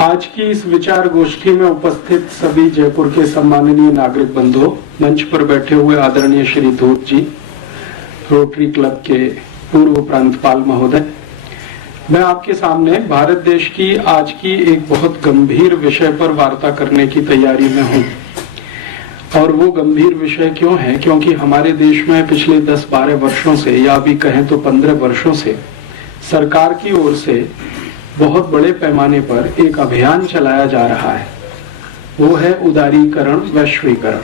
आज की इस विचार गोष्ठी में उपस्थित सभी जयपुर के सम्माननीय नागरिक बंधुओं, मंच पर बैठे हुए आदरणीय श्री धूत जी, रोटरी क्लब के पूर्व प्रांतपाल महोदय, मैं आपके सामने भारत देश की आज की एक बहुत गंभीर विषय पर वार्ता करने की तैयारी में हूँ। और वो गंभीर विषय क्यों है? क्योंकि हमारे देश में पिछले 10-12 वर्षों से, या अभी कहें तो 15 वर्षों से, सरकार की ओर से बहुत बड़े पैमाने पर एक अभियान चलाया जा रहा है। वो है उदारीकरण, वैश्वीकरण,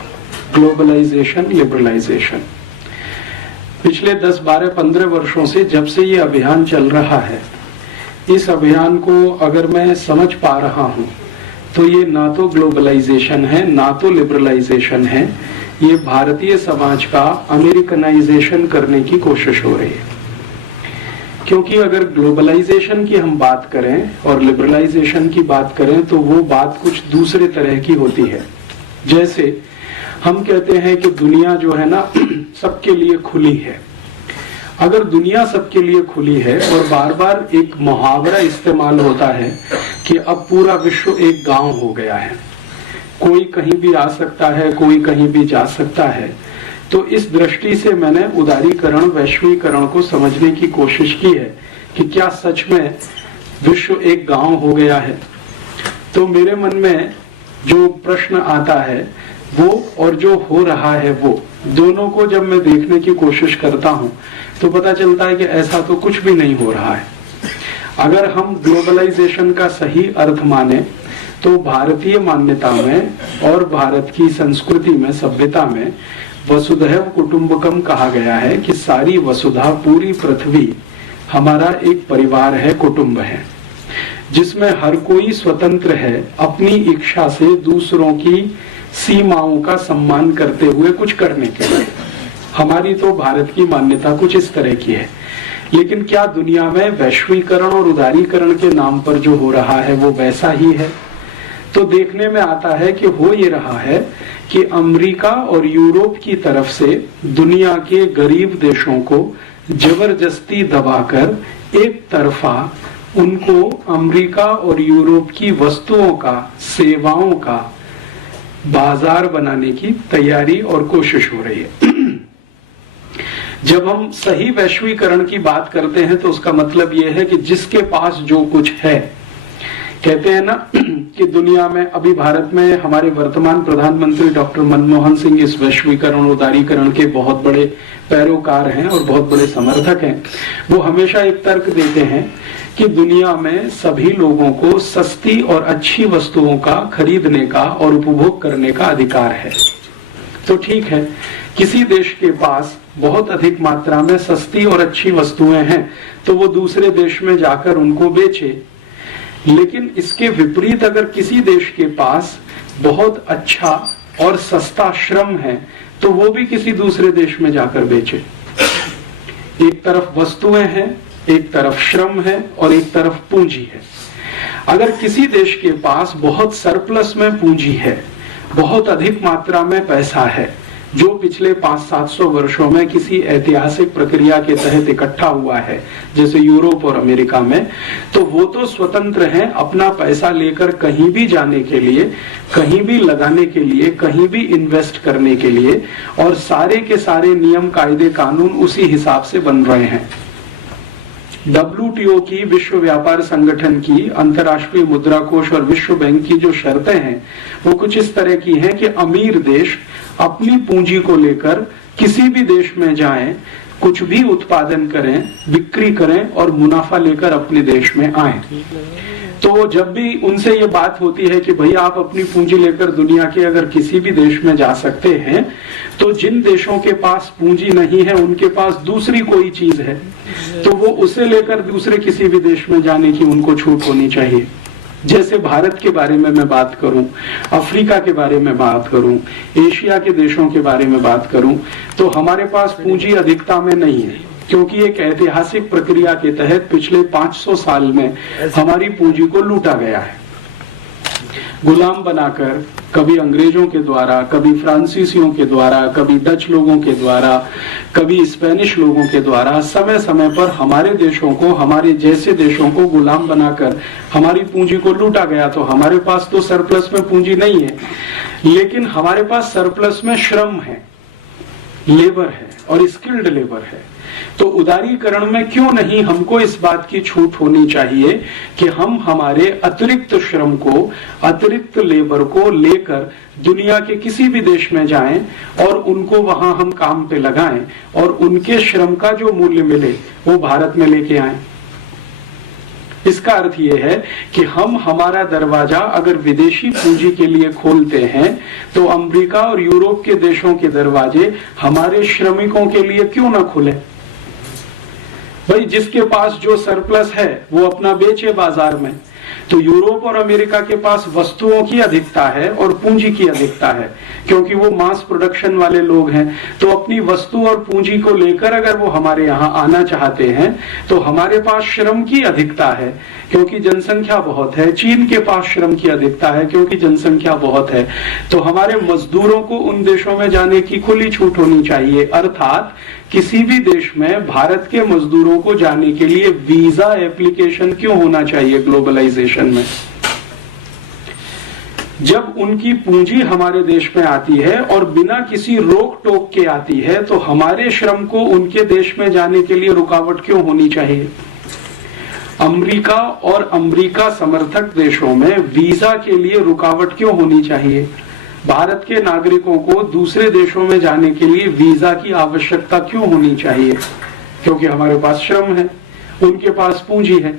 ग्लोबलाइजेशन, लिबरलाइजेशन। पिछले 10-12-15 वर्षों से जब से ये अभियान चल रहा है, इस अभियान को अगर मैं समझ पा रहा हूँ तो ये ना तो ग्लोबलाइजेशन है, ना तो लिबरलाइजेशन है, ये भारतीय समाज का अमेरिकनाइजेशन करने की कोशिश हो रही है। क्योंकि अगर ग्लोबलाइजेशन की हम बात करें और लिबरलाइजेशन की बात करें तो वो बात कुछ दूसरे तरह की होती है। जैसे हम कहते हैं कि दुनिया जो है ना सबके लिए खुली है। अगर दुनिया सबके लिए खुली है और बार बार एक मुहावरा इस्तेमाल होता है कि अब पूरा विश्व एक गांव हो गया है, कोई कहीं भी आ सकता है, कोई कहीं भी जा सकता है, तो इस दृष्टि से मैंने उदारीकरण, वैश्वीकरण को समझने की कोशिश की है कि क्या सच में विश्व एक गांव हो गया है। तो मेरे मन में जो प्रश्न आता है वो और जो हो रहा है वो दोनों को जब मैं देखने की कोशिश करता हूं तो पता चलता है कि ऐसा तो कुछ भी नहीं हो रहा है। अगर हम ग्लोबलाइजेशन का सही अर्थ माने तो भारतीय मान्यता में और भारत की संस्कृति में, सभ्यता में वसुधैव कुटुंबकम कहा गया है कि सारी वसुधा, पूरी पृथ्वी हमारा एक परिवार है, कुटुंब है, जिसमें हर कोई स्वतंत्र है अपनी इच्छा से दूसरों की सीमाओं का सम्मान करते हुए कुछ करने के लिए। हमारी तो भारत की मान्यता कुछ इस तरह की है। लेकिन क्या दुनिया में वैश्वीकरण और उदारीकरण के नाम पर जो हो रहा है वो वैसा ही है? तो देखने में आता है कि हो ये रहा है कि अमेरिका और यूरोप की तरफ से दुनिया के गरीब देशों को जबरदस्ती दबाकर एक तरफा उनको अमेरिका और यूरोप की वस्तुओं का, सेवाओं का बाजार बनाने की तैयारी और कोशिश हो रही है। जब हम सही वैश्वीकरण की बात करते हैं तो उसका मतलब यह है कि जिसके पास जो कुछ है, कहते हैं ना कि दुनिया में अभी भारत में हमारे वर्तमान प्रधानमंत्री डॉक्टर मनमोहन सिंह इस वैश्वीकरण, उदारीकरण के बहुत बड़े पैरोकार हैं और बहुत बड़े समर्थक हैं। वो हमेशा एक तर्क देते हैं कि दुनिया में सभी लोगों को सस्ती और अच्छी वस्तुओं का खरीदने का और उपभोग करने का अधिकार है। तो ठीक है, किसी देश के पास बहुत अधिक मात्रा में सस्ती और अच्छी वस्तुएं हैं तो वो दूसरे देश में जाकर उनको बेचे। लेकिन इसके विपरीत अगर किसी देश के पास बहुत अच्छा और सस्ता श्रम है तो वो भी किसी दूसरे देश में जाकर बेचे। एक तरफ वस्तुएं हैं, एक तरफ श्रम है और एक तरफ पूंजी है। अगर किसी देश के पास बहुत सरप्लस में पूंजी है, बहुत अधिक मात्रा में पैसा है, जो पिछले 500-700 वर्षों में किसी ऐतिहासिक प्रक्रिया के तहत इकट्ठा हुआ है, जैसे यूरोप और अमेरिका में, तो वो तो स्वतंत्र हैं अपना पैसा लेकर कहीं भी जाने के लिए, कहीं भी लगाने के लिए, कहीं भी इन्वेस्ट करने के लिए, और सारे के सारे नियम, कायदे, कानून उसी हिसाब से बन रहे हैं। WTO की, विश्व व्यापार संगठन की, अंतर्राष्ट्रीय मुद्रा कोष और विश्व बैंक की जो शर्तें हैं वो कुछ इस तरह की हैं कि अमीर देश अपनी पूंजी को लेकर किसी भी देश में जाएं, कुछ भी उत्पादन करें, बिक्री करें और मुनाफा लेकर अपने देश में आएं। तो जब भी उनसे ये बात होती है कि भाई आप अपनी पूंजी लेकर दुनिया के अगर किसी भी देश में जा सकते हैं, तो जिन देशों के पास पूंजी नहीं है उनके पास दूसरी कोई चीज है तो वो उसे लेकर दूसरे किसी भी देश में जाने की उनको छूट होनी चाहिए। जैसे भारत के बारे में मैं बात करूं, अफ्रीका के बारे में बात करूं, एशिया के देशों के बारे में बात करूं, तो हमारे पास पूंजी अधिकता में नहीं है, क्योंकि एक ऐतिहासिक प्रक्रिया के तहत पिछले 500 साल में हमारी पूंजी को लूटा गया है। गुलाम बनाकर, कभी अंग्रेजों के द्वारा, कभी फ्रांसीसियों के द्वारा, कभी डच लोगों के द्वारा, कभी स्पेनिश लोगों के द्वारा समय समय पर हमारे देशों को, हमारे जैसे देशों को गुलाम बनाकर हमारी पूंजी को लूटा गया। तो हमारे पास तो सरप्लस में पूंजी नहीं है, लेकिन हमारे पास सरप्लस में श्रम है, लेबर है और स्किल्ड लेबर है। तो उदारीकरण में क्यों नहीं हमको इस बात की छूट होनी चाहिए कि हम हमारे अतिरिक्त श्रम को, अतिरिक्त लेबर को लेकर दुनिया के किसी भी देश में जाएं और उनको वहां हम काम पे लगाएं और उनके श्रम का जो मूल्य मिले वो भारत में लेके आएं। इसका अर्थ यह है कि हम हमारा दरवाजा अगर विदेशी पूंजी के लिए खोलते हैं तो अमेरिका और यूरोप के देशों के दरवाजे हमारे श्रमिकों के लिए क्यों ना खुले। भाई जिसके पास जो सरप्लस है वो अपना बेचे बाजार में। तो यूरोप और अमेरिका के पास वस्तुओं की अधिकता है और पूंजी की अधिकता है, क्योंकि वो मास प्रोडक्शन वाले लोग हैं। तो अपनी वस्तु और पूंजी को लेकर अगर वो हमारे यहाँ आना चाहते हैं तो हमारे पास श्रम की अधिकता है क्योंकि जनसंख्या बहुत है। चीन के पास श्रम की अधिकता है क्योंकि जनसंख्या बहुत है। तो हमारे मजदूरों को उन देशों में जाने की खुली छूट होनी चाहिए। अर्थात किसी भी देश में भारत के मजदूरों को जाने के लिए वीजा एप्लीकेशन क्यों होना चाहिए ग्लोबलाइजेशन में। जब उनकी पूंजी हमारे देश में आती है और बिना किसी रोक टोक के आती है तो हमारे श्रम को उनके देश में जाने के लिए रुकावट क्यों होनी चाहिए। अमेरिका और अमेरिका समर्थक देशों में वीजा के लिए रुकावट क्यों होनी चाहिए। भारत के नागरिकों को दूसरे देशों में जाने के लिए वीजा की आवश्यकता क्यों होनी चाहिए, क्योंकि हमारे पास श्रम है, उनके पास पूंजी है।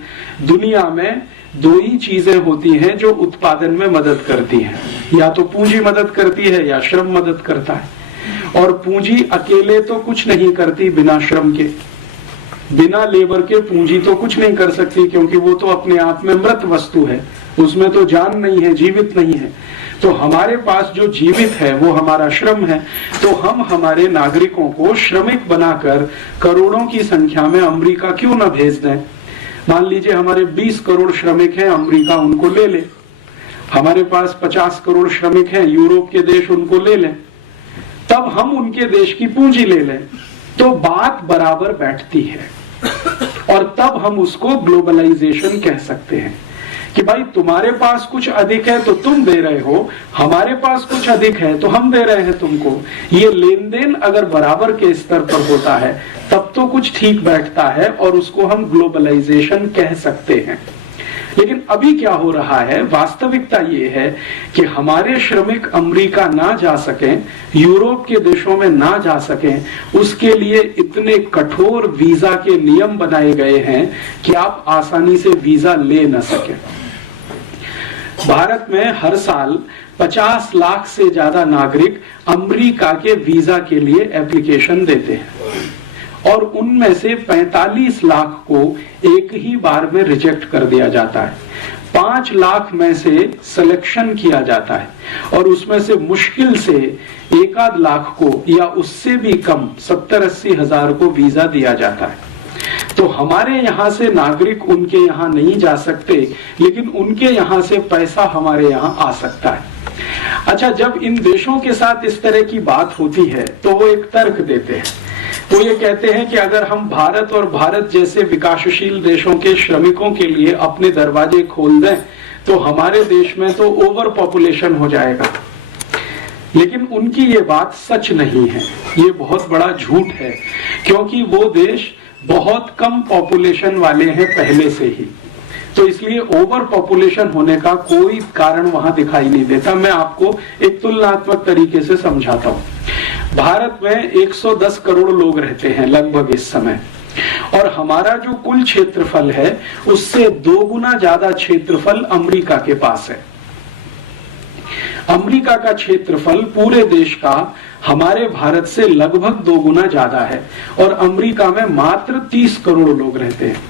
दुनिया में दो ही चीजें होती हैं जो उत्पादन में मदद करती हैं, या तो पूंजी मदद करती है या श्रम मदद करता है। और पूंजी अकेले तो कुछ नहीं करती बिना श्रम के, बिना लेबर के पूंजी तो कुछ नहीं कर सकती, क्योंकि वो तो अपने आप में मृत वस्तु है, उसमें तो जान नहीं है, जीवित नहीं है। तो हमारे पास जो जीवित है वो हमारा श्रम है। तो हम हमारे नागरिकों को श्रमिक बनाकर करोड़ों की संख्या में अमेरिका क्यों ना भेज दें। मान लीजिए हमारे 20 करोड़ श्रमिक हैं, अमेरिका उनको ले ले। हमारे पास 50 करोड़ श्रमिक हैं, यूरोप के देश उनको ले लें। तब हम उनके देश की पूंजी ले लें तो बात बराबर बैठती है और तब हम उसको ग्लोबलाइजेशन कह सकते हैं कि भाई तुम्हारे पास कुछ अधिक है तो तुम दे रहे हो, हमारे पास कुछ अधिक है तो हम दे रहे हैं तुमको। ये लेन देन अगर बराबर के स्तर पर होता है तब तो कुछ ठीक बैठता है और उसको हम ग्लोबलाइजेशन कह सकते हैं। लेकिन अभी क्या हो रहा है, वास्तविकता ये है कि हमारे श्रमिक अमेरिका ना जा सकें, यूरोप के देशों में ना जा सकें, उसके लिए इतने कठोर वीजा के नियम बनाए गए हैं कि आप आसानी से वीजा ले ना सकें। भारत में हर साल 50 लाख से ज्यादा नागरिक अमेरिका के वीजा के लिए एप्लीकेशन देते हैं और उनमें से 45 लाख को एक ही बार में रिजेक्ट कर दिया जाता है। 5 लाख में से सिलेक्शन किया जाता है और उसमें से मुश्किल से 1-8 लाख को या उससे भी कम 70-80 हजार को वीजा दिया जाता है। तो हमारे यहाँ से नागरिक उनके यहाँ नहीं जा सकते, लेकिन उनके यहाँ से पैसा हमारे यहाँ आ सकता है। अच्छा, जब इन देशों के साथ इस तरह की बात होती है तो वो एक तर्क देते हैं। वो ये कहते हैं कि अगर हम भारत और भारत जैसे विकासशील देशों के श्रमिकों के लिए अपने दरवाजे खोल दें तो हमारे देश में तो ओवर पॉपुलेशन हो जाएगा। लेकिन उनकी ये बात सच नहीं है, ये बहुत बड़ा झूठ है, क्योंकि वो देश बहुत कम पॉपुलेशन वाले हैं पहले से ही, तो इसलिए ओवर पॉपुलेशन होने का कोई कारण वहां दिखाई नहीं देता। मैं आपको एक तुलनात्मक तरीके से समझाता हूं। भारत में 110 करोड़ लोग रहते हैं लगभग इस समय, और हमारा जो कुल क्षेत्रफल है उससे 2 गुना ज्यादा क्षेत्रफल अमेरिका के पास है। अमेरिका का क्षेत्रफल पूरे देश का हमारे भारत से लगभग 2 गुना ज्यादा है और अमेरिका में मात्र 30 करोड़ लोग रहते हैं।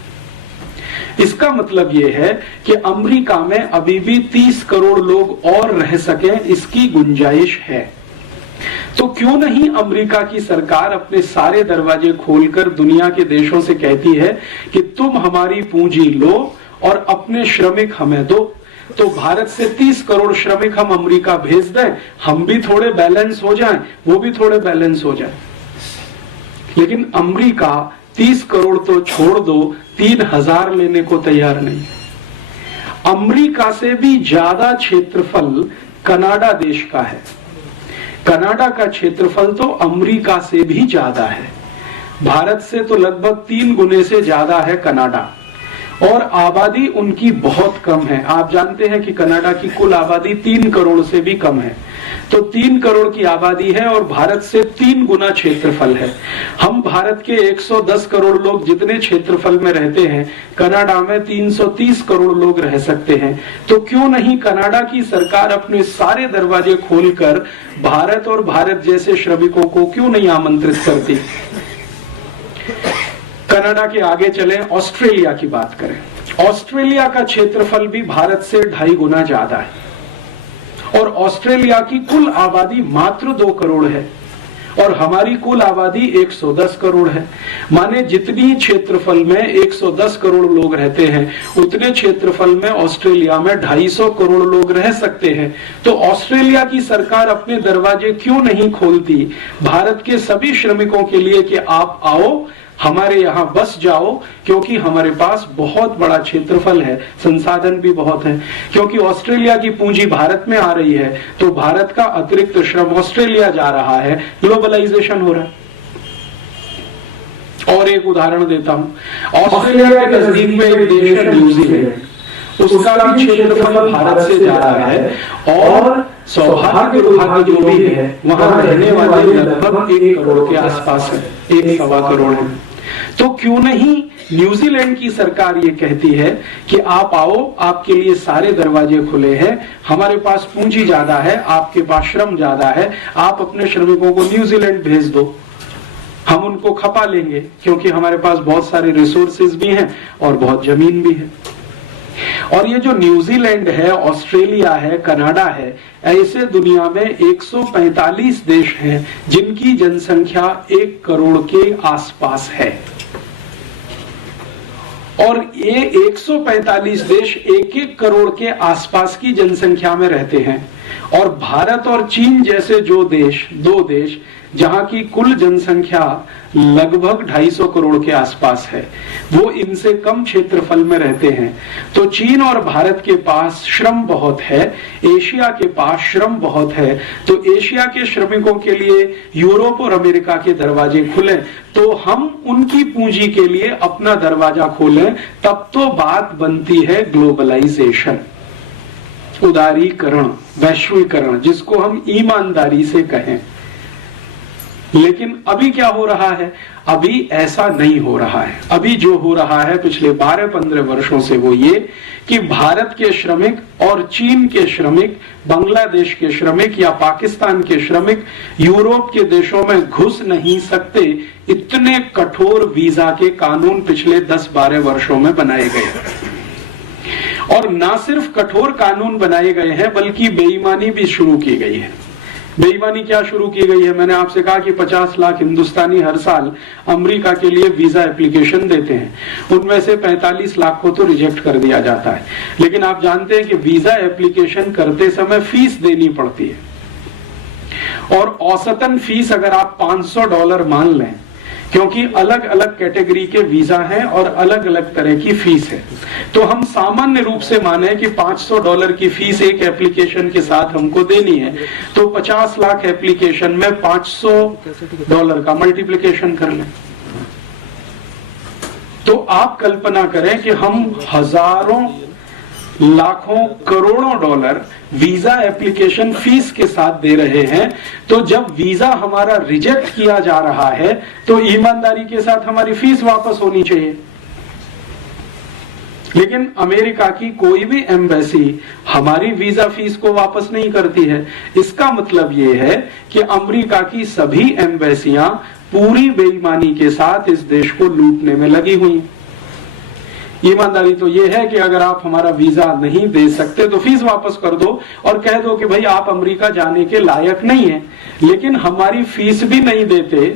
इसका मतलब यह है कि अमेरिका में अभी भी 30 करोड़ लोग और रह सके, इसकी गुंजाइश है। तो क्यों नहीं अमेरिका की सरकार अपने सारे दरवाजे खोलकर दुनिया के देशों से कहती है कि तुम हमारी पूंजी लो और अपने श्रमिक हमें दो, तो भारत से 30 करोड़ श्रमिक हम अमेरिका भेज दें, हम भी थोड़े बैलेंस हो जाएं, वो भी थोड़े बैलेंस हो जाएं। लेकिन अमेरिका 30 करोड़ तो छोड़ दो, 3000 लेने को तैयार नहीं। अमेरिका से भी ज्यादा क्षेत्रफल कनाडा देश का है। कनाडा का क्षेत्रफल तो अमेरिका से भी ज्यादा है। भारत से तो लगभग 3 गुने से ज्यादा है कनाडा, और आबादी उनकी बहुत कम है। आप जानते हैं कि कनाडा की कुल आबादी 3 करोड़ से भी कम है। तो 3 करोड़ की आबादी है और भारत से 3 गुना क्षेत्रफल है। हम भारत के 110 करोड़ लोग जितने क्षेत्रफल में रहते हैं, कनाडा में 330 करोड़ लोग रह सकते हैं। तो क्यों नहीं कनाडा की सरकार अपने सारे दरवाजे खोलकर भारत और भारत जैसे श्रमिकों को क्यों नहीं आमंत्रित करती। कनाडा के आगे चलें, ऑस्ट्रेलिया की बात करें। ऑस्ट्रेलिया का क्षेत्रफल भी भारत से 2.5 गुना ज्यादा है और ऑस्ट्रेलिया की कुल आबादी मात्र 2 करोड़ है और हमारी कुल आबादी 110 करोड़ है। माने जितनी क्षेत्रफल में 110 करोड़ लोग रहते हैं, उतने क्षेत्रफल में ऑस्ट्रेलिया में 250 करोड़ लोग रह सकते हैं। तो ऑस्ट्रेलिया की सरकार अपने दरवाजे क्यों नहीं खोलती भारत के सभी श्रमिकों के लिए कि आप आओ, हमारे यहाँ बस जाओ, क्योंकि हमारे पास बहुत बड़ा क्षेत्रफल है, संसाधन भी बहुत है। क्योंकि ऑस्ट्रेलिया की पूंजी भारत में आ रही है, तो भारत का अतिरिक्त श्रम ऑस्ट्रेलिया जा रहा है, ग्लोबलाइजेशन हो रहा है। और एक उदाहरण देता हूं, ऑस्ट्रेलिया के नजदीक में एक देश है न्यूजीलैंड, उसका भी क्षेत्रफल भारत से ज्यादा है और सौभाग्य दुर्भाग्य जो भी है, वहां रहने वाले लगभग 1 करोड़ के आसपास है, 1.25 करोड़ है। तो क्यों नहीं न्यूजीलैंड की सरकार ये कहती है कि आप आओ, आपके लिए सारे दरवाजे खुले हैं, हमारे पास पूंजी ज्यादा है, आपके पास श्रम ज्यादा है, आप अपने श्रमिकों को न्यूजीलैंड भेज दो, हम उनको खपा लेंगे, क्योंकि हमारे पास बहुत सारे रिसोर्सेज भी हैं और बहुत जमीन भी है। और ये जो न्यूजीलैंड है, ऑस्ट्रेलिया है, कनाडा है, ऐसे दुनिया में 145 देश हैं जिनकी जनसंख्या 1 करोड़ के आसपास है। और ये 145 देश 1-1 करोड़ के आसपास की जनसंख्या में रहते हैं। और भारत और चीन जैसे जो देश, 2 देश जहां की कुल जनसंख्या लगभग 250 करोड़ के आसपास है, वो इनसे कम क्षेत्रफल में रहते हैं। तो चीन और भारत के पास श्रम बहुत है, एशिया के पास श्रम बहुत है। तो एशिया के श्रमिकों के लिए यूरोप और अमेरिका के दरवाजे खुले, तो हम उनकी पूंजी के लिए अपना दरवाजा खोलें, तब तो बात बनती है ग्लोबलाइजेशन, उदारीकरण, वैश्वीकरण, जिसको हम ईमानदारी से कहें। लेकिन अभी क्या हो रहा है? अभी ऐसा नहीं हो रहा है। अभी जो हो रहा है पिछले 12-15 वर्षों से वो ये कि भारत के श्रमिक और चीन के श्रमिक, बांग्लादेश के श्रमिक या पाकिस्तान के श्रमिक यूरोप के देशों में घुस नहीं सकते। इतने कठोर वीजा के कानून पिछले 10-12 वर्षों में बनाए गए। और ना सिर्फ कठोर कानून बनाए गए हैं, बल्कि बेईमानी भी शुरू की गई है। बेईमानी क्या शुरू की गई है? मैंने आपसे कहा कि 50 लाख हिंदुस्तानी हर साल अमेरिका के लिए वीजा एप्लीकेशन देते हैं, उनमें से 45 लाख को तो रिजेक्ट कर दिया जाता है। लेकिन आप जानते हैं कि वीजा एप्लीकेशन करते समय फीस देनी पड़ती है, और औसतन फीस अगर आप $500 मान लें, क्योंकि अलग अलग कैटेगरी के वीजा हैं और अलग अलग तरह की फीस है, तो हम सामान्य रूप से माने कि $500 की फीस एक एप्लीकेशन के साथ हमको देनी है, तो 50 लाख एप्लीकेशन में $500 का मल्टीप्लिकेशन कर लें। तो आप कल्पना करें कि हम हजारों, लाखों, करोड़ों डॉलर वीजा एप्लीकेशन फीस के साथ दे रहे हैं। तो जब वीजा हमारा रिजेक्ट किया जा रहा है, तो ईमानदारी के साथ हमारी फीस वापस होनी चाहिए। लेकिन अमेरिका की कोई भी एम्बेसी हमारी वीजा फीस को वापस नहीं करती है। इसका मतलब यह है कि अमेरिका की सभी एम्बेसियां पूरी बेईमानी के साथ इस देश को लूटने में लगी हुई। ईमानदारी तो यह है कि अगर आप हमारा वीजा नहीं दे सकते तो फीस वापस कर दो और कह दो कि भाई आप अमेरिका जाने के लायक नहीं है। लेकिन हमारी फीस भी नहीं देते,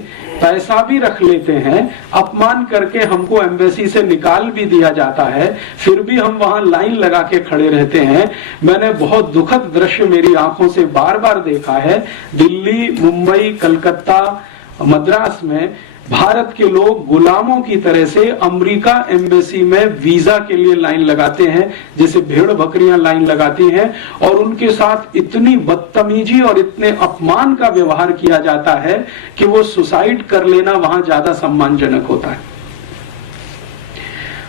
पैसा भी रख लेते हैं, अपमान करके हमको एम्बेसी से निकाल भी दिया जाता है, फिर भी हम वहां लाइन लगा के खड़े रहते हैं। मैंने बहुत दुखद दृश्य मेरी आंखों से बार बार देखा है। दिल्ली, मुंबई, कलकत्ता, मद्रास में भारत के लोग गुलामों की तरह से अमेरिका एम्बेसी में वीजा के लिए लाइन लगाते हैं, जैसे भेड़ बकरियां लाइन लगाती हैं, और उनके साथ इतनी बदतमीजी और इतने अपमान का व्यवहार किया जाता है कि वो सुसाइड कर लेना वहां ज्यादा सम्मानजनक होता है।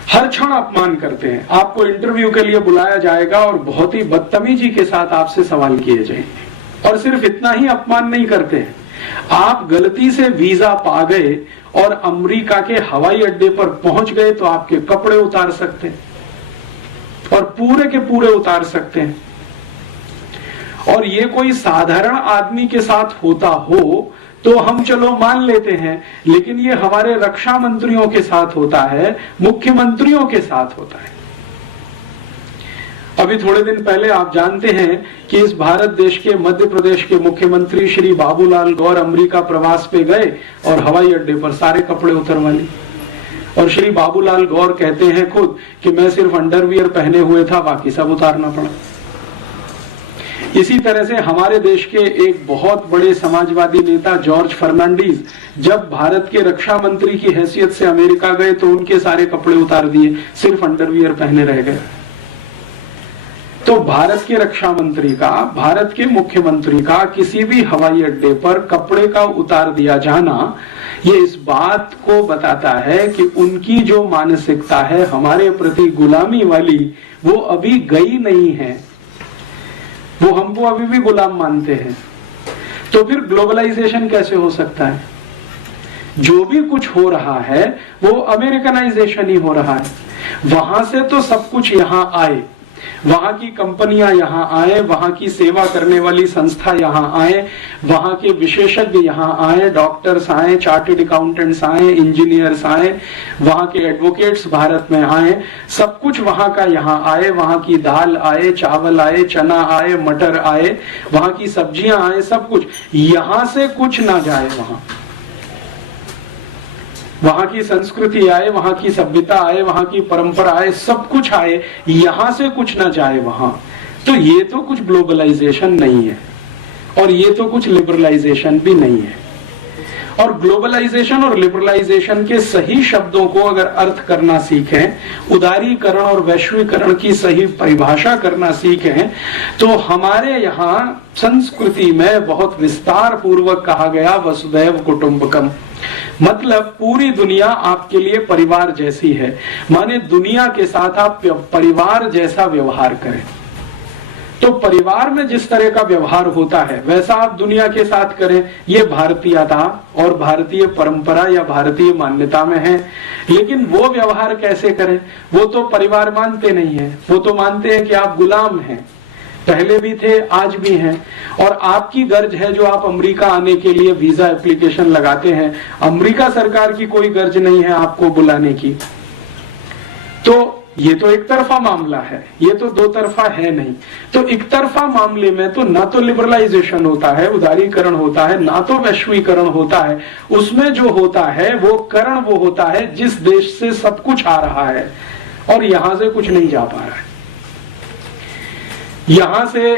हर क्षण अपमान करते हैं। आपको इंटरव्यू के लिए बुलाया जाएगा और बहुत ही बदतमीजी के साथ आपसे सवाल किए जाएंगे। और सिर्फ इतना ही अपमान नहीं करते हैं, आप गलती से वीजा पा गए और अमेरिका के हवाई अड्डे पर पहुंच गए तो आपके कपड़े उतार सकते हैं, और पूरे के पूरे उतार सकते हैं। और ये कोई साधारण आदमी के साथ होता हो तो हम चलो मान लेते हैं, लेकिन ये हमारे रक्षा मंत्रियों के साथ होता है, मुख्यमंत्रियों के साथ होता है। अभी थोड़े दिन पहले आप जानते हैं कि इस भारत देश के मध्य प्रदेश के मुख्यमंत्री श्री बाबूलाल गौर अमेरिका प्रवास पे गए और हवाई अड्डे पर सारे कपड़े उतरवा लिए। और श्री बाबूलाल गौर कहते हैं खुद कि मैं सिर्फ अंडरवियर पहने हुए था, बाकी सब उतारना पड़ा। इसी तरह से हमारे देश के एक बहुत बड़े समाजवादी नेता जॉर्ज फर्नांडीज जब भारत के रक्षा मंत्री की हैसियत से अमेरिका गए तो उनके सारे कपड़े उतार दिए, सिर्फ अंडरवियर पहने रह गए। तो भारत के रक्षा मंत्री का, भारत के मुख्यमंत्री का किसी भी हवाई अड्डे पर कपड़े का उतार दिया जाना, ये इस बात को बताता है कि उनकी जो मानसिकता है हमारे प्रति गुलामी वाली, वो अभी गई नहीं है। वो हमको अभी भी गुलाम मानते हैं। तो फिर ग्लोबलाइजेशन कैसे हो सकता है? जो भी कुछ हो रहा है वो अमेरिकनाइजेशन ही हो रहा है। वहां से तो सब कुछ यहां आए, वहां की कंपनियां यहां आए, वहां की सेवा करने वाली संस्था यहां आए, वहां के विशेषज्ञ यहां आए, डॉक्टर्स आए, चार्टर्ड अकाउंटेंट्स आए, इंजीनियर्स आए, वहां के एडवोकेट्स भारत में आए, सब कुछ वहां का यहां आए। वहां की दाल आए, चावल आए, चना आए, मटर आए, वहां की सब्जियां आए, सब कुछ यहां से कुछ ना जाए वहां की संस्कृति आए, वहां की सभ्यता आए, वहां की परंपरा आए, सब कुछ आए, यहां से कुछ ना जाए वहां। तो ये तो कुछ ग्लोबलाइजेशन नहीं है, और ये तो कुछ लिबरलाइजेशन भी नहीं है। और ग्लोबलाइजेशन और लिबरलाइजेशन के सही शब्दों को अगर अर्थ करना सीखें, उदारीकरण और वैश्वीकरण की सही परिभाषा करना सीखें, तो हमारे यहाँ संस्कृति में बहुत विस्तार पूर्वक कहा गया वसुधैव कुटुंबकम, मतलब पूरी दुनिया आपके लिए परिवार जैसी है। माने दुनिया के साथ आप परिवार जैसा व्यवहार करें। तो परिवार में जिस तरह का व्यवहार होता है वैसा आप दुनिया के साथ करें। ये भारतीयता और भारतीय परंपरा या भारतीय मान्यता में है। लेकिन वो व्यवहार कैसे करें? वो तो परिवार मानते नहीं है। वो तो मानते हैं कि आप गुलाम हैं, पहले भी थे, आज भी हैं, और आपकी गर्ज है जो आप अमेरिका आने के लिए वीजा एप्लीकेशन लगाते हैं। अमेरिका सरकार की कोई गर्ज नहीं है आपको बुलाने की। तो ये तो एक तरफा मामला है, ये तो दो तरफा है नहीं। तो एक तरफा मामले में तो ना तो लिबरलाइजेशन होता है, उदारीकरण होता है, ना तो वैश्वीकरण होता है। उसमें जो होता है वो करण वो होता है जिस देश से सब कुछ आ रहा है और यहां से कुछ नहीं जा पा रहा है। यहां से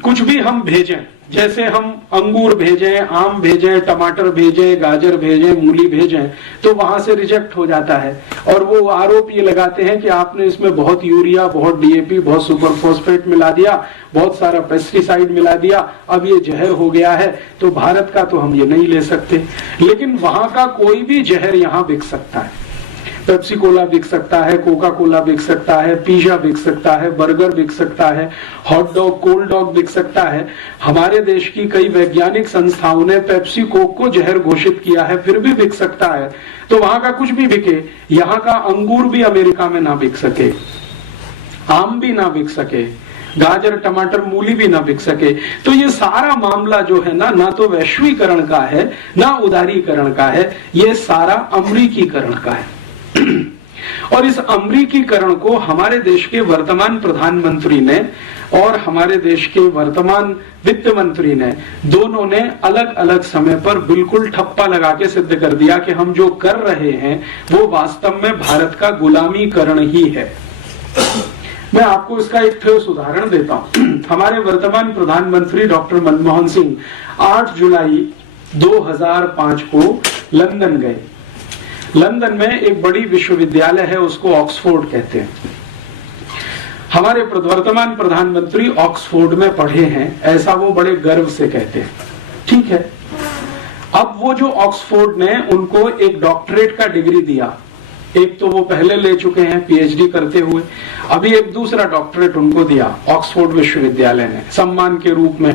कुछ भी हम भेजें, जैसे हम अंगूर भेजें, आम भेजें, टमाटर भेजें, गाजर भेजें, मूली भेजें, तो वहां से रिजेक्ट हो जाता है। और वो आरोप ये लगाते हैं कि आपने इसमें बहुत यूरिया, बहुत डीएपी, बहुत सुपर फॉस्फेट मिला दिया, बहुत सारा पेस्टिसाइड मिला दिया, अब ये जहर हो गया है, तो भारत का तो हम ये नहीं ले सकते। लेकिन वहां का कोई भी जहर यहाँ बिक सकता है। पेप्सी कोला बिक सकता है, कोका कोला बिक सकता है, पिज्जा बिक सकता है, बर्गर बिक सकता है, हॉट डॉग, कोल्ड डॉग बिक सकता है। हमारे देश की कई वैज्ञानिक संस्थाओं ने पेप्सी कोक को जहर घोषित किया है, फिर भी बिक सकता है। तो वहां का कुछ भी बिके, यहाँ का अंगूर भी अमेरिका में ना बिक सके, आम भी ना बिक सके, गाजर, टमाटर, मूली भी ना बिक सके। तो ये सारा मामला जो है ना तो वैश्वीकरण का है, ना उदारीकरण का है, ये सारा अमरीकीकरण का है। और इस अमरीकीकरण को हमारे देश के वर्तमान प्रधानमंत्री ने और हमारे देश के वर्तमान वित्त मंत्री ने, दोनों ने अलग अलग समय पर बिल्कुल ठप्पा लगा के सिद्ध कर दिया कि हम जो कर रहे हैं वो वास्तव में भारत का गुलामीकरण ही है। मैं आपको इसका एक ठोस उदाहरण देता हूं। हमारे वर्तमान प्रधानमंत्री डॉक्टर मनमोहन सिंह 8 जुलाई 2005 को लंदन गए। लंदन में एक बड़ी विश्वविद्यालय है, उसको ऑक्सफोर्ड कहते हैं। हमारे वर्तमान प्रधानमंत्री ऑक्सफोर्ड में पढ़े हैं, ऐसा वो बड़े गर्व से कहते हैं। ठीक है, अब वो जो ऑक्सफोर्ड ने उनको एक डॉक्टरेट का डिग्री दिया, एक तो वो पहले ले चुके हैं पीएचडी करते हुए, अभी एक दूसरा डॉक्टरेट उनको दिया ऑक्सफोर्ड विश्वविद्यालय ने सम्मान के रूप में।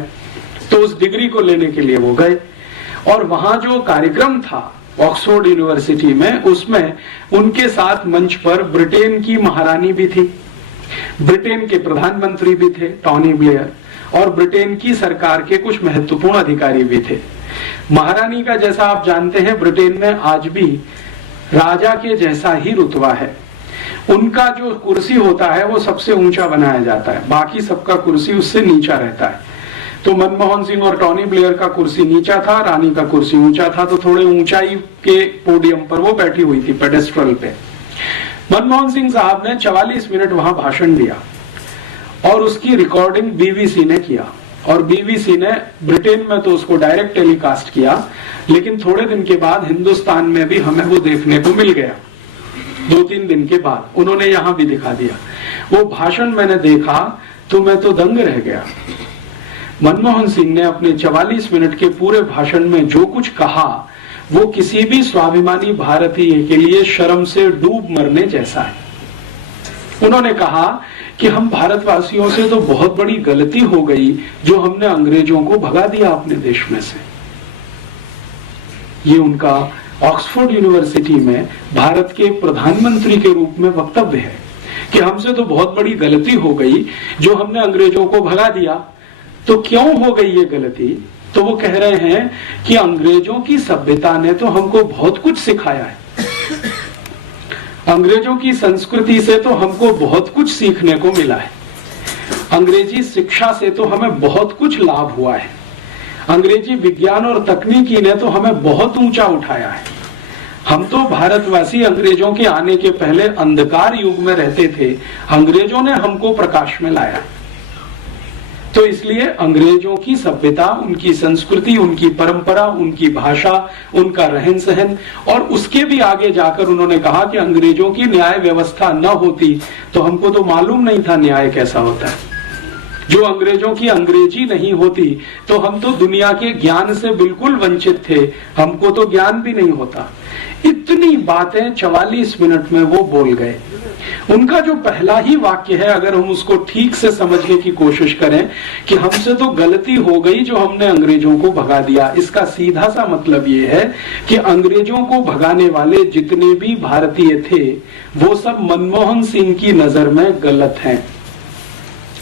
तो उस डिग्री को लेने के लिए वो गए और वहां जो कार्यक्रम था ऑक्सफोर्ड यूनिवर्सिटी में, उसमें उनके साथ मंच पर ब्रिटेन की महारानी भी थी, ब्रिटेन के प्रधानमंत्री भी थे टॉनी ब्लेयर, और ब्रिटेन की सरकार के कुछ महत्वपूर्ण अधिकारी भी थे। महारानी का, जैसा आप जानते हैं, ब्रिटेन में आज भी राजा के जैसा ही रुतबा है। उनका जो कुर्सी होता है वो सबसे ऊंचा बनाया जाता है, बाकी सबका कुर्सी उससे नीचा रहता है। तो मनमोहन सिंह और टॉनी ब्लेयर का कुर्सी नीचा था, रानी का कुर्सी ऊंचा था, तो थोड़े ऊंचाई के पोडियम पर वो बैठी हुई थी, पेडेस्ट्रल पे। मनमोहन सिंह साहब ने 44 मिनट वहां भाषण दिया और उसकी रिकॉर्डिंग बीबीसी ने किया, और बीबीसी ने ब्रिटेन में तो उसको डायरेक्ट टेलीकास्ट किया, लेकिन थोड़े दिन के बाद हिंदुस्तान में भी हमें वो देखने को मिल गया। 2-3 दिन के बाद उन्होंने यहां भी दिखा दिया। वो भाषण मैंने देखा तो मैं तो दंग रह गया। मनमोहन सिंह ने अपने 44 मिनट के पूरे भाषण में जो कुछ कहा वो किसी भी स्वाभिमानी भारतीय के लिए शर्म से डूब मरने जैसा है। उन्होंने कहा कि हम भारतवासियों से तो बहुत बड़ी गलती हो गई जो हमने अंग्रेजों को भगा दिया अपने देश में से। ये उनका ऑक्सफोर्ड यूनिवर्सिटी में भारत के प्रधानमंत्री के रूप में वक्तव्य है कि हमसे तो बहुत बड़ी गलती हो गई जो हमने अंग्रेजों को भगा दिया। तो क्यों हो गई ये गलती? तो वो कह रहे हैं कि अंग्रेजों की सभ्यता ने तो हमको बहुत कुछ सिखाया है, अंग्रेजों की संस्कृति से तो हमको बहुत कुछ सीखने को मिला है, अंग्रेजी शिक्षा से तो हमें बहुत कुछ लाभ हुआ है, अंग्रेजी विज्ञान और तकनीकी ने तो हमें बहुत ऊंचा उठाया है। हम तो भारतवासी अंग्रेजों के आने के पहले अंधकार युग में रहते थे, अंग्रेजों ने हमको प्रकाश में लाया। तो इसलिए अंग्रेजों की सभ्यता, उनकी संस्कृति, उनकी परंपरा, उनकी भाषा, उनका रहन सहन, और उसके भी आगे जाकर उन्होंने कहा कि अंग्रेजों की न्याय व्यवस्था न होती तो हमको तो मालूम नहीं था न्याय कैसा होता है। जो अंग्रेजों की अंग्रेजी नहीं होती तो हम तो दुनिया के ज्ञान से बिल्कुल वंचित थे, हमको तो ज्ञान भी नहीं होता। इतनी बातें 44 मिनट में वो बोल गए। उनका जो पहला ही वाक्य है, अगर हम उसको ठीक से समझने की कोशिश करें कि हमसे तो गलती हो गई जो हमने अंग्रेजों को भगा दिया, इसका सीधा सा मतलब ये है कि अंग्रेजों को भगाने वाले जितने भी भारतीय थे वो सब मनमोहन सिंह की नजर में गलत हैं।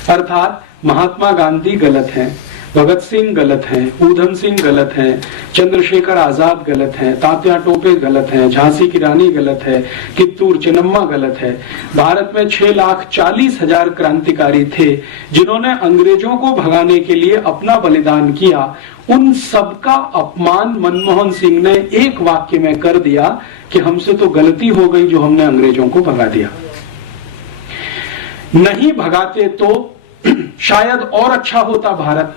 अर्थात महात्मा गांधी गलत हैं, भगत सिंह गलत हैं, ऊधम सिंह गलत हैं, चंद्रशेखर आजाद गलत हैं, तात्या टोपे गलत हैं, झांसी की रानी गलत है, कित्तूर चिन्नम्मा गलत है। भारत में 6,40,000 क्रांतिकारी थे जिन्होंने अंग्रेजों को भगाने के लिए अपना बलिदान किया। उन सबका अपमान मनमोहन सिंह ने एक वाक्य में कर दिया कि हमसे तो गलती हो गई जो हमने अंग्रेजों को भगा दिया। नहीं भगाते तो शायद और अच्छा होता भारत,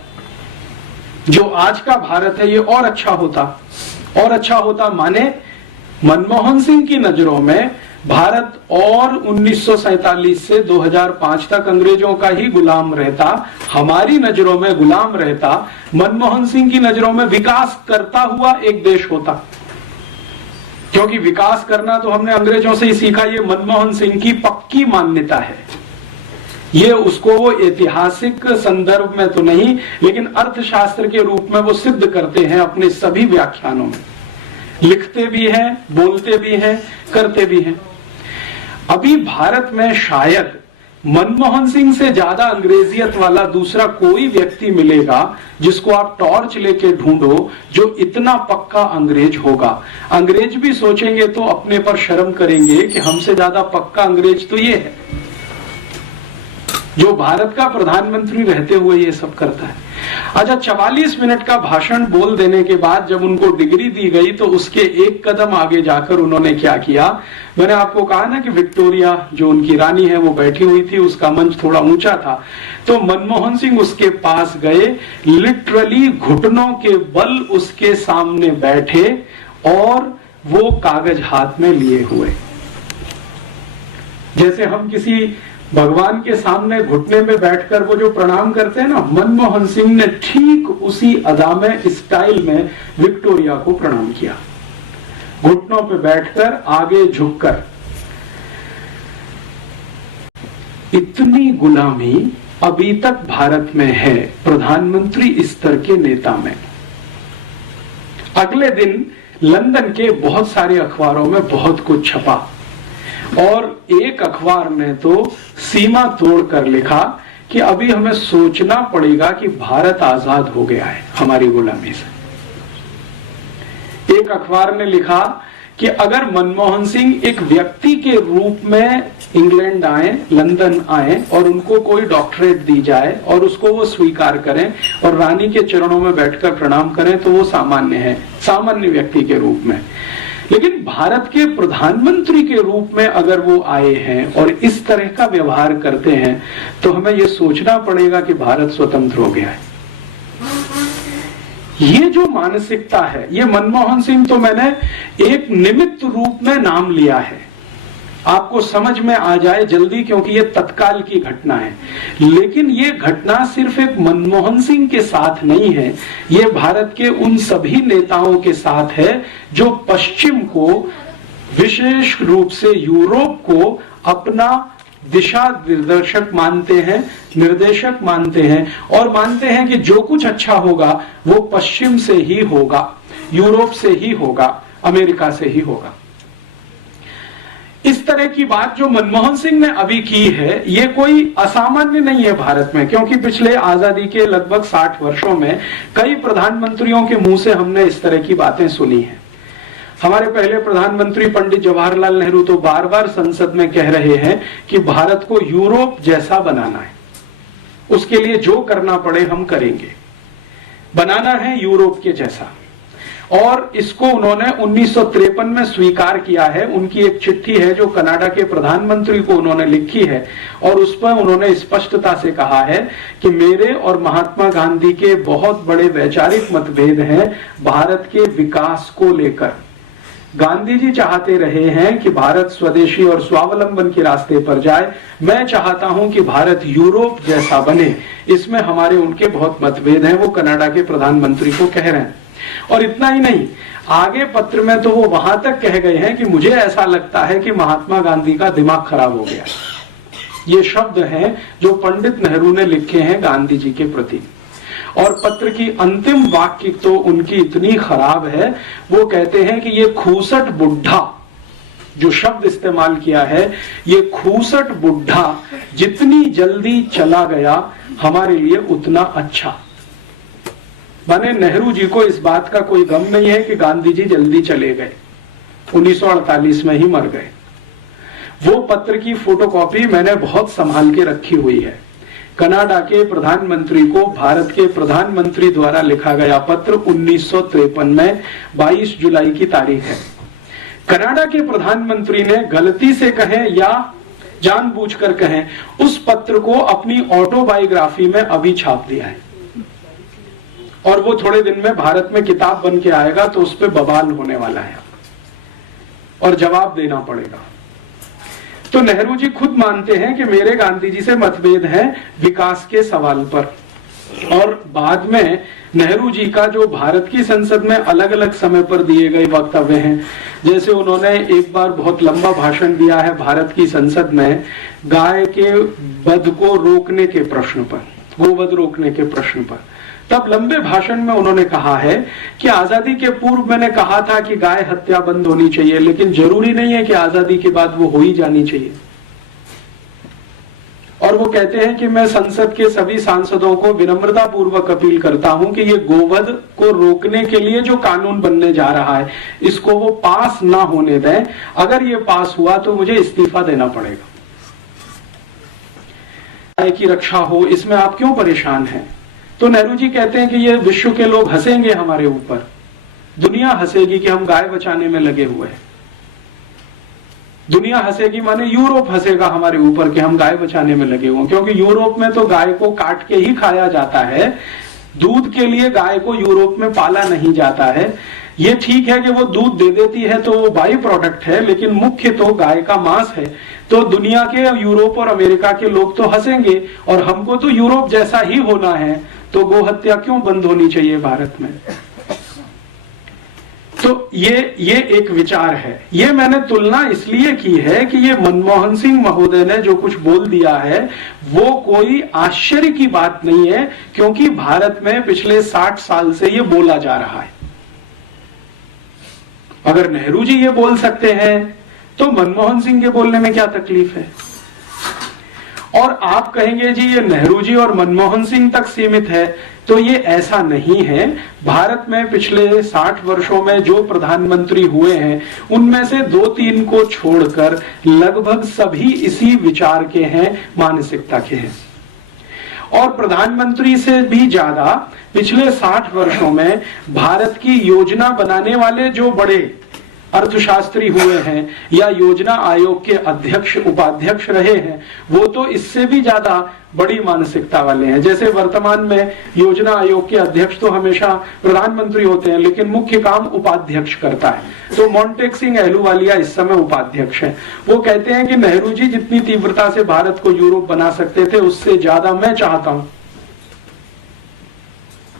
जो आज का भारत है ये और अच्छा होता। और अच्छा होता माने मनमोहन सिंह की नजरों में भारत और 1947 से 2005 तक अंग्रेजों का ही गुलाम रहता, हमारी नजरों में गुलाम रहता, मनमोहन सिंह की नजरों में विकास करता हुआ एक देश होता। क्योंकि विकास करना तो हमने अंग्रेजों से ही सीखा, ये मनमोहन सिंह की पक्की मान्यता है। ये उसको वो ऐतिहासिक संदर्भ में तो नहीं, लेकिन अर्थशास्त्र के रूप में वो सिद्ध करते हैं अपने सभी व्याख्यानों में, लिखते भी हैं, बोलते भी हैं, करते भी हैं। अभी भारत में शायद मनमोहन सिंह से ज्यादा अंग्रेजियत वाला दूसरा कोई व्यक्ति मिलेगा जिसको आप टॉर्च लेके ढूंढो जो इतना पक्का अंग्रेज होगा। अंग्रेज भी सोचेंगे तो अपने पर शर्म करेंगे कि हमसे ज्यादा पक्का अंग्रेज तो ये है जो भारत का प्रधानमंत्री रहते हुए ये सब करता है। अच्छा, 44 मिनट का भाषण बोल देने के बाद जब उनको डिग्री दी गई तो उसके एक कदम आगे जाकर उन्होंने क्या किया, मैंने आपको कहा ना कि विक्टोरिया जो उनकी रानी है वो बैठी हुई थी, उसका मंच थोड़ा ऊंचा था, तो मनमोहन सिंह उसके पास गए, लिटरली घुटनों के बल उसके सामने बैठे और वो कागज हाथ में लिए हुए। जैसे हम किसी भगवान के सामने घुटने में बैठकर वो जो प्रणाम करते हैं ना, मनमोहन सिंह ने ठीक उसी अदा में, स्टाइल में विक्टोरिया को प्रणाम किया, घुटनों पे बैठकर, आगे झुककर। इतनी गुलामी अभी तक भारत में है प्रधानमंत्री स्तर के नेता में। अगले दिन लंदन के बहुत सारे अखबारों में बहुत कुछ छपा और एक अखबार ने तो सीमा तोड़कर लिखा कि अभी हमें सोचना पड़ेगा कि भारत आजाद हो गया है हमारी गुलामी से। एक अखबार ने लिखा कि अगर मनमोहन सिंह एक व्यक्ति के रूप में इंग्लैंड आए, लंदन आए और उनको कोई डॉक्टरेट दी जाए और उसको वो स्वीकार करें और रानी के चरणों में बैठकर प्रणाम करें तो वो सामान्य है, सामान्य व्यक्ति के रूप में। लेकिन भारत के प्रधानमंत्री के रूप में अगर वो आए हैं और इस तरह का व्यवहार करते हैं तो हमें ये सोचना पड़ेगा कि भारत स्वतंत्र हो गया है। ये जो मानसिकता है, ये मनमोहन सिंह तो मैंने एक निमित्त रूप में नाम लिया है, आपको समझ में आ जाए जल्दी, क्योंकि ये तत्काल की घटना है। लेकिन ये घटना सिर्फ एक मनमोहन सिंह के साथ नहीं है, ये भारत के उन सभी नेताओं के साथ है जो पश्चिम को, विशेष रूप से यूरोप को अपना दिशा निर्देशक मानते हैं, निर्देशक मानते हैं और मानते हैं कि जो कुछ अच्छा होगा वो पश्चिम से ही होगा, यूरोप से ही होगा, अमेरिका से ही होगा। इस तरह की बात जो मनमोहन सिंह ने अभी की है, ये कोई असामान्य नहीं है भारत में, क्योंकि पिछले आजादी के लगभग 60 वर्षों में कई प्रधानमंत्रियों के मुंह से हमने इस तरह की बातें सुनी हैं। हमारे पहले प्रधानमंत्री पंडित जवाहरलाल नेहरू तो बार बार संसद में कह रहे हैं कि भारत को यूरोप जैसा बनाना है, उसके लिए जो करना पड़े हम करेंगे, बनाना है यूरोप के जैसा। और इसको उन्होंने 1953 में स्वीकार किया है। उनकी एक चिट्ठी है जो कनाडा के प्रधानमंत्री को उन्होंने लिखी है और उस पर उन्होंने स्पष्टता से कहा है कि मेरे और महात्मा गांधी के बहुत बड़े वैचारिक मतभेद हैं भारत के विकास को लेकर। गांधी जी चाहते रहे हैं कि भारत स्वदेशी और स्वावलंबन के रास्ते पर जाए, मैं चाहता हूं कि भारत यूरोप जैसा बने। इसमें हमारे उनके बहुत मतभेद हैं, वो कनाडा के प्रधानमंत्री को कह रहे हैं। और इतना ही नहीं, आगे पत्र में तो वो वहां तक कह गए हैं कि मुझे ऐसा लगता है कि महात्मा गांधी का दिमाग खराब हो गया। ये शब्द हैं जो पंडित नेहरू ने लिखे हैं गांधी जी के प्रति। और पत्र की अंतिम वाक्य तो उनकी इतनी खराब है, वो कहते हैं कि ये खूसट बुढ़ा, जो शब्द इस्तेमाल किया है, ये खूसट बुढ़ा जितनी जल्दी चला गया हमारे लिए उतना अच्छा। माने नेहरू जी को इस बात का कोई गम नहीं है कि गांधी जी जल्दी चले गए, 1948 में ही मर गए। वो पत्र की फोटोकॉपी मैंने बहुत संभाल के रखी हुई है। कनाडा के प्रधानमंत्री को भारत के प्रधानमंत्री द्वारा लिखा गया पत्र 1953 में 22 जुलाई की तारीख है। कनाडा के प्रधानमंत्री ने गलती से कहें या जानबूझकर कहें, उस पत्र को अपनी ऑटोबायोग्राफी में अभी छाप दिया है और वो थोड़े दिन में भारत में किताब बन के आएगा तो उस पर बवाल होने वाला है और जवाब देना पड़ेगा। तो नेहरू जी खुद मानते हैं कि मेरे गांधी जी से मतभेद है विकास के सवाल पर। और बाद में नेहरू जी का जो भारत की संसद में अलग अलग समय पर दिए गए वक्तव्य हैं, जैसे उन्होंने एक बार बहुत लंबा भाषण दिया है भारत की संसद में गाय के वध को रोकने के प्रश्न पर, गोवध रोकने के प्रश्न पर। तब लंबे भाषण में उन्होंने कहा है कि आजादी के पूर्व मैंने कहा था कि गाय हत्या बंद होनी चाहिए, लेकिन जरूरी नहीं है कि आजादी के बाद वो हो ही जानी चाहिए। और वो कहते हैं कि मैं संसद के सभी सांसदों को विनम्रता पूर्वक अपील करता हूं कि ये गोवध को रोकने के लिए जो कानून बनने जा रहा है, इसको वो पास ना होने दें। अगर ये पास हुआ तो मुझे इस्तीफा देना पड़ेगा। गाय की रक्षा हो, इसमें आप क्यों परेशान हैं? तो नेहरू जी कहते हैं कि ये विश्व के लोग हंसेंगे हमारे ऊपर, दुनिया हंसेगी कि हम गाय बचाने में लगे हुए हैं। दुनिया हंसेगी माने यूरोप हंसेगा हमारे ऊपर कि हम गाय बचाने में लगे हुए, क्योंकि यूरोप में तो गाय को काट के ही खाया जाता है, दूध के लिए गाय को यूरोप में पाला नहीं जाता है। ये ठीक है कि वो दूध दे देती है तो वो बाई प्रोडक्ट है, लेकिन मुख्य तो गाय का मांस है। तो दुनिया के यूरोप और अमेरिका के लोग तो हंसेंगे, और हमको तो यूरोप जैसा ही होना है, तो गोहत्या क्यों बंद होनी चाहिए भारत में। तो ये एक विचार है। ये मैंने तुलना इसलिए की है कि ये मनमोहन सिंह महोदय ने जो कुछ बोल दिया है वो कोई आश्चर्य की बात नहीं है, क्योंकि भारत में पिछले 60 साल से ये बोला जा रहा है। अगर नेहरू जी ये बोल सकते हैं तो मनमोहन सिंह के बोलने में क्या तकलीफ है। और आप कहेंगे जी ये नेहरू जी और मनमोहन सिंह तक सीमित है, तो ये ऐसा नहीं है। भारत में पिछले 60 वर्षों में जो प्रधानमंत्री हुए हैं उनमें से 2-3 को छोड़कर लगभग सभी इसी विचार के हैं, मानसिकता के हैं। और प्रधानमंत्री से भी ज्यादा पिछले 60 वर्षों में भारत की योजना बनाने वाले जो बड़े अर्थशास्त्री हुए हैं या योजना आयोग के अध्यक्ष उपाध्यक्ष रहे हैं, वो तो इससे भी ज्यादा बड़ी मानसिकता वाले हैं। जैसे वर्तमान में योजना आयोग के अध्यक्ष तो हमेशा प्रधानमंत्री होते हैं, लेकिन मुख्य काम उपाध्यक्ष करता है। तो मोंटेक सिंह अहलूवालिया इस समय उपाध्यक्ष हैं। वो कहते हैं कि नेहरू जी जितनी तीव्रता से भारत को यूरोप बना सकते थे, उससे ज्यादा मैं चाहता हूं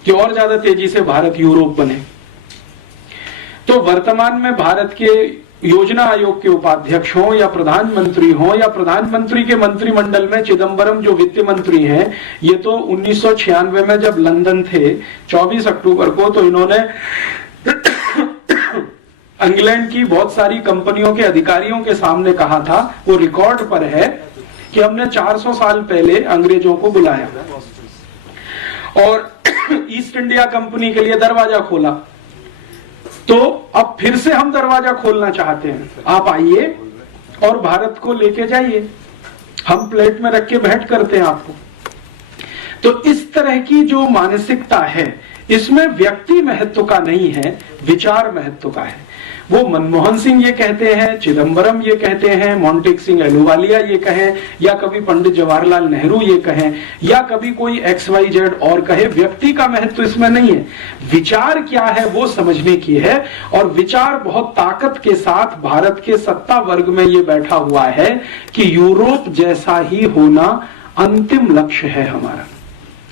कि और ज्यादा तेजी से भारत यूरोप बने। तो वर्तमान में भारत के योजना आयोग के उपाध्यक्ष हों या प्रधानमंत्री हों या प्रधानमंत्री के मंत्रिमंडल में चिदम्बरम जो वित्त मंत्री हैं, ये तो 1996 में जब लंदन थे 24 अक्टूबर को, तो इन्होंने इंग्लैंड की बहुत सारी कंपनियों के अधिकारियों के सामने कहा था, वो रिकॉर्ड पर है, कि हमने 400 साल पहले अंग्रेजों को बुलाया और ईस्ट इंडिया कंपनी के लिए दरवाजा खोला। तो अब फिर से हम दरवाजा खोलना चाहते हैं, आप आइए और भारत को लेके जाइए, हम प्लेट में रख के भेंट करते हैं आपको। तो इस तरह की जो मानसिकता है, इसमें व्यक्ति महत्व का नहीं है, विचार महत्व का है। वो मनमोहन सिंह ये कहते हैं, चिदम्बरम ये कहते हैं, मोंटेक सिंह अहलूवालिया ये कहें, या कभी पंडित जवाहरलाल नेहरू ये कहें, या कभी कोई XYZ और कहे, व्यक्ति का महत्व इसमें नहीं है। विचार क्या है वो समझने की है। और विचार बहुत ताकत के साथ भारत के सत्ता वर्ग में ये बैठा हुआ है कि यूरोप जैसा ही होना अंतिम लक्ष्य है हमारा,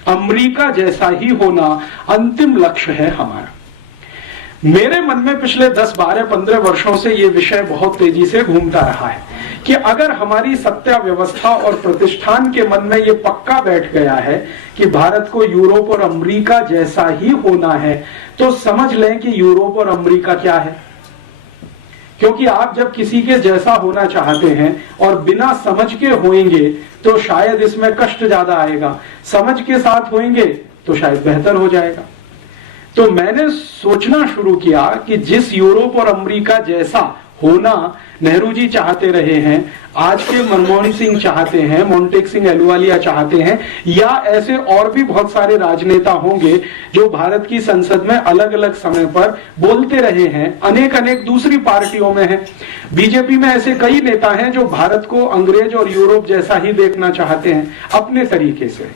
अमेरिका जैसा ही होना अंतिम लक्ष्य है हमारा। मेरे मन में पिछले 10, 12, 15 वर्षों से ये विषय बहुत तेजी से घूमता रहा है कि अगर हमारी सत्ता व्यवस्था और प्रतिष्ठान के मन में ये पक्का बैठ गया है कि भारत को यूरोप और अमेरिका जैसा ही होना है, तो समझ लें कि यूरोप और अमेरिका क्या है। क्योंकि आप जब किसी के जैसा होना चाहते हैं और बिना समझ के होएंगे तो शायद इसमें कष्ट ज्यादा आएगा, समझ के साथ होएंगे तो शायद बेहतर हो जाएगा। तो मैंने सोचना शुरू किया कि जिस यूरोप और अमेरिका जैसा होना नेहरू जी चाहते रहे हैं, आज के मनमोहन सिंह चाहते हैं, मोंटेक सिंह अहलूवालिया चाहते हैं, या ऐसे और भी बहुत सारे राजनेता होंगे जो भारत की संसद में अलग अलग समय पर बोलते रहे हैं, अनेक अनेक दूसरी पार्टियों में हैं। बीजेपी में ऐसे कई नेता हैं जो भारत को अंग्रेज और यूरोप जैसा ही देखना चाहते हैं अपने तरीके से।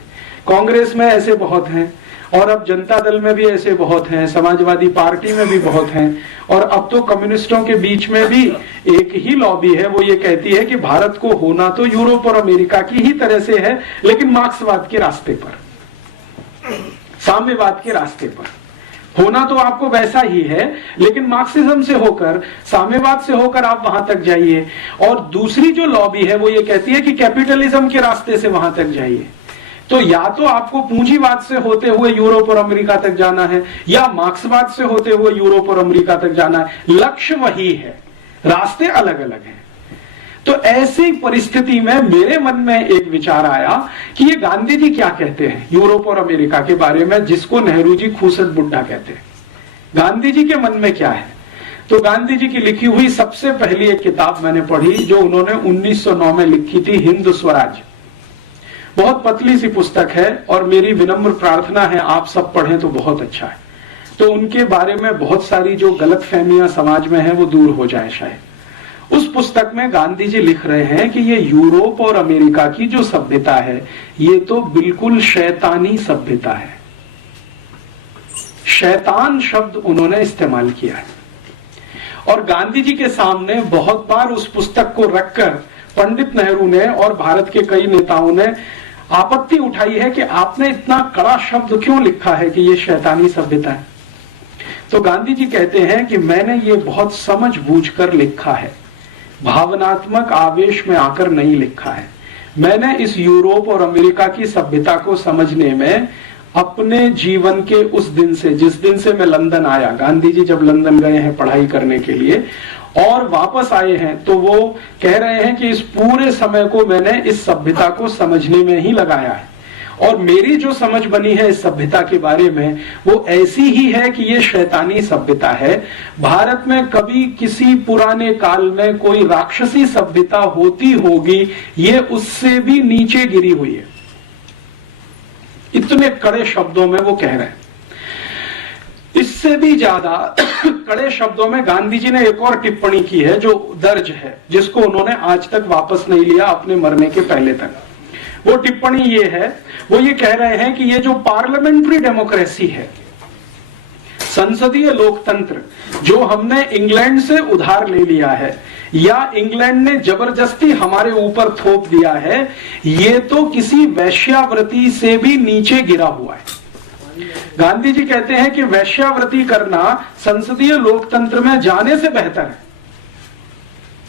कांग्रेस में ऐसे बहुत हैं, और अब जनता दल में भी ऐसे बहुत हैं, समाजवादी पार्टी में भी बहुत हैं, और अब तो कम्युनिस्टों के बीच में भी एक ही लॉबी है, वो ये कहती है कि भारत को होना तो यूरोप और अमेरिका की ही तरह से है, लेकिन मार्क्सवाद के रास्ते पर, साम्यवाद के रास्ते पर। होना तो आपको वैसा ही है, लेकिन मार्क्सिज्म से होकर, साम्यवाद से होकर आप वहां तक जाइए। और दूसरी जो लॉबी है वो ये कहती है कि कैपिटलिज्म के रास्ते से वहां तक जाइए। तो या तो आपको पूंजीवाद से होते हुए यूरोप और अमेरिका तक जाना है, या मार्क्सवाद से होते हुए यूरोप और अमेरिका तक जाना है। लक्ष्य वही है, रास्ते अलग अलग हैं। तो ऐसी परिस्थिति में मेरे मन में एक विचार आया कि ये गांधी जी क्या कहते हैं यूरोप और अमेरिका के बारे में, जिसको नेहरू जी खूसट बुड्ढा कहते हैं। गांधी जी के मन में क्या है? तो गांधी जी की लिखी हुई सबसे पहली एक किताब मैंने पढ़ी, जो उन्होंने 1909 में लिखी थी, हिंद स्वराज। बहुत पतली सी पुस्तक है और मेरी विनम्र प्रार्थना है आप सब पढ़ें तो बहुत अच्छा है। तो उनके बारे में बहुत सारी जो गलतफहमियां समाज में है वो दूर हो जाए शायद। उस पुस्तक में गांधी जी लिख रहे हैं कि ये यूरोप और अमेरिका की जो सभ्यता है ये तो बिल्कुल शैतानी सभ्यता है। शैतान शब्द उन्होंने इस्तेमाल किया है और गांधी जी के सामने बहुत बार उस पुस्तक को रखकर पंडित नेहरू ने और भारत के कई नेताओं ने आपत्ति उठाई है कि आपने इतना कड़ा शब्द क्यों लिखा है कि ये शैतानी सभ्यता है। तो गांधी जी कहते हैं कि मैंने ये बहुत समझ बूझकर लिखा है, भावनात्मक आवेश में आकर नहीं लिखा है। मैंने इस यूरोप और अमेरिका की सभ्यता को समझने में अपने जीवन के उस दिन से, जिस दिन से मैं लंदन आया, गांधी जी जब लंदन गए हैं पढ़ाई करने के लिए और वापस आए हैं, तो वो कह रहे हैं कि इस पूरे समय को मैंने इस सभ्यता को समझने में ही लगाया है और मेरी जो समझ बनी है इस सभ्यता के बारे में वो ऐसी ही है कि ये शैतानी सभ्यता है। भारत में कभी किसी पुराने काल में कोई राक्षसी सभ्यता होती होगी, ये उससे भी नीचे गिरी हुई है। इतने कड़े शब्दों में वो कह रहे हैं। इससे भी ज्यादा कड़े शब्दों में गांधी जी ने एक और टिप्पणी की है जो दर्ज है, जिसको उन्होंने आज तक वापस नहीं लिया अपने मरने के पहले तक। वो टिप्पणी ये है, वो ये कह रहे हैं कि ये जो पार्लियामेंट्री डेमोक्रेसी है, संसदीय लोकतंत्र जो हमने इंग्लैंड से उधार ले लिया है या इंग्लैंड ने जबरदस्ती हमारे ऊपर थोप दिया है, ये तो किसी वैश्यावृत्ति से भी नीचे गिरा हुआ है। गांधी जी कहते हैं कि वैश्यावृत्ति करना संसदीय लोकतंत्र में जाने से बेहतर है।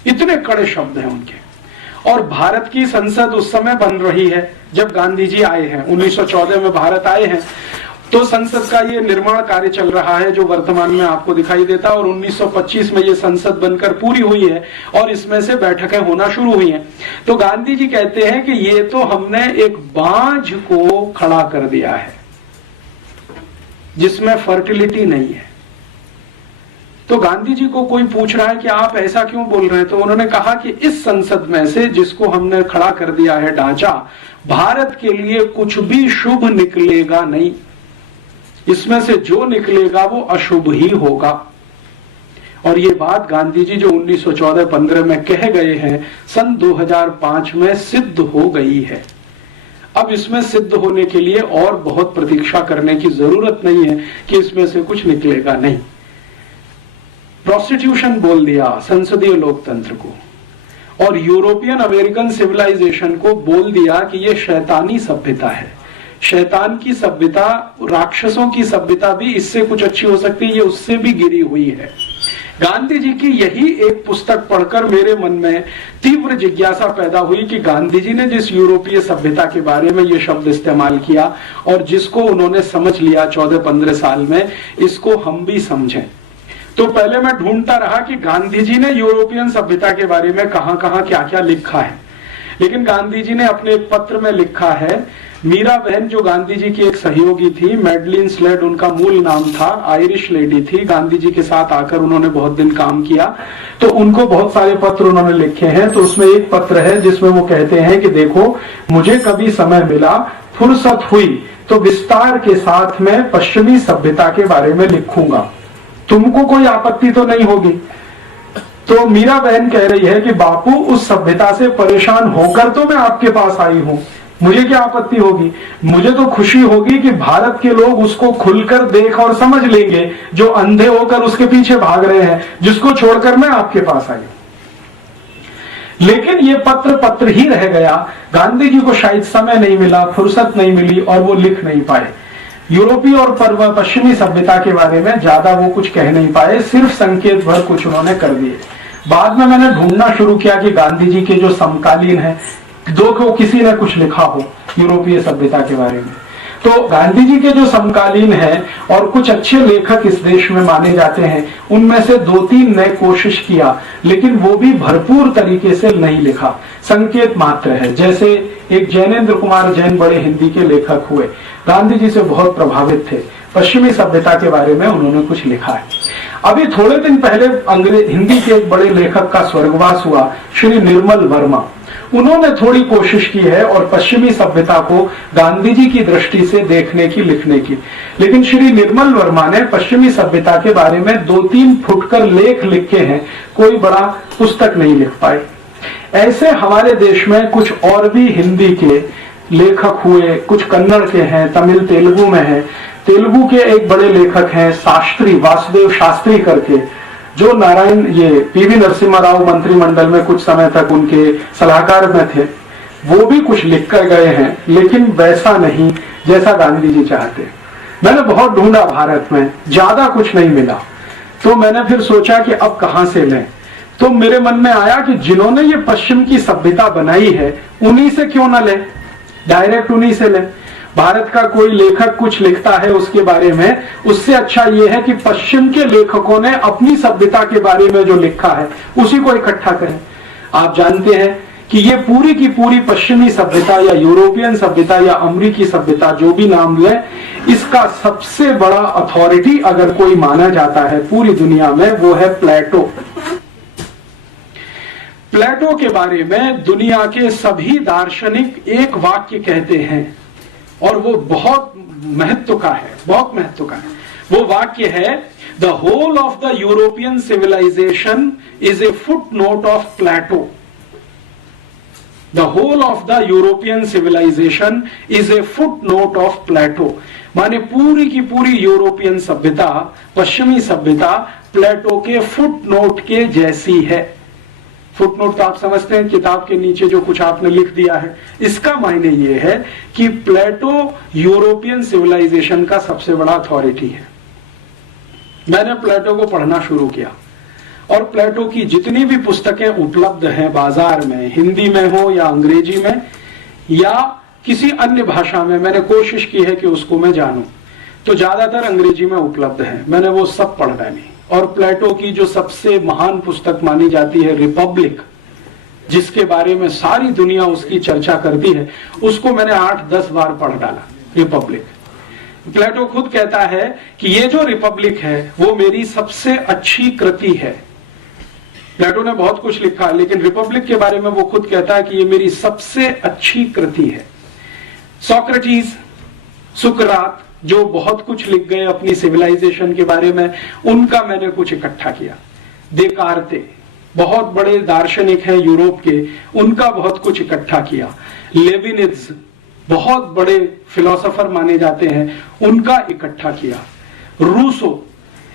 इतने कड़े शब्द हैं उनके। और भारत की संसद उस समय बन रही है जब गांधी जी आए हैं, 1914 में भारत आए हैं, तो संसद का ये निर्माण कार्य चल रहा है जो वर्तमान में आपको दिखाई देता है और 1925 में ये संसद बनकर पूरी हुई है और इसमें से बैठकें होना शुरू हुई हैं। तो गांधी जी कहते हैं कि ये तो हमने एक बांझ को खड़ा कर दिया है जिसमें फर्टिलिटी नहीं है। तो गांधी जी को कोई पूछ रहा है कि आप ऐसा क्यों बोल रहे हैं, तो उन्होंने कहा कि इस संसद में से जिसको हमने खड़ा कर दिया है ढांचा, भारत के लिए कुछ भी शुभ निकलेगा नहीं, इसमें से जो निकलेगा वो अशुभ ही होगा। और ये बात गांधी जी जो 1914-15 में कह गए हैं, सन 2005 में सिद्ध हो गई है। अब इसमें सिद्ध होने के लिए और बहुत प्रतीक्षा करने की जरूरत नहीं है कि इसमें से कुछ निकलेगा नहीं। प्रोस्टिट्यूशन बोल दिया संसदीय लोकतंत्र को और यूरोपियन अमेरिकन सिविलाइजेशन को बोल दिया कि ये शैतानी सभ्यता है। शैतान की सभ्यता, राक्षसों की सभ्यता भी इससे कुछ अच्छी हो सकती है, ये उससे भी गिरी हुई है। गांधी जी की यही एक पुस्तक पढ़कर मेरे मन में तीव्र जिज्ञासा पैदा हुई कि गांधी जी ने जिस यूरोपीय सभ्यता के बारे में ये शब्द इस्तेमाल किया और जिसको उन्होंने समझ लिया 14-15 साल में, इसको हम भी समझें। तो पहले मैं ढूंढता रहा कि गांधी जी ने यूरोपियन सभ्यता के बारे में कहां कहां क्या क्या लिखा है, लेकिन गांधी जी ने अपने एक पत्र में लिखा है। मीरा बहन जो गांधी जी की एक सहयोगी थी, मैडलिन स्लेड उनका मूल नाम था, आयरिश लेडी थी, गांधी जी के साथ आकर उन्होंने बहुत दिन काम किया, तो उनको बहुत सारे पत्र उन्होंने लिखे हैं। तो उसमें एक पत्र है जिसमें वो कहते हैं कि देखो, मुझे कभी समय मिला, फुर्सत हुई तो विस्तार के साथ में पश्चिमी सभ्यता के बारे में लिखूंगा, तुमको कोई आपत्ति तो नहीं होगी। तो मीरा बहन कह रही है कि बापू, उस सभ्यता से परेशान होकर तो मैं आपके पास आई हूं, मुझे क्या आपत्ति होगी। मुझे तो खुशी होगी कि भारत के लोग उसको खुलकर देख और समझ लेंगे जो अंधे होकर उसके पीछे भाग रहे हैं, जिसको छोड़कर मैं आपके पास आई। लेकिन ये पत्र ही रह गया। गांधी जी को शायद समय नहीं मिला, फुर्सत नहीं मिली और वो लिख नहीं पाए। यूरोपीय और पश्चिमी सभ्यता के बारे में ज्यादा वो कुछ कह नहीं पाए, सिर्फ संकेत भर कुछ उन्होंने कर दिए। बाद में मैंने ढूंढना शुरू किया कि गांधी जी के जो समकालीन है, दो को किसी ने कुछ लिखा हो यूरोपीय सभ्यता के बारे में। तो गांधी जी के जो समकालीन हैं और कुछ अच्छे लेखक इस देश में माने जाते हैं, उनमें से 2-3 ने कोशिश किया, लेकिन वो भी भरपूर तरीके से नहीं लिखा, संकेत मात्र है। जैसे एक जैनेन्द्र कुमार जैन बड़े हिंदी के लेखक हुए, गांधी जी से बहुत प्रभावित थे, पश्चिमी सभ्यता के बारे में उन्होंने कुछ लिखा है। अभी थोड़े दिन पहले हिंदी के एक बड़े लेखक का स्वर्गवास हुआ, श्री निर्मल वर्मा। उन्होंने थोड़ी कोशिश की है और पश्चिमी सभ्यता को गांधी जी की दृष्टि से देखने की, लिखने की, लेकिन श्री निर्मल वर्मा ने पश्चिमी सभ्यता के बारे में 2-3 फुटकर लेख लिखे हैं, कोई बड़ा पुस्तक नहीं लिख पाए। ऐसे हमारे देश में कुछ और भी हिंदी के लेखक हुए, कुछ कन्नड़ के हैं, तमिल तेलुगु में है। तेलुगु के एक बड़े लेखक हैं शास्त्री, वासुदेव शास्त्री करके, जो नारायण ये पीवी नरसिम्हा राव मंत्रिमंडल में कुछ समय तक उनके सलाहकार में थे। वो भी कुछ लिख कर गए हैं, लेकिन वैसा नहीं जैसा गांधी जी चाहते। मैंने बहुत ढूंढा भारत में, ज्यादा कुछ नहीं मिला। तो मैंने फिर सोचा कि अब कहां से लें। तो मेरे मन में आया कि जिन्होंने ये पश्चिम की सभ्यता बनाई है, उन्हीं से क्यों ना ले, डायरेक्ट उन्हीं से ले। भारत का कोई लेखक कुछ लिखता है उसके बारे में, उससे अच्छा यह है कि पश्चिम के लेखकों ने अपनी सभ्यता के बारे में जो लिखा है उसी को इकट्ठा करें। आप जानते हैं कि ये पूरी की पूरी पश्चिमी सभ्यता या यूरोपियन सभ्यता या अमेरिकी सभ्यता, जो भी नाम ले, इसका सबसे बड़ा अथॉरिटी अगर कोई माना जाता है पूरी दुनिया में, वो है प्लेटो। प्लेटो के बारे में दुनिया के सभी दार्शनिक एक वाक्य कहते हैं और वो बहुत महत्व का है, बहुत महत्व का है। वो वाक्य है, the whole of the European civilisation is a footnote of Plato. The whole of the European civilisation is a footnote of Plato. माने पूरी की पूरी यूरोपियन सभ्यता, पश्चिमी सभ्यता प्लेटो के फुट नोट के जैसी है। फुटनोट तो आप समझते हैं, किताब के नीचे जो कुछ आपने लिख दिया है। इसका मायने ये है कि प्लेटो यूरोपियन सिविलाइजेशन का सबसे बड़ा अथॉरिटी है। मैंने प्लेटो को पढ़ना शुरू किया और प्लेटो की जितनी भी पुस्तकें उपलब्ध हैं बाजार में, हिंदी में हो या अंग्रेजी में या किसी अन्य भाषा में, मैंने कोशिश की है कि उसको मैं जानूं। तो ज्यादातर अंग्रेजी में उपलब्ध है, मैंने वो सब पढ़ डाली। और प्लेटो की जो सबसे महान पुस्तक मानी जाती है रिपब्लिक, जिसके बारे में सारी दुनिया उसकी चर्चा करती है, उसको मैंने 8-10 बार पढ़ डाला। रिपब्लिक, प्लेटो खुद कहता है कि ये जो रिपब्लिक है वो मेरी सबसे अच्छी कृति है। प्लेटो ने बहुत कुछ लिखा, लेकिन रिपब्लिक के बारे में वो खुद कहता है कि ये मेरी सबसे अच्छी कृति है। सोक्रेटिस, सुकरात, जो बहुत कुछ लिख गए अपनी सिविलाइजेशन के बारे में, उनका मैंने कुछ इकट्ठा किया। देकार्ते, बहुत बड़े दार्शनिक हैं यूरोप के, उनका बहुत कुछ इकट्ठा किया। लेविनिज, बहुत बड़े फिलोसोफर माने जाते हैं, उनका इकट्ठा किया। रूसो,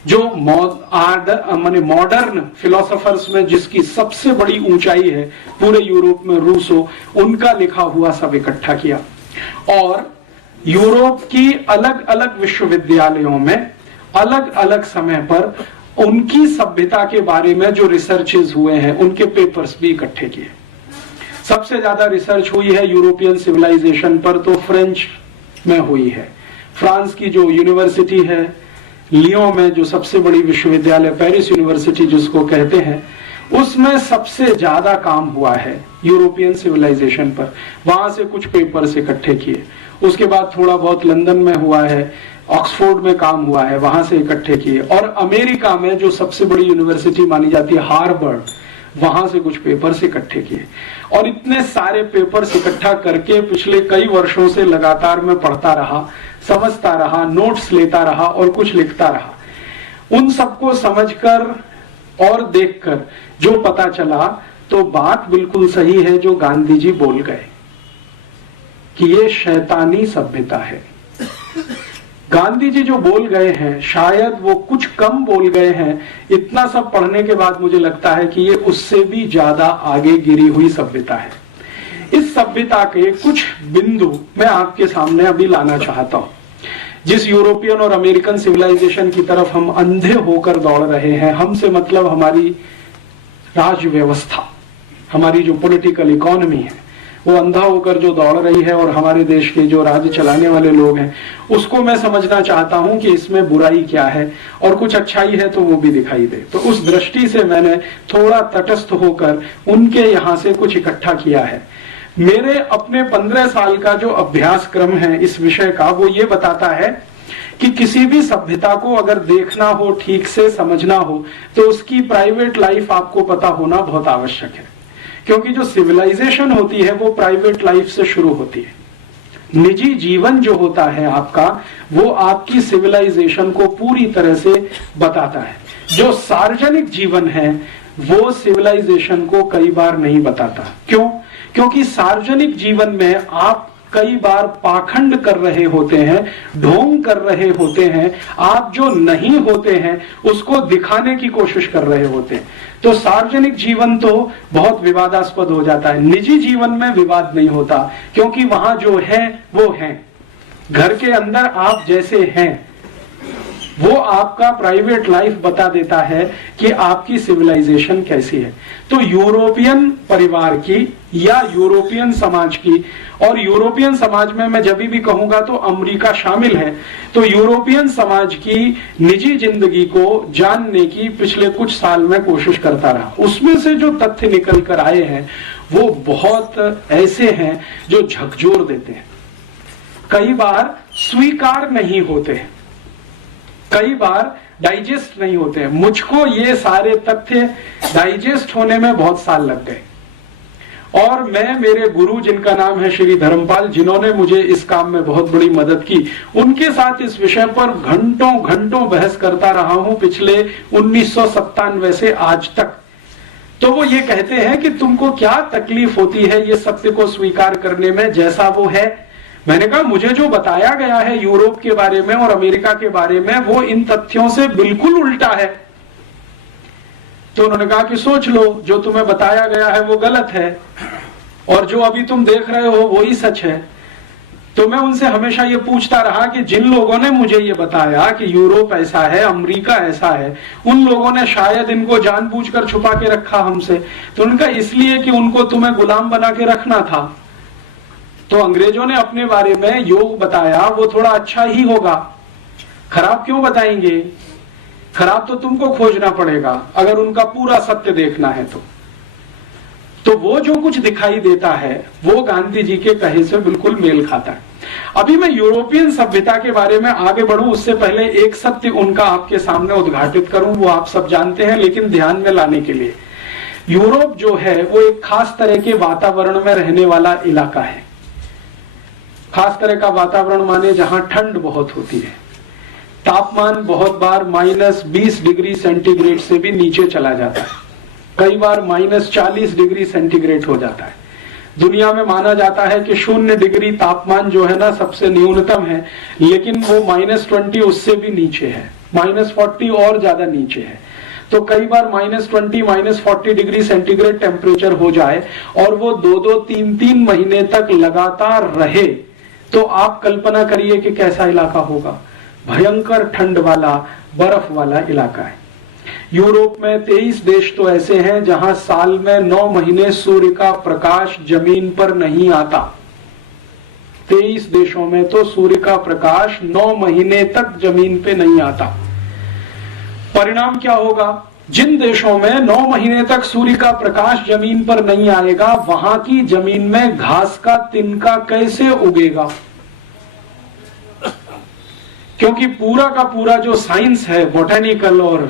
जो मॉडर्न फिलोसोफर्स में जिसकी सबसे बड़ी ऊंचाई है पूरे यूरोप में, रूसो, उनका लिखा हुआ सब इकट्ठा किया। और यूरोप की अलग अलग विश्वविद्यालयों में अलग अलग समय पर उनकी सभ्यता के बारे में जो रिसर्चेस हुए हैं, उनके पेपर्स भी इकट्ठे किए। सबसे ज्यादा रिसर्च हुई है यूरोपियन सिविलाइजेशन पर, तो फ्रेंच में हुई है। फ्रांस की जो यूनिवर्सिटी है लियों में, जो सबसे बड़ी विश्वविद्यालय, पेरिस यूनिवर्सिटी जिसको कहते हैं, उसमें सबसे ज्यादा काम हुआ है यूरोपियन सिविलाइजेशन पर। वहां से कुछ पेपर्स इकट्ठे किए। उसके बाद थोड़ा बहुत लंदन में हुआ है, ऑक्सफोर्ड में काम हुआ है, वहां से इकट्ठे किए। और अमेरिका में जो सबसे बड़ी यूनिवर्सिटी मानी जाती है हार्वर्ड, वहां से कुछ पेपर्स इकट्ठे किए। और इतने सारे पेपर्स इकट्ठा करके पिछले कई वर्षों से लगातार मैं पढ़ता रहा, समझता रहा, नोट्स लेता रहा और कुछ लिखता रहा। उन सबको समझकर और देखकर जो पता चला, तो बात बिल्कुल सही है जो गांधी जी बोल गए कि ये शैतानी सभ्यता है। गांधी जी जो बोल गए हैं, शायद वो कुछ कम बोल गए हैं। इतना सब पढ़ने के बाद मुझे लगता है कि ये उससे भी ज्यादा आगे गिरी हुई सभ्यता है। इस सभ्यता के कुछ बिंदु मैं आपके सामने अभी लाना चाहता हूं। जिस यूरोपियन और अमेरिकन सिविलाइजेशन की तरफ हम अंधे होकर दौड़ रहे हैं, हमसे मतलब हमारी राज्य व्यवस्था, हमारी जो पॉलिटिकल इकोनॉमी है, वो अंधा होकर जो दौड़ रही है, और हमारे देश के जो राज्य चलाने वाले लोग हैं, उसको मैं समझना चाहता हूं कि इसमें बुराई क्या है और कुछ अच्छाई है तो वो भी दिखाई दे। तो उस दृष्टि से मैंने थोड़ा तटस्थ होकर उनके यहां से कुछ इकट्ठा किया है। मेरे अपने 15 साल का जो अभ्यास क्रम है इस विषय का, वो ये बताता है कि किसी भी सभ्यता को अगर देखना हो, ठीक से समझना हो, तो उसकी प्राइवेट लाइफ आपको पता होना बहुत आवश्यक है। क्योंकि जो सिविलाइजेशन होती है वो प्राइवेट लाइफ से शुरू होती है। निजी जीवन जो होता है आपका, वो आपकी सिविलाइजेशन को पूरी तरह से बताता है। जो सार्वजनिक जीवन है वो सिविलाइजेशन को कई बार नहीं बताता। क्यों? क्योंकि सार्वजनिक जीवन में आप कई बार पाखंड कर रहे होते हैं, ढोंग कर रहे होते हैं, आप जो नहीं होते हैं उसको दिखाने की कोशिश कर रहे होते हैं। तो सार्वजनिक जीवन तो बहुत विवादास्पद हो जाता है। निजी जीवन में विवाद नहीं होता, क्योंकि वहां जो है वो है। घर के अंदर आप जैसे हैं वो आपका प्राइवेट लाइफ बता देता है कि आपकी सिविलाइजेशन कैसी है। तो यूरोपियन परिवार की या यूरोपियन समाज की, और यूरोपियन समाज में मैं जब भी कहूंगा तो अमेरिका शामिल है, तो यूरोपियन समाज की निजी जिंदगी को जानने की पिछले कुछ साल में कोशिश करता रहा। उसमें से जो तथ्य निकल कर आए हैं वो बहुत ऐसे हैं जो झकझोर देते हैं, कई बार स्वीकार नहीं होते हैं, कई बार डाइजेस्ट नहीं होते हैं। मुझको ये सारे तथ्य डाइजेस्ट होने में बहुत साल लग गए, और मैं, मेरे गुरु जिनका नाम है श्री धर्मपाल, जिन्होंने मुझे इस काम में बहुत बड़ी मदद की, उनके साथ इस विषय पर घंटों घंटों बहस करता रहा हूं पिछले 1997 से आज तक। तो वो ये कहते हैं कि तुमको क्या तकलीफ होती है ये सत्य को स्वीकार करने में जैसा वो है। मैंने कहा मुझे जो बताया गया है यूरोप के बारे में और अमेरिका के बारे में वो इन तथ्यों से बिल्कुल उल्टा है। तो उन्होंने कहा कि सोच लो, जो तुम्हें बताया गया है वो गलत है और जो अभी तुम देख रहे हो वही सच है। तो मैं उनसे हमेशा ये पूछता रहा कि जिन लोगों ने मुझे ये बताया कि यूरोप ऐसा है, अमेरिका ऐसा है, उन लोगों ने शायद इनको जानबूझकर छुपा के रखा हमसे। तो उनका इसलिए कि उनको तुम्हें गुलाम बना के रखना था। तो अंग्रेजों ने अपने बारे में योग बताया, वो थोड़ा अच्छा ही होगा, खराब क्यों बताएंगे? खराब तो तुमको खोजना पड़ेगा अगर उनका पूरा सत्य देखना है तो वो जो कुछ दिखाई देता है वो गांधी जी के कहे से बिल्कुल मेल खाता है। अभी मैं यूरोपियन सभ्यता के बारे में आगे बढ़ूं उससे पहले एक सत्य उनका आपके सामने उद्घाटित करूं। वो आप सब जानते हैं, लेकिन ध्यान में लाने के लिए, यूरोप जो है वो एक खास तरह के वातावरण में रहने वाला इलाका है। खास तरह का वातावरण माने जहां ठंड बहुत होती है, तापमान बहुत बार -20 डिग्री सेंटीग्रेड से भी नीचे चला जाता है, कई बार -40 डिग्री सेंटीग्रेड हो जाता है। दुनिया में माना जाता है कि 0 डिग्री तापमान जो है ना सबसे न्यूनतम है, लेकिन वो -20 उससे भी नीचे है, -40 और ज्यादा नीचे है। तो कई बार -20 -40 डिग्री सेंटीग्रेड टेम्परेचर हो जाए और वो 2-2 3-3 महीने तक लगातार रहे, तो आप कल्पना करिए कि कैसा इलाका होगा। भयंकर ठंड वाला, बर्फ वाला इलाका है। यूरोप में 23 देश तो ऐसे हैं जहां साल में 9 महीने सूर्य का प्रकाश जमीन पर नहीं आता। 23 देशों में तो सूर्य का प्रकाश 9 महीने तक जमीन पे नहीं आता। परिणाम क्या होगा? जिन देशों में 9 महीने तक सूर्य का प्रकाश जमीन पर नहीं आएगा, वहां की जमीन में घास का तिनका कैसे उगेगा? क्योंकि पूरा का पूरा जो साइंस है, बोटेनिकल और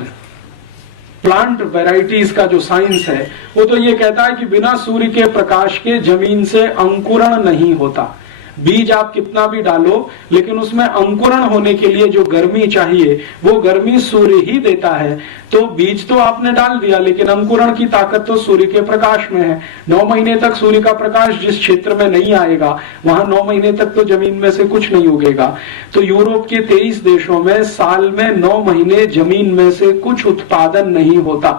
प्लांट वैरायटीज का जो साइंस है, वो तो ये कहता है कि बिना सूर्य के प्रकाश के जमीन से अंकुरण नहीं होता। बीज आप कितना भी डालो, लेकिन उसमें अंकुरण होने के लिए जो गर्मी चाहिए वो गर्मी सूर्य ही देता है। तो बीज तो आपने डाल दिया, लेकिन अंकुरण की ताकत तो सूर्य के प्रकाश में है। 9 महीने तक सूर्य का प्रकाश जिस क्षेत्र में नहीं आएगा, वहां 9 महीने तक तो जमीन में से कुछ नहीं उगेगा। तो यूरोप के 23 देशों में साल में 9 महीने जमीन में से कुछ उत्पादन नहीं होता,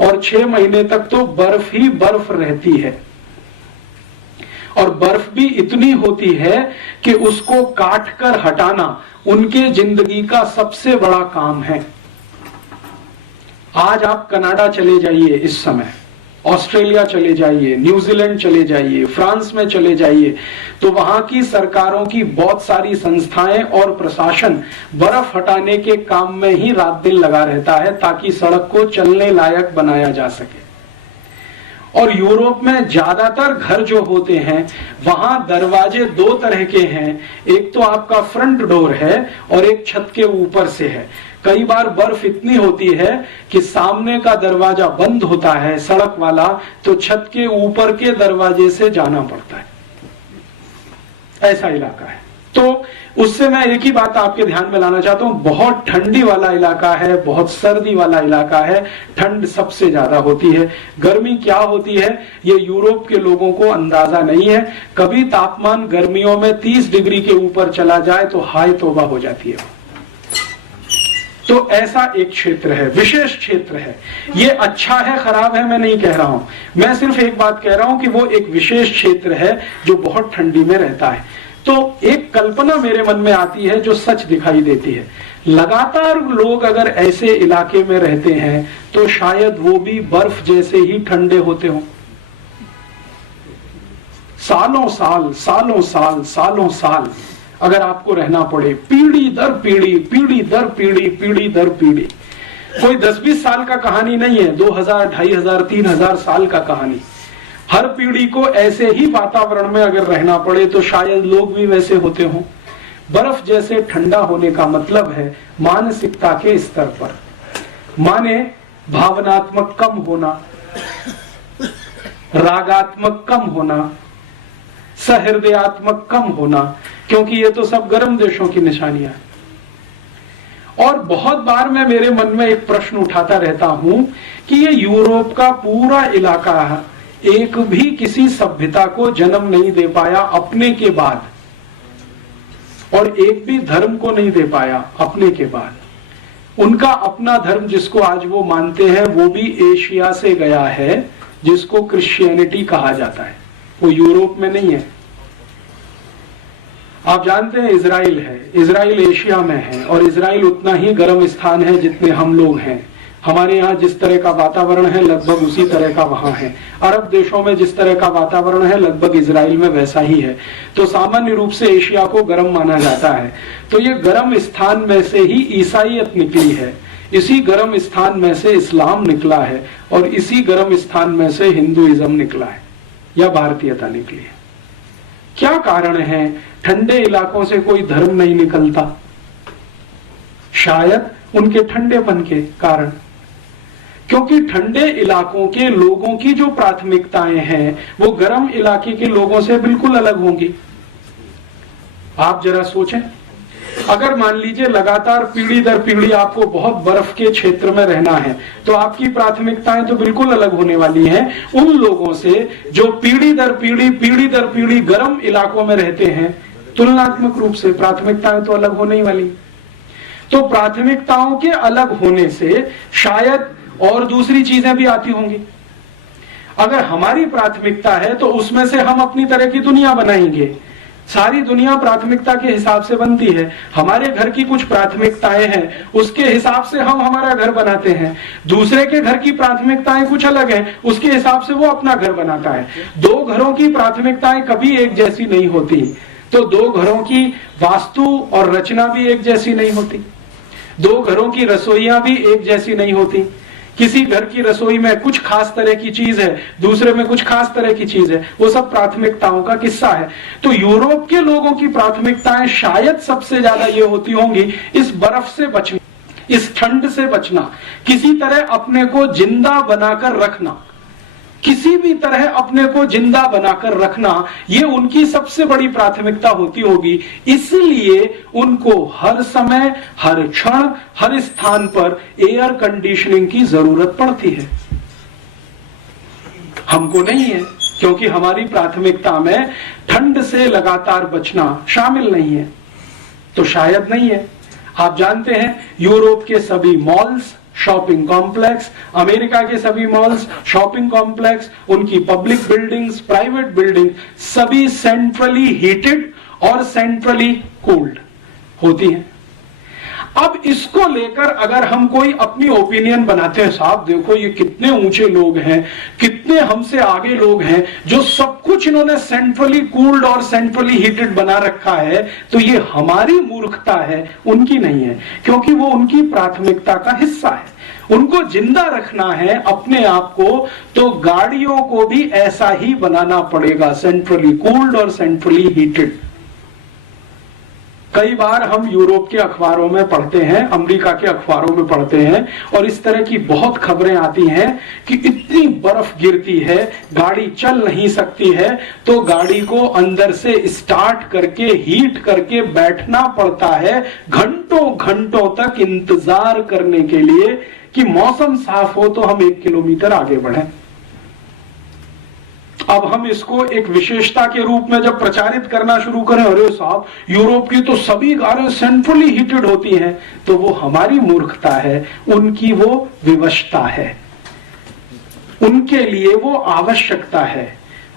और 6 महीने तक तो बर्फ ही बर्फ रहती है। और बर्फ भी इतनी होती है कि उसको काट कर हटाना उनके जिंदगी का सबसे बड़ा काम है। आज आप कनाडा चले जाइए, इस समय ऑस्ट्रेलिया चले जाइए, न्यूजीलैंड चले जाइए, फ्रांस में चले जाइए, तो वहां की सरकारों की बहुत सारी संस्थाएं और प्रशासन बर्फ हटाने के काम में ही रात दिन लगा रहता है ताकि सड़क को चलने लायक बनाया जा सके। और यूरोप में ज्यादातर घर जो होते हैं वहां दरवाजे दो तरह के हैं, एक तो आपका फ्रंट डोर है और एक छत के ऊपर से है। कई बार बर्फ इतनी होती है कि सामने का दरवाजा बंद होता है सड़क वाला, तो छत के ऊपर के दरवाजे से जाना पड़ता है। ऐसा इलाका है। तो उससे मैं एक ही बात आपके ध्यान में लाना चाहता हूं, बहुत ठंडी वाला इलाका है, बहुत सर्दी वाला इलाका है, ठंड सबसे ज्यादा होती है। गर्मी क्या होती है ये यूरोप के लोगों को अंदाजा नहीं है। कभी तापमान गर्मियों में 30 डिग्री के ऊपर चला जाए तो हाय तौबा हो जाती है। तो ऐसा एक क्षेत्र है, विशेष क्षेत्र है। ये अच्छा है खराब है मैं नहीं कह रहा हूं, मैं सिर्फ एक बात कह रहा हूं कि वो एक विशेष क्षेत्र है जो बहुत ठंडी में रहता है। तो एक कल्पना मेरे मन में आती है जो सच दिखाई देती है, लगातार लोग अगर ऐसे इलाके में रहते हैं तो शायद वो भी बर्फ जैसे ही ठंडे होते हों। सालों साल सालों साल सालों साल अगर आपको रहना पड़े, पीढ़ी दर पीढ़ी, पीढ़ी दर पीढ़ी, पीढ़ी दर पीढ़ी, कोई 10-20 साल का कहानी नहीं है, 2000, 2500, 3000 साल का कहानी। हर पीढ़ी को ऐसे ही वातावरण में अगर रहना पड़े तो शायद लोग भी वैसे होते हों। बर्फ जैसे ठंडा होने का मतलब है मानसिकता के स्तर पर, माने भावनात्मक कम होना, रागात्मक कम होना, सहृदयात्मक कम होना, क्योंकि ये तो सब गर्म देशों की निशानियां हैं। और बहुत बार मैं मेरे मन में एक प्रश्न उठाता रहता हूं कि ये यूरोप का पूरा इलाका एक भी किसी सभ्यता को जन्म नहीं दे पाया अपने के बाद, और एक भी धर्म को नहीं दे पाया अपने के बाद। उनका अपना धर्म जिसको आज वो मानते हैं वो भी एशिया से गया है, जिसको क्रिश्चियनिटी कहा जाता है, वो यूरोप में नहीं है। आप जानते हैं इजराइल है, इजराइल एशिया में है और इजराइल उतना ही गर्म स्थान है जितने हम लोग हैं। हमारे यहाँ जिस तरह का वातावरण है लगभग उसी तरह का वहां है। अरब देशों में जिस तरह का वातावरण है लगभग इजराइल में वैसा ही है। तो सामान्य रूप से एशिया को गर्म माना जाता है। तो ये गर्म स्थान में से ही ईसाईयत निकली है, इसी गर्म स्थान में से इस्लाम निकला है और इसी गर्म स्थान में से हिंदुइज्म निकला है या भारतीयता निकली है। क्या कारण है ठंडे इलाकों से कोई धर्म नहीं निकलता? शायद उनके ठंडेपन के कारण, क्योंकि ठंडे इलाकों के लोगों की जो प्राथमिकताएं हैं वो गर्म इलाके के लोगों से बिल्कुल अलग होंगी। आप जरा सोचें, अगर मान लीजिए लगातार पीढ़ी दर पीढ़ी आपको बहुत बर्फ के क्षेत्र में रहना है तो आपकी प्राथमिकताएं तो बिल्कुल अलग होने वाली हैं उन लोगों से जो पीढ़ी दर पीढ़ी गर्म इलाकों में रहते हैं। तुलनात्मक रूप से प्राथमिकताएं तो अलग होने ही वाली। तो प्राथमिकताओं के अलग होने से शायद और दूसरी चीजें भी आती होंगी। अगर हमारी प्राथमिकता है तो उसमें से हम अपनी तरह की दुनिया बनाएंगे। सारी दुनिया प्राथमिकता के हिसाब से बनती है। हमारे घर की कुछ प्राथमिकताएं हैं, उसके हिसाब से हम हमारा घर बनाते हैं। दूसरे के घर की प्राथमिकताएं कुछ अलग हैं, उसके हिसाब से वो अपना घर बनाता है। दो घरों की प्राथमिकताएं कभी एक जैसी नहीं होती, तो दो घरों की वास्तु और रचना भी एक जैसी नहीं होती। दो घरों की रसोइयां भी एक जैसी नहीं होती। किसी घर की रसोई में कुछ खास तरह की चीज है, दूसरे में कुछ खास तरह की चीज है। वो सब प्राथमिकताओं का किस्सा है। तो यूरोप के लोगों की प्राथमिकताएं शायद सबसे ज्यादा ये होती होंगी इस बर्फ से बचना, इस ठंड से बचना, किसी तरह अपने को जिंदा बनाकर रखना, किसी भी तरह अपने को जिंदा बनाकर रखना, ये उनकी सबसे बड़ी प्राथमिकता होती होगी। इसलिए उनको हर समय, हर क्षण, हर स्थान पर एयर कंडीशनिंग की जरूरत पड़ती है। हमको नहीं है, क्योंकि हमारी प्राथमिकता में ठंड से लगातार बचना शामिल नहीं है। तो शायद नहीं है। आप जानते हैं यूरोप के सभी मॉल्स, शॉपिंग कॉम्प्लेक्स, अमेरिका के सभी मॉल्स, शॉपिंग कॉम्प्लेक्स, उनकी पब्लिक बिल्डिंग्स, प्राइवेट बिल्डिंग, सभी सेंट्रली हीटेड और सेंट्रली कूल्ड होती हैं। अब इसको लेकर अगर हम कोई अपनी ओपिनियन बनाते हैं, साहब देखो ये कितने ऊंचे लोग हैं, कितने हमसे आगे लोग हैं जो सब कुछ इन्होंने सेंट्रली कूल्ड और सेंट्रली हीटेड बना रखा है, तो ये हमारी मूर्खता है, उनकी नहीं है, क्योंकि वो उनकी प्राथमिकता का हिस्सा है। उनको जिंदा रखना है अपने आप को, तो गाड़ियों को भी ऐसा ही बनाना पड़ेगा, सेंट्रली कूल्ड और सेंट्रली हीटेड। कई बार हम यूरोप के अखबारों में पढ़ते हैं, अमेरिका के अखबारों में पढ़ते हैं, और इस तरह की बहुत खबरें आती हैं कि इतनी बर्फ गिरती है, गाड़ी चल नहीं सकती है, तो गाड़ी को अंदर से स्टार्ट करके हीट करके बैठना पड़ता है घंटों घंटों तक इंतजार करने के लिए कि मौसम साफ हो तो हम 1 किलोमीटर आगे बढ़ें। अब हम इसको एक विशेषता के रूप में जब प्रचारित करना शुरू करें, अरे साहब यूरोप की तो सभी कारें सेंट्रली हीटेड होती हैं, तो वो हमारी मूर्खता है, उनकी वो विवशता है, उनके लिए वो आवश्यकता है,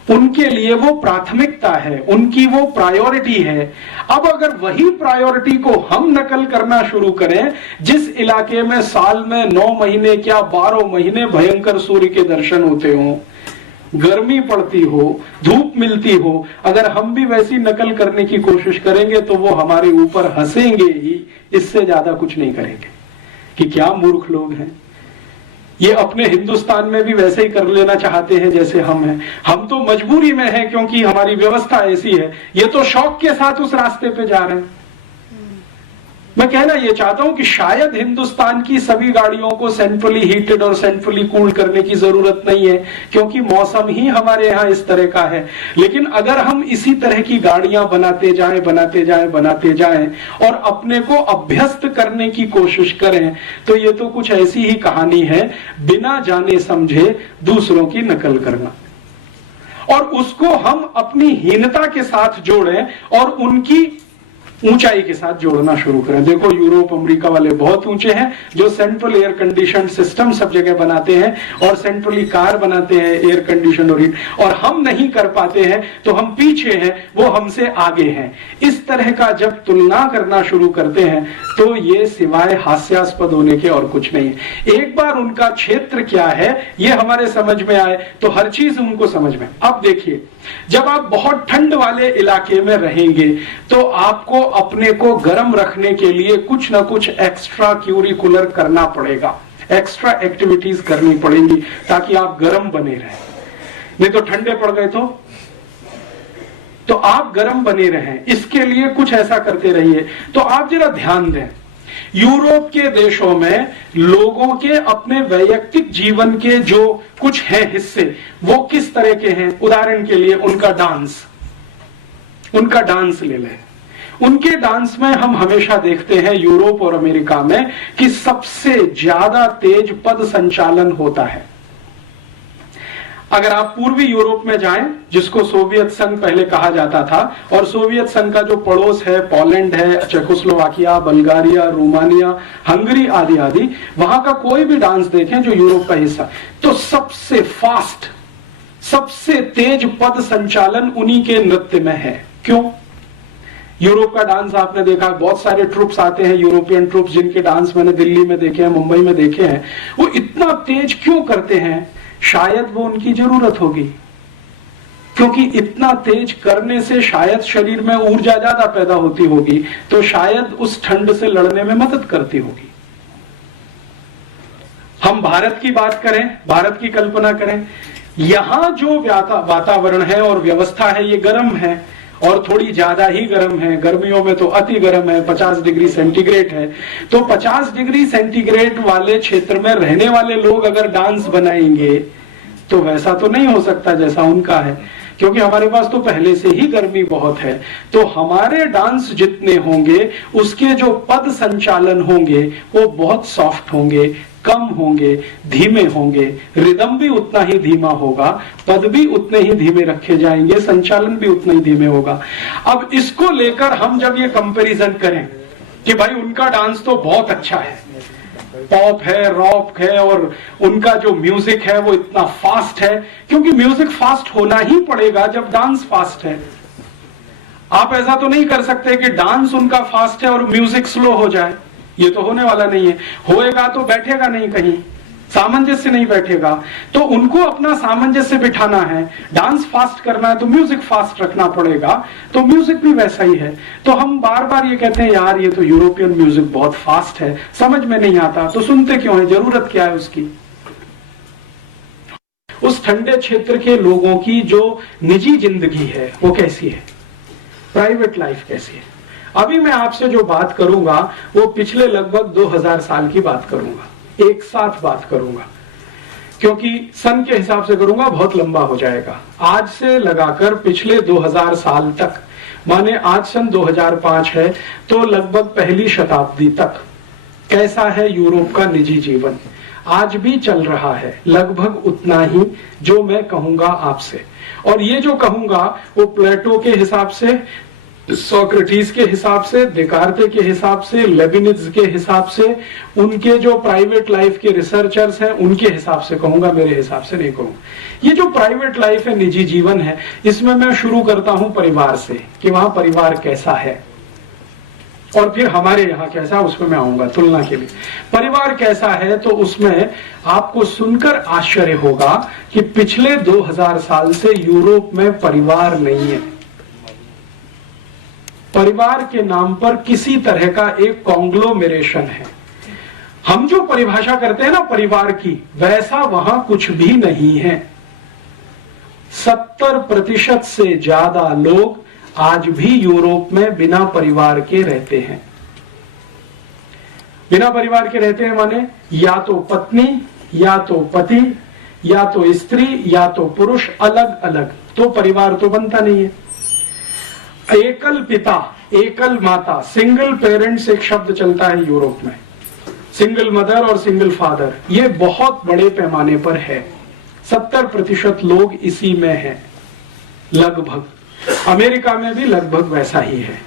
उनके लिए वो प्राथमिकता है, उनकी वो प्रायोरिटी है। अब अगर वही प्रायोरिटी को हम नकल करना शुरू करें, जिस इलाके में साल में 9 महीने क्या 12 महीने भयंकर सूर्य के दर्शन होते हों, गर्मी पड़ती हो, धूप मिलती हो, अगर हम भी वैसी नकल करने की कोशिश करेंगे तो वो हमारे ऊपर हंसेंगे ही, इससे ज्यादा कुछ नहीं करेंगे कि क्या मूर्ख लोग हैं। ये अपने हिंदुस्तान में भी वैसे ही कर लेना चाहते हैं जैसे हम हैं। हम तो मजबूरी में हैं क्योंकि हमारी व्यवस्था ऐसी है, ये तो शौक के साथ उस रास्ते पे जा रहे हैं। मैं कहना ये चाहता हूं कि शायद हिंदुस्तान की सभी गाड़ियों को सेंट्रली हीटेड और सेंट्रली कूल्ड करने की जरूरत नहीं है, क्योंकि मौसम ही हमारे यहां इस तरह का है। लेकिन अगर हम इसी तरह की गाड़ियां बनाते जाएं और अपने को अभ्यस्त करने की कोशिश करें, तो ये तो कुछ ऐसी ही कहानी है, बिना जाने समझे दूसरों की नकल करना, और उसको हम अपनी हीनता के साथ जोड़ें और उनकी ऊंचाई के साथ जोड़ना शुरू करें। देखो यूरोप अमेरिका वाले बहुत ऊंचे हैं, जो सेंट्रल एयर कंडीशन सिस्टम सब जगह बनाते हैं और सेंट्रली कार बनाते हैं एयर कंडीशन और हीट, और हम नहीं कर पाते हैं, तो हम पीछे हैं, वो हमसे आगे हैं। इस तरह का जब तुलना करना शुरू करते हैं तो ये सिवाय हास्यास्पद होने के और कुछ नहीं है। एक बार उनका क्षेत्र क्या है ये हमारे समझ में आए तो हर चीज उनको समझ में। अब देखिए, जब आप बहुत ठंड वाले इलाके में रहेंगे तो आपको अपने को गर्म रखने के लिए कुछ ना कुछ एक्स्ट्रा क्यूरिकुलर करना पड़ेगा, एक्स्ट्रा एक्टिविटीज करनी पड़ेंगी ताकि आप गर्म बने रहें। नहीं तो ठंडे पड़ गए तो आप गर्म बने रहें, इसके लिए कुछ ऐसा करते रहिए। तो आप जरा ध्यान दें, यूरोप के देशों में लोगों के अपने वैयक्तिक जीवन के जो कुछ है हिस्से, वो किस तरह के हैं। उदाहरण के लिए उनका डांस ले लें। उनके डांस में हम हमेशा देखते हैं यूरोप और अमेरिका में कि सबसे ज्यादा तेज पद संचालन होता है। अगर आप पूर्वी यूरोप में जाएं, जिसको सोवियत संघ पहले कहा जाता था, और सोवियत संघ का जो पड़ोस है, पोलैंड है, चेकोस्लोवाकिया, बल्गारिया, रोमानिया, हंगरी आदि आदि, वहां का कोई भी डांस देखें जो यूरोप का हिस्सा, तो सबसे फास्ट, सबसे तेज पद संचालन उन्हीं के नृत्य में है। क्यों? यूरोप का डांस आपने देखा, बहुत सारे ट्रुप्स आते हैं, यूरोपियन ट्रुप्स, जिनके डांस मैंने दिल्ली में देखे हैं, मुंबई में देखे हैं। वो इतना तेज क्यों करते हैं? शायद वो उनकी जरूरत होगी, क्योंकि इतना तेज करने से शायद शरीर में ऊर्जा ज्यादा पैदा होती होगी, तो शायद उस ठंड से लड़ने में मदद करती होगी। हम भारत की बात करें, भारत की कल्पना करें, यहां जो वातावरण है और व्यवस्था है ये गर्म है, और थोड़ी ज्यादा ही गर्म है। गर्मियों में तो अति गर्म है, 50 डिग्री सेंटीग्रेड है। तो 50 डिग्री सेंटीग्रेड वाले क्षेत्र में रहने वाले लोग अगर डांस बनाएंगे तो वैसा तो नहीं हो सकता जैसा उनका है, क्योंकि हमारे पास तो पहले से ही गर्मी बहुत है। तो हमारे डांस जितने होंगे उसके जो पद संचालन होंगे वो बहुत सॉफ्ट होंगे, कम होंगे, धीमे होंगे, रिदम भी उतना ही धीमा होगा, पद भी उतने ही धीमे रखे जाएंगे, संचालन भी उतना ही धीमे होगा। अब इसको लेकर हम जब ये कंपैरिजन करें कि भाई उनका डांस तो बहुत अच्छा है, पॉप है, रॉक है, और उनका जो म्यूजिक है वो इतना फास्ट है, क्योंकि म्यूजिक फास्ट होना ही पड़ेगा जब डांस फास्ट है। आप ऐसा तो नहीं कर सकते कि डांस उनका फास्ट है और म्यूजिक स्लो हो जाए, ये तो होने वाला नहीं है। होएगा तो बैठेगा नहीं कहीं, सामंजस्य नहीं बैठेगा, तो उनको अपना सामंजस्य बिठाना है। डांस फास्ट करना है तो म्यूजिक फास्ट रखना पड़ेगा, तो म्यूजिक भी वैसा ही है। तो हम बार बार ये कहते हैं यार ये तो यूरोपियन म्यूजिक बहुत फास्ट है, समझ में नहीं आता, तो सुनते क्यों है, जरूरत क्या है उसकी। उस ठंडे क्षेत्र के लोगों की जो निजी जिंदगी है वो कैसी है, प्राइवेट लाइफ कैसी है। अभी मैं आपसे जो बात करूंगा वो पिछले लगभग 2000 साल की बात करूंगा, एक साथ बात करूंगा, क्योंकि सन के हिसाब से करूंगा बहुत लंबा हो जाएगा। आज से लगाकर पिछले 2000 साल तक, माने आज सन 2005 है तो लगभग पहली शताब्दी तक कैसा है यूरोप का निजी जीवन, आज भी चल रहा है लगभग उतना ही जो मैं कहूंगा आपसे। और ये जो कहूंगा वो प्लेटो के हिसाब से, सोक्रेटिस के हिसाब से, देकार्ते के हिसाब से, लेबिनिज के हिसाब से, उनके जो प्राइवेट लाइफ के रिसर्चर्स हैं उनके हिसाब से कहूंगा, मेरे हिसाब से नहीं कहूंगा। ये जो प्राइवेट लाइफ है, निजी जीवन है, इसमें मैं शुरू करता हूं परिवार से कि वहां परिवार कैसा है और फिर हमारे यहाँ कैसा, उसमें मैं आऊंगा तुलना के लिए। परिवार कैसा है तो उसमें आपको सुनकर आश्चर्य होगा कि पिछले 2000 साल से यूरोप में परिवार नहीं है। परिवार के नाम पर किसी तरह का एक कॉन्ग्लोमेरेशन है। हम जो परिभाषा करते हैं ना परिवार की, वैसा वहां कुछ भी नहीं है। 70% से ज्यादा लोग आज भी यूरोप में बिना परिवार के रहते हैं। बिना परिवार के रहते हैं माने या तो पत्नी, या तो पति, या तो स्त्री, या तो पुरुष, अलग अलग, तो परिवार तो बनता नहीं है। एकल पिता, एकल माता, सिंगल पेरेंट्स एक शब्द चलता है यूरोप में, सिंगल मदर और सिंगल फादर, ये बहुत बड़े पैमाने पर है। 70% लोग इसी में हैं लगभग। अमेरिका में भी लगभग वैसा ही है।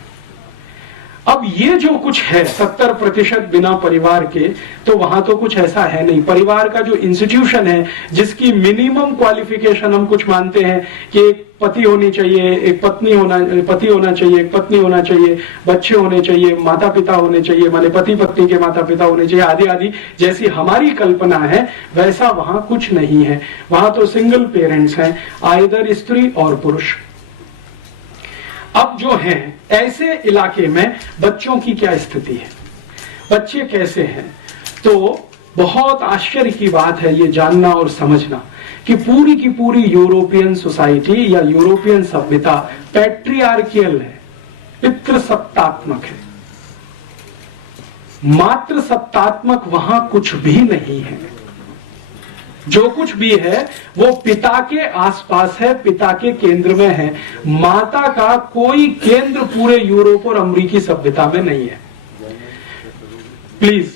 अब ये जो कुछ है 70% बिना परिवार के, तो वहां तो कुछ ऐसा है नहीं। परिवार का जो इंस्टीट्यूशन है, जिसकी मिनिमम क्वालिफिकेशन हम कुछ मानते हैं कि एक पति होनी चाहिए, एक पत्नी होना, पति होना चाहिए, एक पत्नी होना चाहिए, बच्चे होने चाहिए, माता पिता होने चाहिए, माने पति पत्नी के माता पिता होने चाहिए, आदि आदि, जैसी हमारी कल्पना है वैसा वहां कुछ नहीं है। वहां तो सिंगल पेरेंट्स हैं, आइदर स्त्री और पुरुष। अब जो हैं ऐसे इलाके में बच्चों की क्या स्थिति है, बच्चे कैसे हैं, तो बहुत आश्चर्य की बात है ये जानना और समझना कि पूरी की पूरी यूरोपियन सोसाइटी या यूरोपियन सभ्यता पैट्रियार्कियल है, पितृसत्तात्मक है। मात्र सत्तात्मक वहां कुछ भी नहीं है। जो कुछ भी है वो पिता के आसपास है, पिता के केंद्र में है। माता का कोई केंद्र पूरे यूरोप और अमेरिकी सभ्यता में नहीं है। प्लीज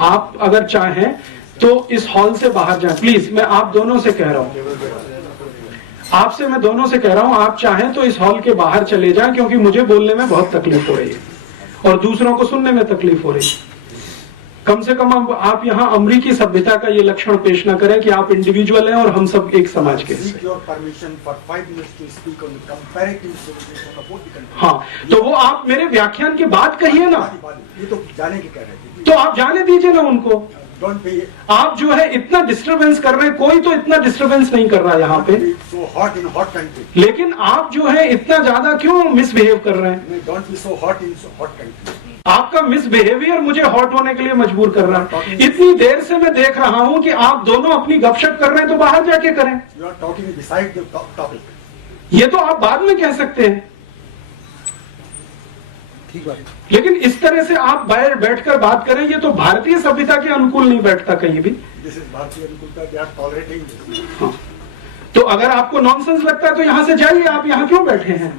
आप अगर चाहें तो इस हॉल से बाहर जाएं, प्लीज। मैं आप दोनों से कह रहा हूं, आपसे मैं दोनों से कह रहा हूं, आप चाहें तो इस हॉल के बाहर चले जाएं, क्योंकि मुझे बोलने में बहुत तकलीफ हो रही है और दूसरों को सुनने में तकलीफ हो रही है। कम से कम आप यहाँ अमेरिकी सभ्यता का ये लक्षण पेश न करें कि आप इंडिविजुअल हैं और हम सब एक समाज के हैं। हाँ, तो वो आप मेरे व्याख्यान की बात कहिए ना, ये तो जाने की कह रहे थे, तो आप जाने दीजिए ना उनको। आप जो है इतना डिस्टरबेंस कर रहे हैं, कोई तो इतना डिस्टरबेंस नहीं कर रहा यहाँ पे, लेकिन आप जो है इतना ज्यादा क्यों मिसबिहेव कर रहे हैं। आपका मिसबिहेवियर मुझे हॉट होने के लिए मजबूर कर रहा है। इतनी देर से मैं देख रहा हूं कि आप दोनों अपनी गपशप कर रहे हैं, तो बाहर जाके करें। ये तो आप बाद में कह सकते हैं, लेकिन इस तरह से आप बाहर बैठकर बात करें, ये तो भारतीय सभ्यता के अनुकूल नहीं बैठता कहीं भी। हाँ। तो अगर आपको नॉनसेंस लगता है तो यहां से जाइए, आप यहाँ क्यों बैठे हैं।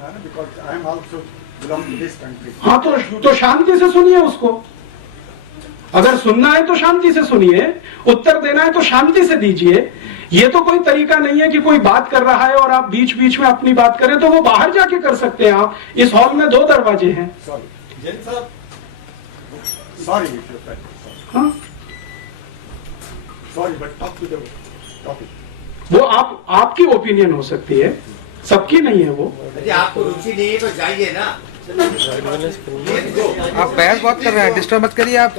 हाँ, तो शांति से सुनिए उसको। अगर सुनना है तो शांति से सुनिए, उत्तर देना है तो शांति से दीजिए। ये तो कोई तरीका नहीं है कि कोई बात कर रहा है और आप बीच बीच में अपनी बात करें, तो वो बाहर जाके कर सकते हैं। आप इस हॉल में 2 दरवाजे हैं। हाँ, वो आपकी ओपिनियन हो सकती है, सबकी नहीं है वो। आपको रुचि नहीं है तो जाइए ना। आप बहस बहुत कर रहे हैं, डिस्टर्ब मत करिए। आप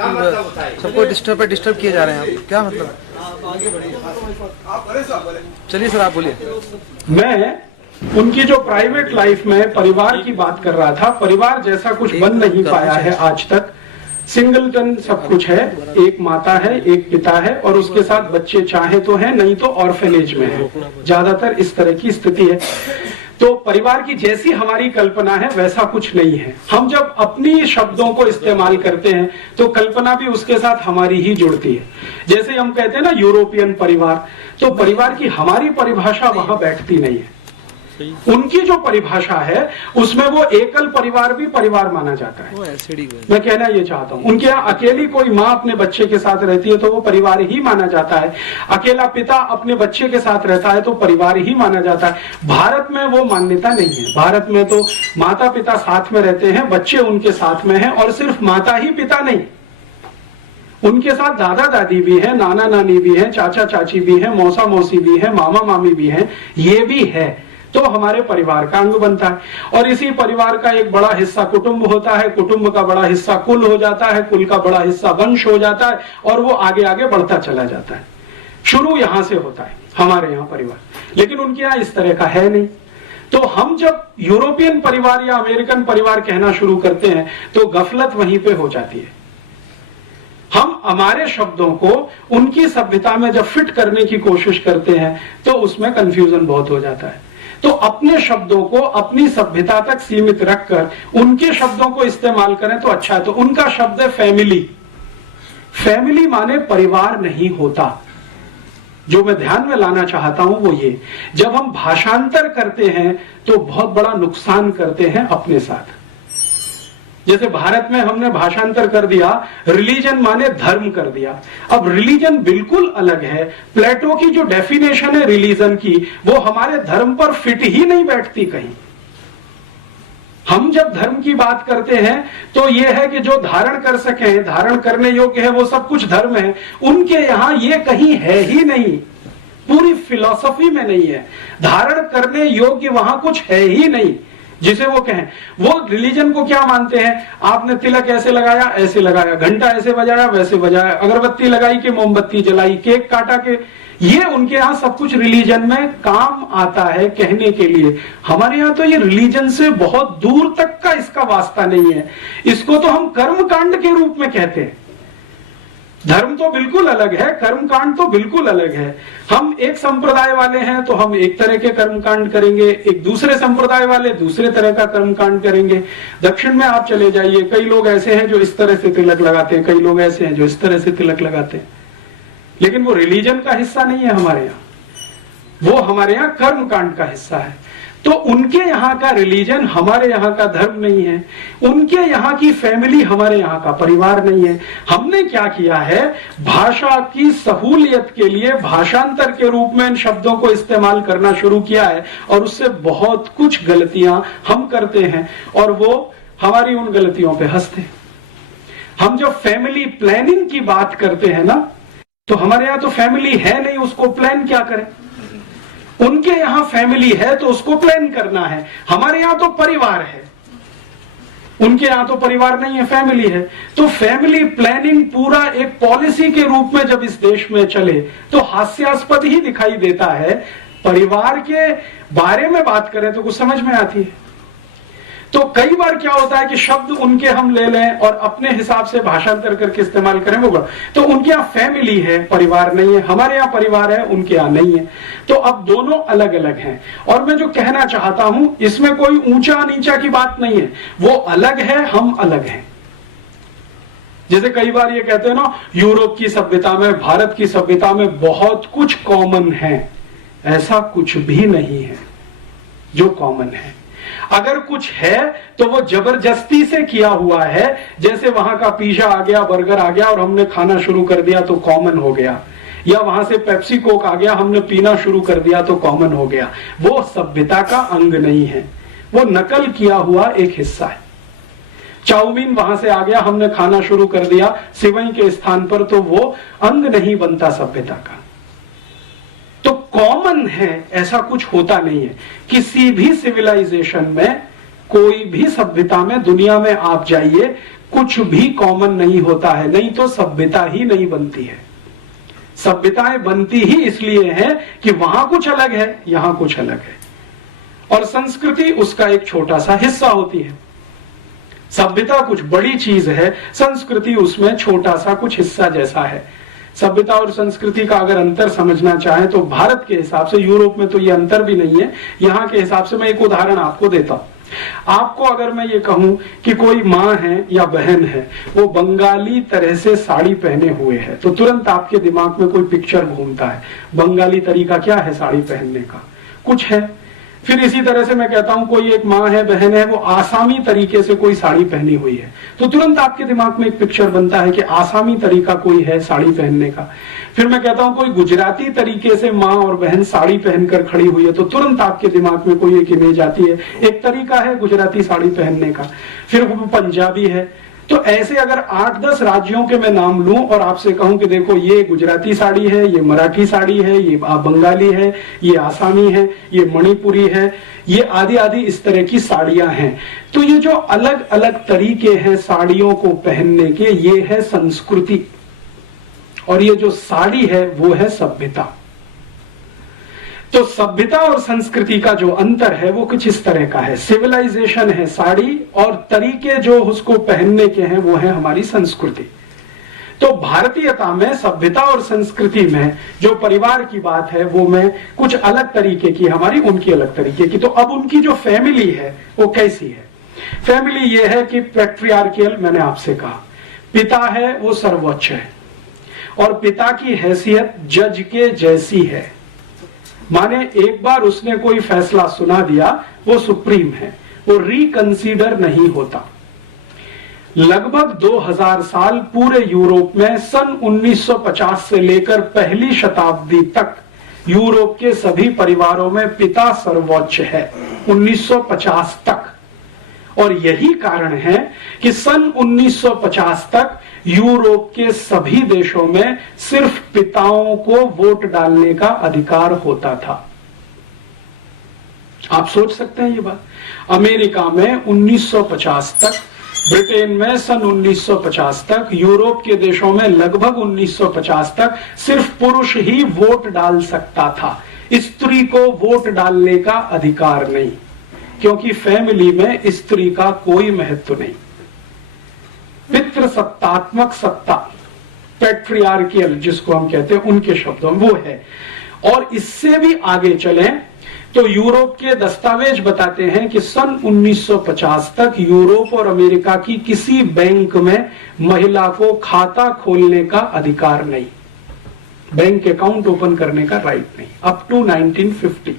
सबको डिस्टर्ब किए जा रहे हैं। आप क्या मतलब? चलिए सर, आप बोलिए। मैं उनकी जो प्राइवेट लाइफ में परिवार की बात कर रहा था। परिवार जैसा कुछ बन नहीं पाया है आज तक। सिंगलटन सब कुछ है, एक माता है, एक पिता है और उसके साथ बच्चे चाहे तो हैं, नहीं तो ऑर्फेनेज में है। ज्यादातर इस तरह की स्थिति है। तो परिवार की जैसी हमारी कल्पना है वैसा कुछ नहीं है। हम जब अपनी शब्दों को इस्तेमाल करते हैं तो कल्पना भी उसके साथ हमारी ही जुड़ती है। जैसे हम कहते हैं ना यूरोपियन परिवार, तो परिवार की हमारी परिभाषा वहां बैठती नहीं है। उनकी जो परिभाषा है उसमें वो एकल परिवार भी परिवार माना जाता है। मैं कहना ये चाहता हूं, उनके यहाँ अकेली कोई माँ अपने बच्चे के साथ रहती है तो वो परिवार ही माना जाता है। अकेला पिता अपने बच्चे के साथ रहता है तो परिवार ही माना जाता है। भारत में वो मान्यता नहीं है। भारत में तो माता पिता साथ में रहते हैं, बच्चे उनके साथ में हैं, और सिर्फ माता ही पिता नहीं, उनके साथ दादा दादी भी है, नाना नानी भी है, चाचा चाची भी है, मौसा मौसी भी है, मामा मामी भी है। ये भी है तो हमारे परिवार का अंग बनता है। और इसी परिवार का एक बड़ा हिस्सा कुटुंब होता है, कुटुंब का बड़ा हिस्सा कुल हो जाता है, कुल का बड़ा हिस्सा वंश हो जाता है, और वो आगे आगे बढ़ता चला जाता है। शुरू यहां से होता है हमारे यहाँ परिवार, लेकिन उनके यहाँ इस तरह का है नहीं। तो हम जब यूरोपियन परिवार या अमेरिकन परिवार कहना शुरू करते हैं तो गफलत वहीं पे हो जाती है। हम हमारे शब्दों को उनकी सभ्यता में जब फिट करने की कोशिश करते हैं तो उसमें कंफ्यूजन बहुत हो जाता है। तो अपने शब्दों को अपनी सभ्यता तक सीमित रखकर उनके शब्दों को इस्तेमाल करें तो अच्छा है। तो उनका शब्द है फैमिली। फैमिली माने परिवार नहीं होता। जो मैं ध्यान में लाना चाहता हूं वो ये, जब हम भाषांतर करते हैं तो बहुत बड़ा नुकसान करते हैं अपने साथ। जैसे भारत में हमने भाषांतर कर दिया, रिलीजन माने धर्म कर दिया। अब रिलीजन बिल्कुल अलग है। प्लेटो की जो डेफिनेशन है रिलीजन की, वो हमारे धर्म पर फिट ही नहीं बैठती कहीं। हम जब धर्म की बात करते हैं तो ये है कि जो धारण कर सके, धारण करने योग्य है, वो सब कुछ धर्म है। उनके यहां ये कहीं है ही नहीं, पूरी फिलॉसफी में नहीं है। धारण करने योग्य वहां कुछ है ही नहीं जिसे वो कहें। वो रिलीजन को क्या मानते हैं? आपने तिलक ऐसे लगाया, ऐसे लगाया, घंटा ऐसे बजाया, वैसे बजाया, अगरबत्ती लगाई कि मोमबत्ती जलाई, केक काटा के, ये उनके यहाँ सब कुछ रिलीजन में काम आता है कहने के लिए। हमारे यहाँ तो ये रिलीजन से बहुत दूर तक का इसका वास्ता नहीं है। इसको तो हम कर्मकांड के रूप में कहते हैं। धर्म तो बिल्कुल अलग है, कर्मकांड तो बिल्कुल अलग है। हम एक संप्रदाय वाले हैं तो हम एक तरह के कर्मकांड करेंगे, एक दूसरे संप्रदाय वाले दूसरे तरह का कर्मकांड करेंगे। दक्षिण में आप चले जाइए, कई लोग ऐसे हैं जो इस तरह से तिलक लगाते हैं, कई लोग ऐसे हैं जो इस तरह से तिलक लगाते हैं, लेकिन वो रिलीजन का हिस्सा नहीं है हमारे यहाँ, वो हमारे यहाँ कर्मकांड का हिस्सा है। तो उनके यहाँ का रिलीजन हमारे यहाँ का धर्म नहीं है, उनके यहाँ की फैमिली हमारे यहाँ का परिवार नहीं है। हमने क्या किया है, भाषा की सहूलियत के लिए भाषांतर के रूप में इन शब्दों को इस्तेमाल करना शुरू किया है, और उससे बहुत कुछ गलतियां हम करते हैं और वो हमारी उन गलतियों पे हंसते हैं। हम जब फैमिली प्लानिंग की बात करते हैं ना, तो हमारे यहाँ तो फैमिली है नहीं, उसको प्लान क्या करें। उनके यहाँ फैमिली है तो उसको प्लान करना है। हमारे यहाँ तो परिवार है, उनके यहाँ तो परिवार नहीं है, फैमिली है। तो फैमिली प्लानिंग पूरा एक पॉलिसी के रूप में जब इस देश में चले तो हास्यास्पद ही दिखाई देता है। परिवार के बारे में बात करें तो कुछ समझ में आती है। तो कई बार क्या होता है कि शब्द उनके हम ले लें और अपने हिसाब से भाषांतर करके इस्तेमाल करें, वो तो उनके यहाँ फैमिली है, परिवार नहीं है। हमारे यहाँ परिवार है, उनके यहाँ नहीं है। तो अब दोनों अलग अलग हैं। और मैं जो कहना चाहता हूं, इसमें कोई ऊंचा नीचा की बात नहीं है, वो अलग है, हम अलग हैं। जैसे कई बार ये कहते हैं ना, यूरोप की सभ्यता में, भारत की सभ्यता में बहुत कुछ कॉमन है। ऐसा कुछ भी नहीं है जो कॉमन है। अगर कुछ है तो वो जबरदस्ती से किया हुआ है। जैसे वहां का पिज्जा आ गया, बर्गर आ गया और हमने खाना शुरू कर दिया तो कॉमन हो गया, या वहां से पेप्सी कोक आ गया, हमने पीना शुरू कर दिया तो कॉमन हो गया। वो सभ्यता का अंग नहीं है, वो नकल किया हुआ एक हिस्सा है। चाउमीन वहां से आ गया, हमने खाना शुरू कर दिया सिवई के स्थान पर, तो वो अंग नहीं बनता सभ्यता का। तो कॉमन है ऐसा कुछ होता नहीं है। किसी भी सिविलाइजेशन में कोई भी सभ्यता में दुनिया में आप जाइए, कुछ भी कॉमन नहीं होता है, नहीं तो सभ्यता ही नहीं बनती है। सभ्यताएं बनती ही इसलिए है कि वहां कुछ अलग है, यहां कुछ अलग है, और संस्कृति उसका एक छोटा सा हिस्सा होती है। सभ्यता कुछ बड़ी चीज है, संस्कृति उसमें छोटा सा कुछ हिस्सा जैसा है। सभ्यता और संस्कृति का अगर अंतर समझना चाहे तो भारत के हिसाब से, यूरोप में तो ये अंतर भी नहीं है, यहां के हिसाब से मैं एक उदाहरण आपको देता हूं। आपको अगर मैं ये कहूं कि कोई माँ है या बहन है, वो बंगाली तरह से साड़ी पहने हुए है, तो तुरंत आपके दिमाग में कोई पिक्चर घूमता है। बंगाली तरीका क्या है साड़ी पहनने का? कुछ है। फिर इसी तरह से मैं कहता हूं कोई एक माँ है, बहन है, वो आसामी तरीके से कोई साड़ी पहनी हुई है, तो तुरंत आपके दिमाग में एक पिक्चर बनता है कि आसामी तरीका कोई है साड़ी पहनने का। फिर मैं कहता हूं कोई गुजराती तरीके से माँ और बहन साड़ी पहनकर खड़ी हुई है, तो तुरंत आपके दिमाग में कोई एक इमेज आती है, एक तरीका है गुजराती साड़ी पहनने का। फिर वो पंजाबी है। तो ऐसे अगर 8-10 राज्यों के मैं नाम लूं और आपसे कहूं कि देखो ये गुजराती साड़ी है, ये मराठी साड़ी है, ये बंगाली है, ये आसामी है, ये मणिपुरी है, ये आदि आदि इस तरह की साड़ियां हैं, तो ये जो अलग अलग तरीके हैं साड़ियों को पहनने के, ये है संस्कृति, और ये जो साड़ी है वो है सभ्यता। तो सभ्यता और संस्कृति का जो अंतर है वो कुछ इस तरह का है। सिविलाइजेशन है साड़ी, और तरीके जो उसको पहनने के हैं वो है हमारी संस्कृति। तो भारतीयता में, सभ्यता और संस्कृति में जो परिवार की बात है वो में कुछ अलग तरीके की, हमारी उनकी अलग तरीके की। तो अब उनकी जो फैमिली है वो कैसी है? फैमिली ये है कि पैट्रियार्कियल, मैंने आपसे कहा, पिता है वो सर्वोच्च है, और पिता की हैसियत जज के जैसी है। माने एक बार उसने कोई फैसला सुना दिया, वो सुप्रीम है, वो रिकंसीडर नहीं होता। लगभग 2000 साल पूरे यूरोप में, सन 1950 से लेकर पहली शताब्दी तक यूरोप के सभी परिवारों में पिता सर्वोच्च है, 1950 तक। और यही कारण है कि सन 1950 तक यूरोप के सभी देशों में सिर्फ पिताओं को वोट डालने का अधिकार होता था। आप सोच सकते हैं ये बात? अमेरिका में 1950 तक, ब्रिटेन में सन 1950 तक, यूरोप के देशों में लगभग 1950 तक सिर्फ पुरुष ही वोट डाल सकता था, स्त्री को वोट डालने का अधिकार नहीं, क्योंकि फैमिली में स्त्री का कोई महत्व नहीं। पितृसत्तात्मक सत्ता, पैट्रियार्कियल जिसको हम कहते हैं, उनके शब्दों में वो है। और इससे भी आगे चलें तो यूरोप के दस्तावेज बताते हैं कि सन 1950 तक यूरोप और अमेरिका की किसी बैंक में महिला को खाता खोलने का अधिकार नहीं, बैंक अकाउंट ओपन करने का राइट नहीं, अप टू 1950।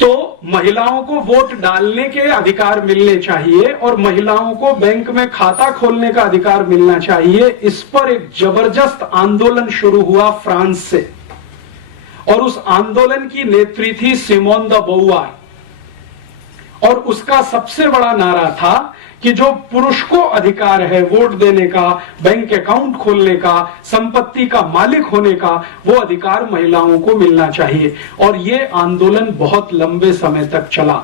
तो महिलाओं को वोट डालने के अधिकार मिलने चाहिए और महिलाओं को बैंक में खाता खोलने का अधिकार मिलना चाहिए। इस पर एक जबरदस्त आंदोलन शुरू हुआ फ्रांस से, और उस आंदोलन की नेत्री थी सिमोन द बोवार, और उसका सबसे बड़ा नारा था कि जो पुरुष को अधिकार है वोट देने का, बैंक अकाउंट खोलने का, संपत्ति का मालिक होने का, वो अधिकार महिलाओं को मिलना चाहिए। और ये आंदोलन बहुत लंबे समय तक चला।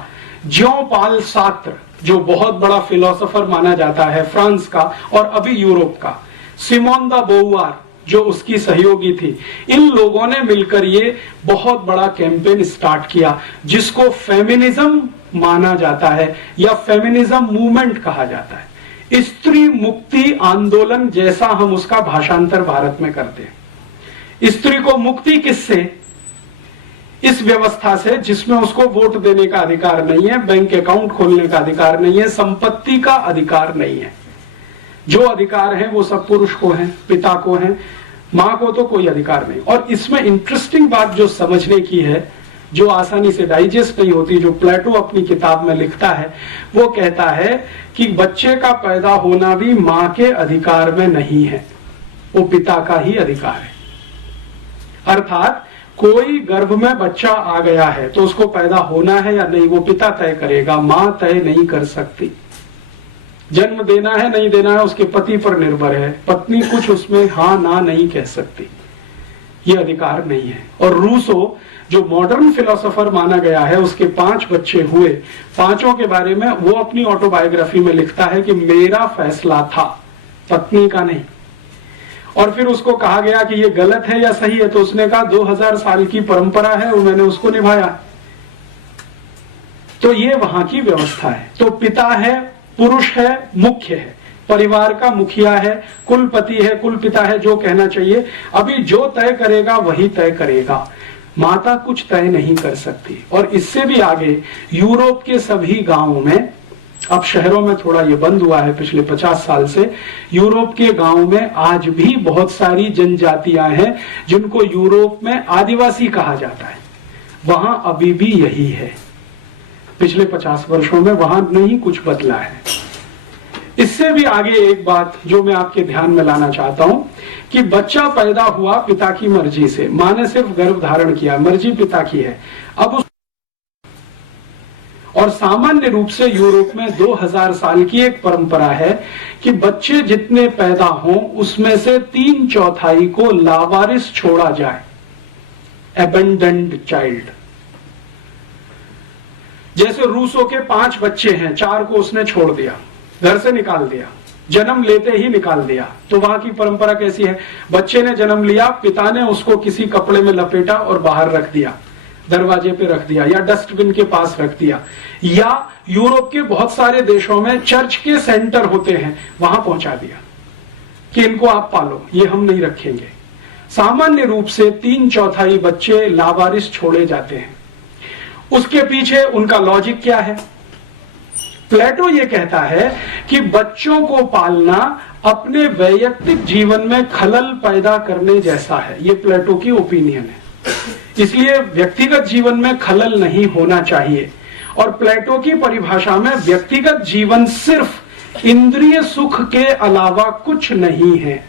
ज्यों पाल सार्त्र, जो बहुत बड़ा फिलोसोफर माना जाता है फ्रांस का और अभी यूरोप का, सिमोन द बोवार जो उसकी सहयोगी थी, इन लोगों ने मिलकर ये बहुत बड़ा कैंपेन स्टार्ट किया, जिसको फेमिनिज्म माना जाता है या फेमिनिज्म मूवमेंट कहा जाता है। स्त्री मुक्ति आंदोलन जैसा हम उसका भाषांतर भारत में करते हैं। स्त्री को मुक्ति किससे? इस व्यवस्था से जिसमें उसको वोट देने का अधिकार नहीं है, बैंक अकाउंट खोलने का अधिकार नहीं है, संपत्ति का अधिकार नहीं है। जो अधिकार है वो सब पुरुष को है, पिता को है, मां को तो कोई अधिकार नहीं। और इसमें इंटरेस्टिंग बात जो समझने की है, जो आसानी से डाइजेस्ट नहीं होती, जो प्लेटो अपनी किताब में लिखता है, वो कहता है कि बच्चे का पैदा होना भी मां के अधिकार में नहीं है, वो पिता का ही अधिकार है। अर्थात कोई गर्भ में बच्चा आ गया है तो उसको पैदा होना है या नहीं वो पिता तय करेगा, मां तय नहीं कर सकती। जन्म देना है नहीं देना है उसके पति पर निर्भर है, पत्नी कुछ उसमें हाँ ना नहीं कह सकती। ये अधिकार नहीं है। और रूसो जो मॉडर्न फिलोसोफर माना गया है, उसके 5 बच्चे हुए, पांचों के बारे में वो अपनी ऑटोबायोग्राफी में लिखता है कि मेरा फैसला था, पत्नी का नहीं। और फिर उसको कहा गया कि ये गलत है या सही है, तो उसने कहा 2000 साल की परंपरा है और मैंने उसको निभाया। तो ये वहां की व्यवस्था है। तो पिता है, पुरुष है, मुख्य है, परिवार का मुखिया है, कुलपति है, कुलपिता है, जो कहना चाहिए। अभी जो तय करेगा वही तय करेगा, माता कुछ तय नहीं कर सकती। और इससे भी आगे यूरोप के सभी गांवों में, अब शहरों में थोड़ा ये बंद हुआ है पिछले 50 साल से, यूरोप के गांवों में आज भी बहुत सारी जनजातियां हैं जिनको यूरोप में आदिवासी कहा जाता है। वहां अभी भी यही है, पिछले 50 वर्षों में वहां नहीं कुछ बदला है। इससे भी आगे एक बात जो मैं आपके ध्यान में लाना चाहता हूं कि बच्चा पैदा हुआ पिता की मर्जी से, मां ने सिर्फ गर्भ धारण किया, मर्जी पिता की है। अब उस और सामान्य रूप से यूरोप में 2000 साल की एक परंपरा है कि बच्चे जितने पैदा हों उसमें से 3/4 को लावारिस छोड़ा जाए, एबेंडन्ड चाइल्ड। जैसे रूसो के 5 बच्चे हैं, 4 को उसने छोड़ दिया, घर से निकाल दिया, जन्म लेते ही निकाल दिया। तो वहां की परंपरा कैसी है? बच्चे ने जन्म लिया, पिता ने उसको किसी कपड़े में लपेटा और बाहर रख दिया, दरवाजे पे रख दिया या डस्टबिन के पास रख दिया। या यूरोप के बहुत सारे देशों में चर्च के सेंटर होते हैं, वहां पहुंचा दिया कि इनको आप पालो, ये हम नहीं रखेंगे। सामान्य रूप से 3/4 बच्चे लावारिस छोड़े जाते हैं। उसके पीछे उनका लॉजिक क्या है? प्लेटो ये कहता है कि बच्चों को पालना अपने वैयक्तिक जीवन में खलल पैदा करने जैसा है। ये प्लेटो की ओपिनियन है, इसलिए व्यक्तिगत जीवन में खलल नहीं होना चाहिए। और प्लेटो की परिभाषा में व्यक्तिगत जीवन सिर्फ इंद्रिय सुख के अलावा कुछ नहीं है।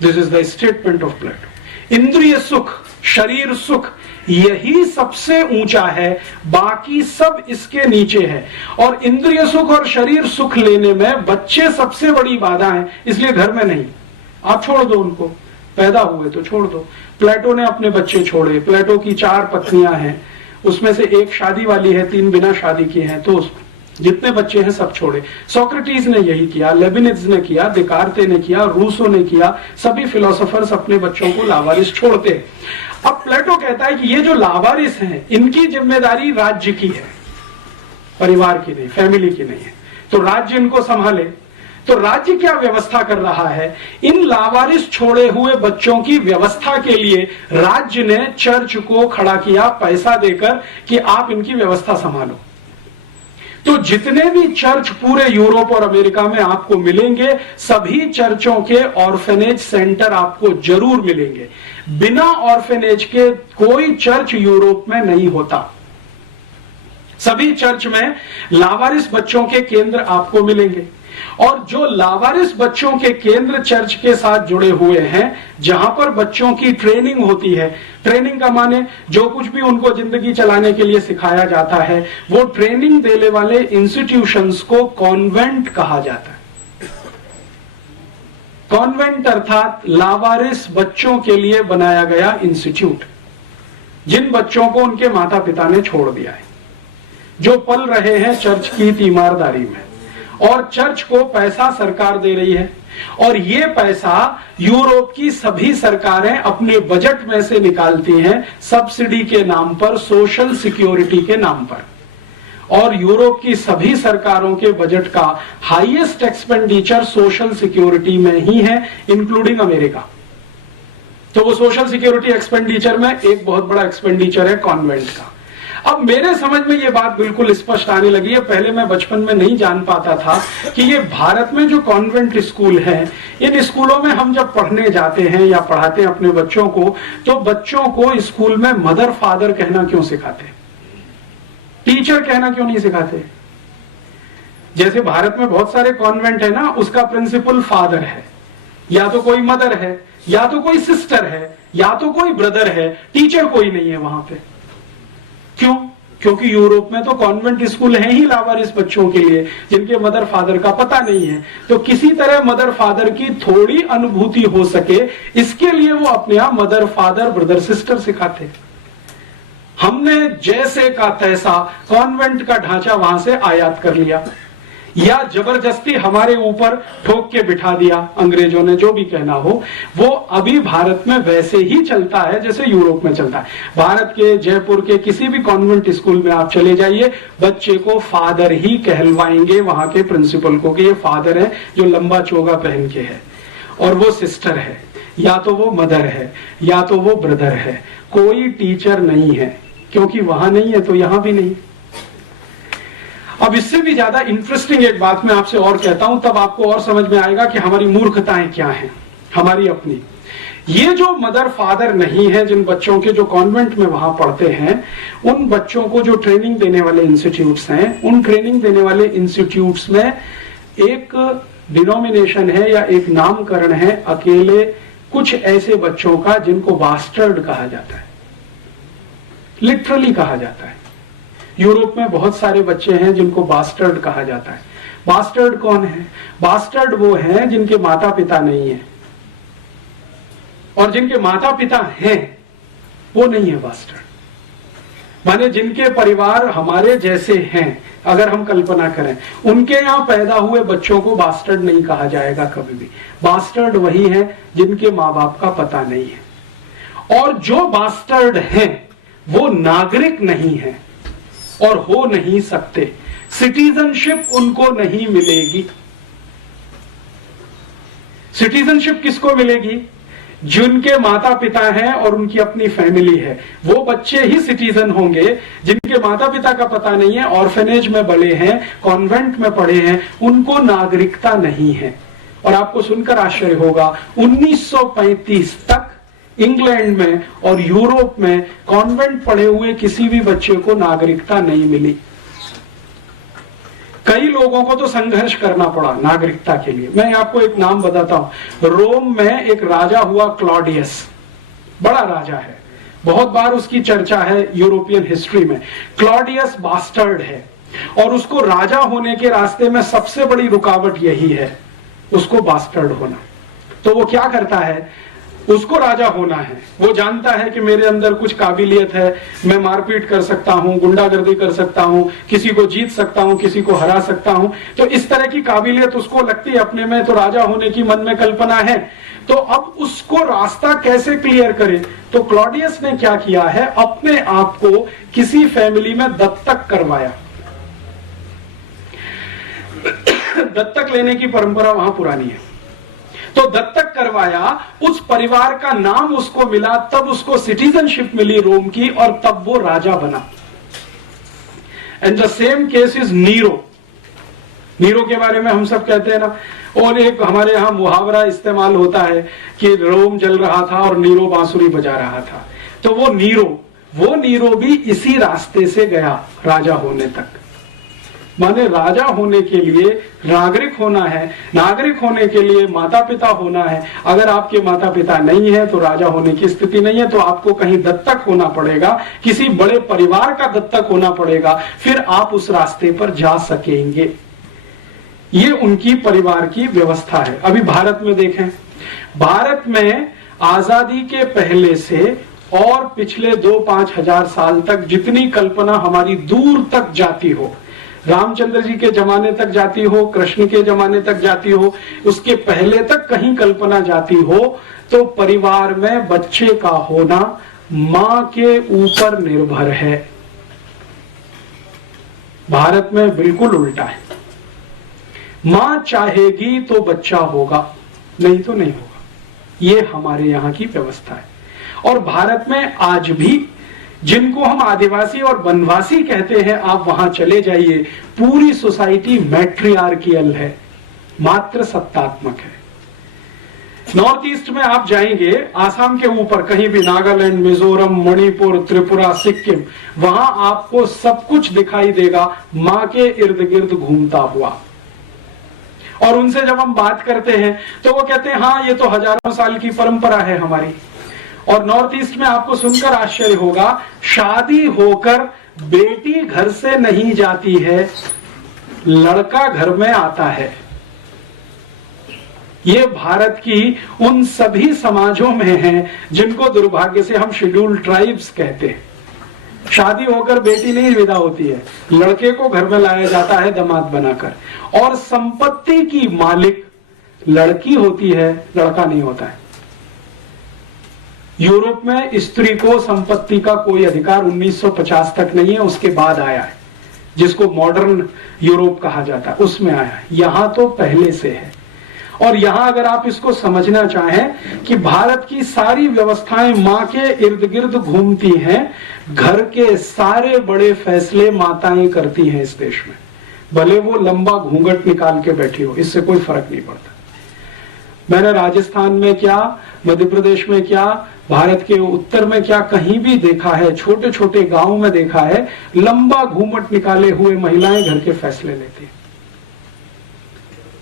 This is the statement of Plato. इंद्रिय सुख, शरीर सुख, यही सबसे ऊंचा है, बाकी सब इसके नीचे है। और इंद्रिय सुख और शरीर सुख लेने में बच्चे सबसे बड़ी बाधा है, इसलिए घर में नहीं। आप छोड़ दो उनको, पैदा हुए तो छोड़ दो। प्लेटो ने अपने बच्चे छोड़े। प्लेटो की 4 पत्नियां हैं, उसमें से एक शादी वाली है, 3 बिना शादी की हैं, तो जितने बच्चे हैं सब छोड़े। सोक्रेटिस ने यही किया, लेबिनिज ने किया, देकार्ते ने किया, रूसो ने किया। सभी फिलोसोफर्स अपने बच्चों को लावारिस छोड़ते हैं। अब प्लेटो कहता है कि ये जो लावारिस हैं, इनकी जिम्मेदारी राज्य की है, परिवार की नहीं, फैमिली की नहीं है। तो राज्य इनको संभाले। तो राज्य क्या व्यवस्था कर रहा है? इन लावारिस छोड़े हुए बच्चों की व्यवस्था के लिए राज्य ने चर्च को खड़ा किया पैसा देकर कि आप इनकी व्यवस्था संभालो। तो जितने भी चर्च पूरे यूरोप और अमेरिका में आपको मिलेंगे, सभी चर्चों के ऑर्फेनेज सेंटर आपको जरूर मिलेंगे। बिना ऑर्फेनेज के कोई चर्च यूरोप में नहीं होता। सभी चर्च में लावारिस बच्चों के केंद्र आपको मिलेंगे। और जो लावारिस बच्चों के केंद्र चर्च के साथ जुड़े हुए हैं, जहां पर बच्चों की ट्रेनिंग होती है, ट्रेनिंग का माने जो कुछ भी उनको जिंदगी चलाने के लिए सिखाया जाता है, वो ट्रेनिंग देने वाले इंस्टीट्यूशंस को कॉन्वेंट कहा जाता है। कॉन्वेंट अर्थात लावारिस बच्चों के लिए बनाया गया इंस्टीट्यूट, जिन बच्चों को उनके माता पिता ने छोड़ दिया है, जो पल रहे हैं चर्च की तीमारदारी में। और चर्च को पैसा सरकार दे रही है, और ये पैसा यूरोप की सभी सरकारें अपने बजट में से निकालती हैं, सब्सिडी के नाम पर, सोशल सिक्योरिटी के नाम पर। और यूरोप की सभी सरकारों के बजट का हाईएस्ट एक्सपेंडिचर सोशल सिक्योरिटी में ही है, इंक्लूडिंग अमेरिका। तो वो सोशल सिक्योरिटी एक्सपेंडिचर में एक बहुत बड़ा एक्सपेंडिचर है कॉन्वेंट का। अब मेरे समझ में ये बात बिल्कुल स्पष्ट आने लगी है। पहले मैं बचपन में नहीं जान पाता था कि ये भारत में जो कॉन्वेंट स्कूल हैं, इन स्कूलों में हम जब पढ़ने जाते हैं या पढ़ाते हैं अपने बच्चों को, तो बच्चों को स्कूल में मदर फादर कहना क्यों सिखाते, टीचर कहना क्यों नहीं सिखाते? जैसे भारत में बहुत सारे कॉन्वेंट है ना, उसका प्रिंसिपल फादर है, या तो कोई मदर है, या तो कोई सिस्टर है, या तो कोई ब्रदर है, टीचर कोई नहीं है वहां पे। क्यों? क्योंकि यूरोप में तो कॉन्वेंट स्कूल है ही लावारिस बच्चों के लिए जिनके मदर फादर का पता नहीं है। तो किसी तरह मदर फादर की थोड़ी अनुभूति हो सके इसके लिए वो अपने आप मदर फादर ब्रदर सिस्टर सिखाते हैं। हमने जैसे का तैसा कॉन्वेंट का ढांचा वहां से आयात कर लिया या जबरदस्ती हमारे ऊपर ठोक के बिठा दिया अंग्रेजों ने, जो भी कहना हो। वो अभी भारत में वैसे ही चलता है जैसे यूरोप में चलता है। भारत के जयपुर के किसी भी कॉन्वेंट स्कूल में आप चले जाइए, बच्चे को फादर ही कहलवाएंगे वहां के प्रिंसिपल को कि ये फादर है जो लंबा चोगा पहन के है, और वो सिस्टर है, या तो वो मदर है या तो वो ब्रदर है। कोई टीचर नहीं है, क्योंकि वहां नहीं है तो यहां भी नहीं। अब इससे भी ज्यादा इंटरेस्टिंग एक बात मैं आपसे और कहता हूं, तब आपको और समझ में आएगा कि हमारी मूर्खताएं क्या हैं, हमारी अपनी। ये जो मदर फादर नहीं है जिन बच्चों के जो कॉन्वेंट में वहां पढ़ते हैं, उन बच्चों को जो ट्रेनिंग देने वाले इंस्टीट्यूट्स हैं, उन ट्रेनिंग देने वाले इंस्टीट्यूट्स में एक डिनोमिनेशन है या एक नामकरण है अकेले कुछ ऐसे बच्चों का जिनको बास्टर्ड कहा जाता है, लिटरली कहा जाता है। यूरोप में बहुत सारे बच्चे हैं जिनको बास्टर्ड कहा जाता है। बास्टर्ड कौन है? बास्टर्ड वो हैं जिनके माता पिता नहीं है, और जिनके माता पिता हैं वो नहीं है बास्टर्ड। माने जिनके परिवार हमारे जैसे हैं, अगर हम कल्पना करें, उनके यहां पैदा हुए बच्चों को बास्टर्ड नहीं कहा जाएगा कभी भी। बास्टर्ड वही है जिनके माँ बाप का पता नहीं है, और जो बास्टर्ड हैं वो नागरिक नहीं है और हो नहीं सकते। सिटीजनशिप उनको नहीं मिलेगी। सिटीजनशिप किसको मिलेगी? जिनके माता पिता हैं और उनकी अपनी फैमिली है, वो बच्चे ही सिटीजन होंगे। जिनके माता पिता का पता नहीं है, ऑर्फेनेज में बड़े हैं, कॉन्वेंट में पढ़े हैं, उनको नागरिकता नहीं है। और आपको सुनकर आश्चर्य होगा, 1935 तक इंग्लैंड में और यूरोप में कॉन्वेंट पढ़े हुए किसी भी बच्चे को नागरिकता नहीं मिली। कई लोगों को तो संघर्ष करना पड़ा नागरिकता के लिए। मैं आपको एक नाम बताता हूं। रोम में एक राजा हुआ क्लॉडियस, बड़ा राजा है, बहुत बार उसकी चर्चा है यूरोपियन हिस्ट्री में। क्लॉडियस बास्टर्ड है, और उसको राजा होने के रास्ते में सबसे बड़ी रुकावट यही है, उसको बास्टर्ड होना। तो वो क्या करता है? उसको राजा होना है, वो जानता है कि मेरे अंदर कुछ काबिलियत है, मैं मारपीट कर सकता हूं, गुंडागर्दी कर सकता हूं, किसी को जीत सकता हूं, किसी को हरा सकता हूं। तो इस तरह की काबिलियत उसको लगती है अपने में, तो राजा होने की मन में कल्पना है। तो अब उसको रास्ता कैसे क्लियर करे? तो क्लॉडियस ने क्या किया है, अपने आप को किसी फैमिली में दत्तक करवाया। दत्तक लेने की परंपरा वहां पुरानी है, तो दत्तक करवाया, उस परिवार का नाम उसको मिला, तब उसको सिटीजनशिप मिली रोम की, और तब वो राजा बना। And the same case is Nero. Nero के बारे में हम सब कहते हैं ना, और एक हमारे यहां मुहावरा इस्तेमाल होता है कि रोम जल रहा था और नीरो बांसुरी बजा रहा था। तो वो नीरो भी इसी रास्ते से गया राजा होने तक। माने राजा होने के लिए नागरिक होना है, नागरिक होने के लिए माता पिता होना है। अगर आपके माता पिता नहीं है तो राजा होने की स्थिति नहीं है, तो आपको कहीं दत्तक होना पड़ेगा, किसी बड़े परिवार का दत्तक होना पड़ेगा, फिर आप उस रास्ते पर जा सकेंगे। ये उनकी परिवार की व्यवस्था है। अभी भारत में देखें, भारत में आजादी के पहले से और पिछले 2-5 हजार साल तक जितनी कल्पना हमारी दूर तक जाती हो, रामचंद्र जी के जमाने तक जाती हो, कृष्ण के जमाने तक जाती हो, उसके पहले तक कहीं कल्पना जाती हो, तो परिवार में बच्चे का होना मां के ऊपर निर्भर है। भारत में बिल्कुल उल्टा है, मां चाहेगी तो बच्चा होगा, नहीं तो नहीं होगा। ये हमारे यहां की व्यवस्था है। और भारत में आज भी जिनको हम आदिवासी और वनवासी कहते हैं, आप वहां चले जाइए, पूरी सोसाइटी मैट्रियार्कियल है, मात्र सत्तात्मक है। नॉर्थ ईस्ट में आप जाएंगे, आसाम के ऊपर कहीं भी, नागालैंड, मिजोरम, मणिपुर, त्रिपुरा, सिक्किम, वहां आपको सब कुछ दिखाई देगा मां के इर्द गिर्द घूमता हुआ। और उनसे जब हम बात करते हैं तो वो कहते हैं हाँ, ये तो हजारों साल की परंपरा है हमारी। और नॉर्थ ईस्ट में आपको सुनकर आश्चर्य होगा, शादी होकर बेटी घर से नहीं जाती है, लड़का घर में आता है। ये भारत की उन सभी समाजों में है जिनको दुर्भाग्य से हम शेड्यूल्ड ट्राइब्स कहते हैं। शादी होकर बेटी नहीं विदा होती है, लड़के को घर में लाया जाता है दामाद बनाकर, और संपत्ति की मालिक लड़की होती है, लड़का नहीं होता है। यूरोप में स्त्री को संपत्ति का कोई अधिकार 1950 तक नहीं है, उसके बाद आया है, जिसको मॉडर्न यूरोप कहा जाता है, उसमें आया है। यहां तो पहले से है। और यहां अगर आप इसको समझना चाहें कि भारत की सारी व्यवस्थाएं मां के इर्द गिर्द घूमती हैं, घर के सारे बड़े फैसले माताएं करती हैं इस देश में, भले वो लंबा घूंघट निकाल के बैठी हो, इससे कोई फर्क नहीं पड़ता। मैंने राजस्थान में क्या, मध्य प्रदेश में क्या, भारत के उत्तर में क्या, कहीं भी देखा है, छोटे छोटे गांव में देखा है, लंबा घूंघट निकाले हुए महिलाएं घर के फैसले लेती हैं।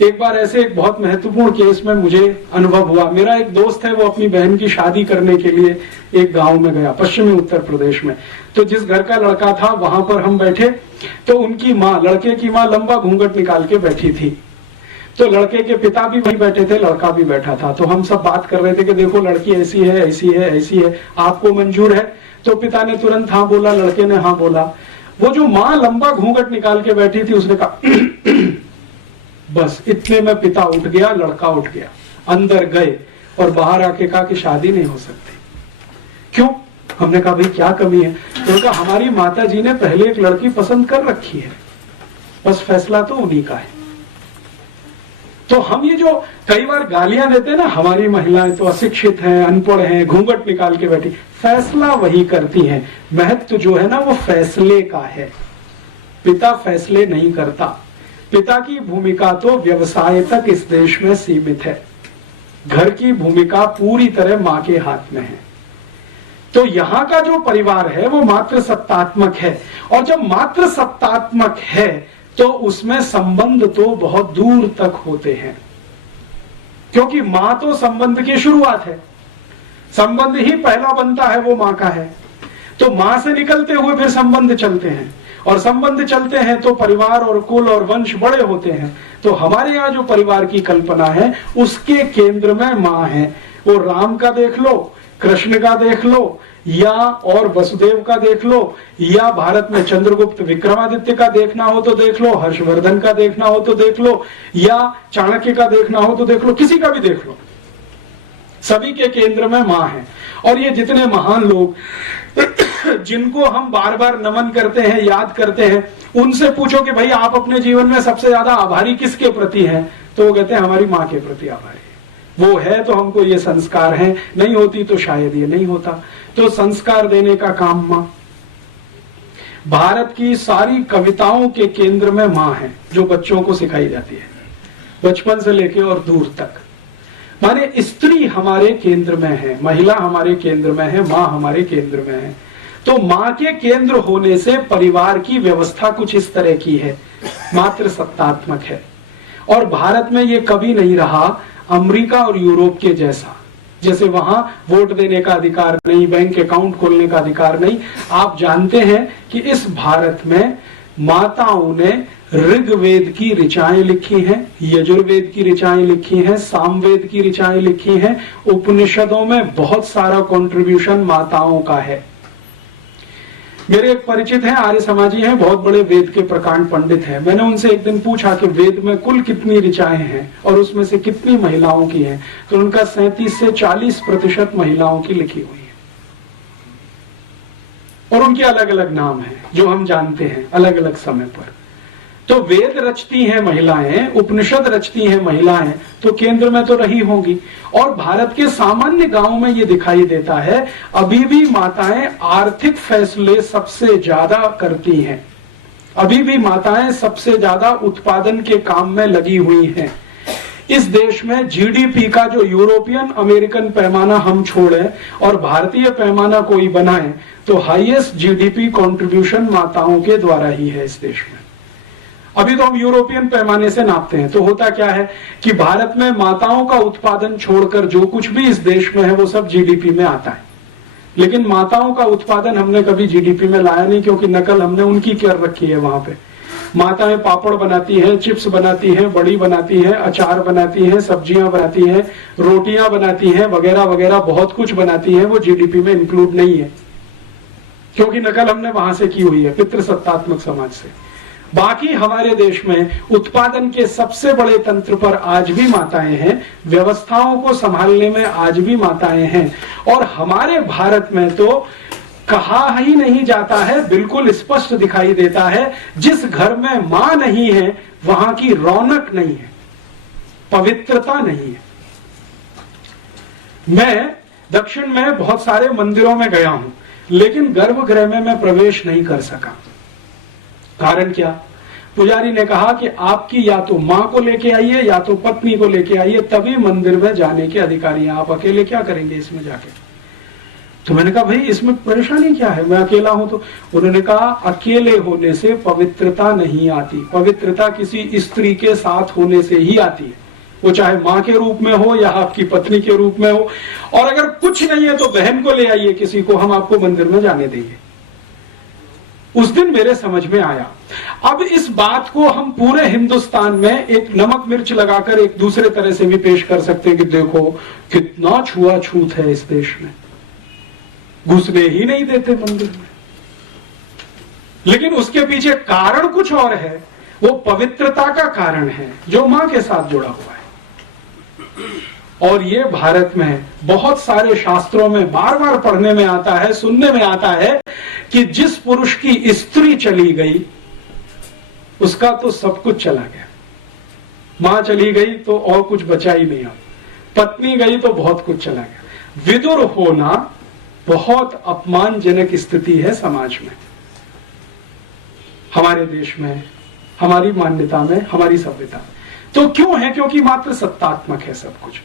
एक बार ऐसे एक बहुत महत्वपूर्ण केस में मुझे अनुभव हुआ। मेरा एक दोस्त है, वो अपनी बहन की शादी करने के लिए एक गांव में गया, पश्चिमी उत्तर प्रदेश में। तो जिस घर का लड़का था वहां पर हम बैठे, तो उनकी माँ, लड़के की माँ लंबा घूंघट निकाल के बैठी थी। तो लड़के के पिता भी वहीं बैठे थे, लड़का भी बैठा था। तो हम सब बात कर रहे थे कि देखो लड़की ऐसी है, ऐसी है, ऐसी है, आपको मंजूर है? तो पिता ने तुरंत हाँ बोला, लड़के ने हाँ बोला। वो जो माँ लंबा घूंघट निकाल के बैठी थी, उसने कहा बस इतने में पिता उठ गया, लड़का उठ गया, अंदर गए और बाहर आके कहा कि शादी नहीं हो सकती। क्यों? हमने कहा भाई क्या कमी है? तो कहा हमारी माता जी ने पहले एक लड़की पसंद कर रखी है, बस फैसला तो उन्हीं का है। तो हम ये जो कई बार गालियां देते हैं ना, हमारी महिलाएं तो अशिक्षित हैं, अनपढ़ हैं, घूंघट निकाल के बैठी, फैसला वही करती हैं। महत्व जो है ना वो फैसले का है, पिता फैसले नहीं करता। पिता की भूमिका तो व्यवसाय तक इस देश में सीमित है, घर की भूमिका पूरी तरह मां के हाथ में है। तो यहां का जो परिवार है वो मात्र सत्तात्मक है, और जब मात्र सत्तात्मक है तो उसमें संबंध तो बहुत दूर तक होते हैं, क्योंकि मां तो संबंध की शुरुआत है, संबंध ही पहला बनता है वो मां का है। तो मां से निकलते हुए फिर संबंध चलते हैं, और संबंध चलते हैं तो परिवार और कुल और वंश बड़े होते हैं। तो हमारे यहाँ जो परिवार की कल्पना है उसके केंद्र में मां है। वो राम का देख लो, कृष्ण का देख लो, या और वसुदेव का देख लो, या भारत में चंद्रगुप्त विक्रमादित्य का देखना हो तो देख लो, हर्षवर्धन का देखना हो तो देख लो, या चाणक्य का देखना हो तो देख लो, किसी का भी देख लो, सभी के केंद्र में मां है। और ये जितने महान लोग जिनको हम बार बार नमन करते हैं, याद करते हैं, उनसे पूछो कि भाई आप अपने जीवन में सबसे ज्यादा आभारी किसके प्रति हैं, तो वो कहते हैं हमारी मां के प्रति आभारी है। वो है तो हमको ये संस्कार है, नहीं होती तो शायद ये नहीं होता। तो संस्कार देने का काम मां। भारत की सारी कविताओं के केंद्र में मां है, जो बच्चों को सिखाई जाती है बचपन से लेके और दूर तक। माने स्त्री हमारे केंद्र में है, महिला हमारे केंद्र में है, मां हमारे केंद्र में है। तो मां के केंद्र होने से परिवार की व्यवस्था कुछ इस तरह की है, मात्र सत्तात्मक है। और भारत में ये कभी नहीं रहा अमेरिका और यूरोप के जैसा, जैसे वहां वोट देने का अधिकार नहीं, बैंक अकाउंट खोलने का अधिकार नहीं। आप जानते हैं कि इस भारत में माताओं ने ऋग्वेद की ऋचाएं लिखी हैं, यजुर्वेद की ऋचाएं लिखी हैं, सामवेद की ऋचाएं लिखी हैं। उपनिषदों में बहुत सारा कंट्रीब्यूशन माताओं का है। मेरे एक परिचित हैं, आर्य समाजी हैं, बहुत बड़े वेद के प्रकांड पंडित हैं। मैंने उनसे एक दिन पूछा कि वेद में कुल कितनी ऋचाएं हैं और उसमें से कितनी महिलाओं की हैं, तो उनका 37 से 40% महिलाओं की लिखी हुई है। और उनके अलग अलग नाम हैं जो हम जानते हैं अलग अलग समय पर। तो वेद रचती हैं महिलाएं, उपनिषद रचती हैं महिलाएं, तो केंद्र में तो रही होंगी। और भारत के सामान्य गांवों में ये दिखाई देता है अभी भी माताएं आर्थिक फैसले सबसे ज्यादा करती हैं, अभी भी माताएं सबसे ज्यादा उत्पादन के काम में लगी हुई हैं। इस देश में जीडीपी का जो यूरोपियन अमेरिकन पैमाना हम छोड़ें और भारतीय पैमाना कोई बनाए तो हाईएस्ट जीडीपी कंट्रीब्यूशन माताओं के द्वारा ही है इस देश में। अभी तो हम यूरोपियन पैमाने से नापते हैं, तो होता क्या है कि भारत में माताओं का उत्पादन छोड़कर जो कुछ भी इस देश में है वो सब जीडीपी में आता है। लेकिन माताओं का उत्पादन हमने कभी जीडीपी में लाया नहीं, क्योंकि नकल हमने उनकी कर रखी है। वहां पे माताएं पापड़ बनाती हैं, चिप्स बनाती हैं, बड़ी बनाती हैं, अचार बनाती हैं, सब्जियां बनाती हैं, रोटियां बनाती हैं, वगैरह वगैरह बहुत कुछ बनाती हैं। वो जीडीपी में इंक्लूड नहीं है, क्योंकि नकल हमने वहां से की हुई है, पितृसत्तात्मक समाज से। बाकी हमारे देश में उत्पादन के सबसे बड़े तंत्र पर आज भी माताएं हैं, व्यवस्थाओं को संभालने में आज भी माताएं हैं। और हमारे भारत में तो कहा ही नहीं जाता है, बिल्कुल स्पष्ट दिखाई देता है, जिस घर में मां नहीं है वहां की रौनक नहीं है, पवित्रता नहीं है। मैं दक्षिण में बहुत सारे मंदिरों में गया हूं, लेकिन गर्भगृह में मैं प्रवेश नहीं कर सका। कारण क्या? पुजारी ने कहा कि आपकी या तो मां को लेके आइए या तो पत्नी को लेके आइए, तभी मंदिर में जाने के अधिकारी हैं। आप अकेले क्या करेंगे इसमें जाके? तो मैंने कहा भाई इसमें परेशानी क्या है, मैं अकेला हूं तो। उन्होंने कहा अकेले होने से पवित्रता नहीं आती, पवित्रता किसी स्त्री के साथ होने से ही आती है, वो चाहे मां के रूप में हो या आपकी पत्नी के रूप में हो। और अगर कुछ नहीं है तो बहन को ले आइए किसी को, हम आपको मंदिर में जाने देंगे। उस दिन मेरे समझ में आया। अब इस बात को हम पूरे हिंदुस्तान में एक नमक मिर्च लगाकर एक दूसरे तरह से भी पेश कर सकते हैं कि देखो कितना छुआछूत है इस देश में, घुसने ही नहीं देते मंदिर में। लेकिन उसके पीछे कारण कुछ और है, वो पवित्रता का कारण है जो मां के साथ जुड़ा हुआ है। और ये भारत में बहुत सारे शास्त्रों में बार बार पढ़ने में आता है, सुनने में आता है कि जिस पुरुष की स्त्री चली गई उसका तो सब कुछ चला गया। मां चली गई तो और कुछ बचा ही नहीं, पत्नी गई तो बहुत कुछ चला गया। विदुर होना बहुत अपमानजनक स्थिति है समाज में, हमारे देश में, हमारी मान्यता में, हमारी सभ्यता। तो क्यों है? क्योंकि मात्र सत्तात्मक है सब कुछ।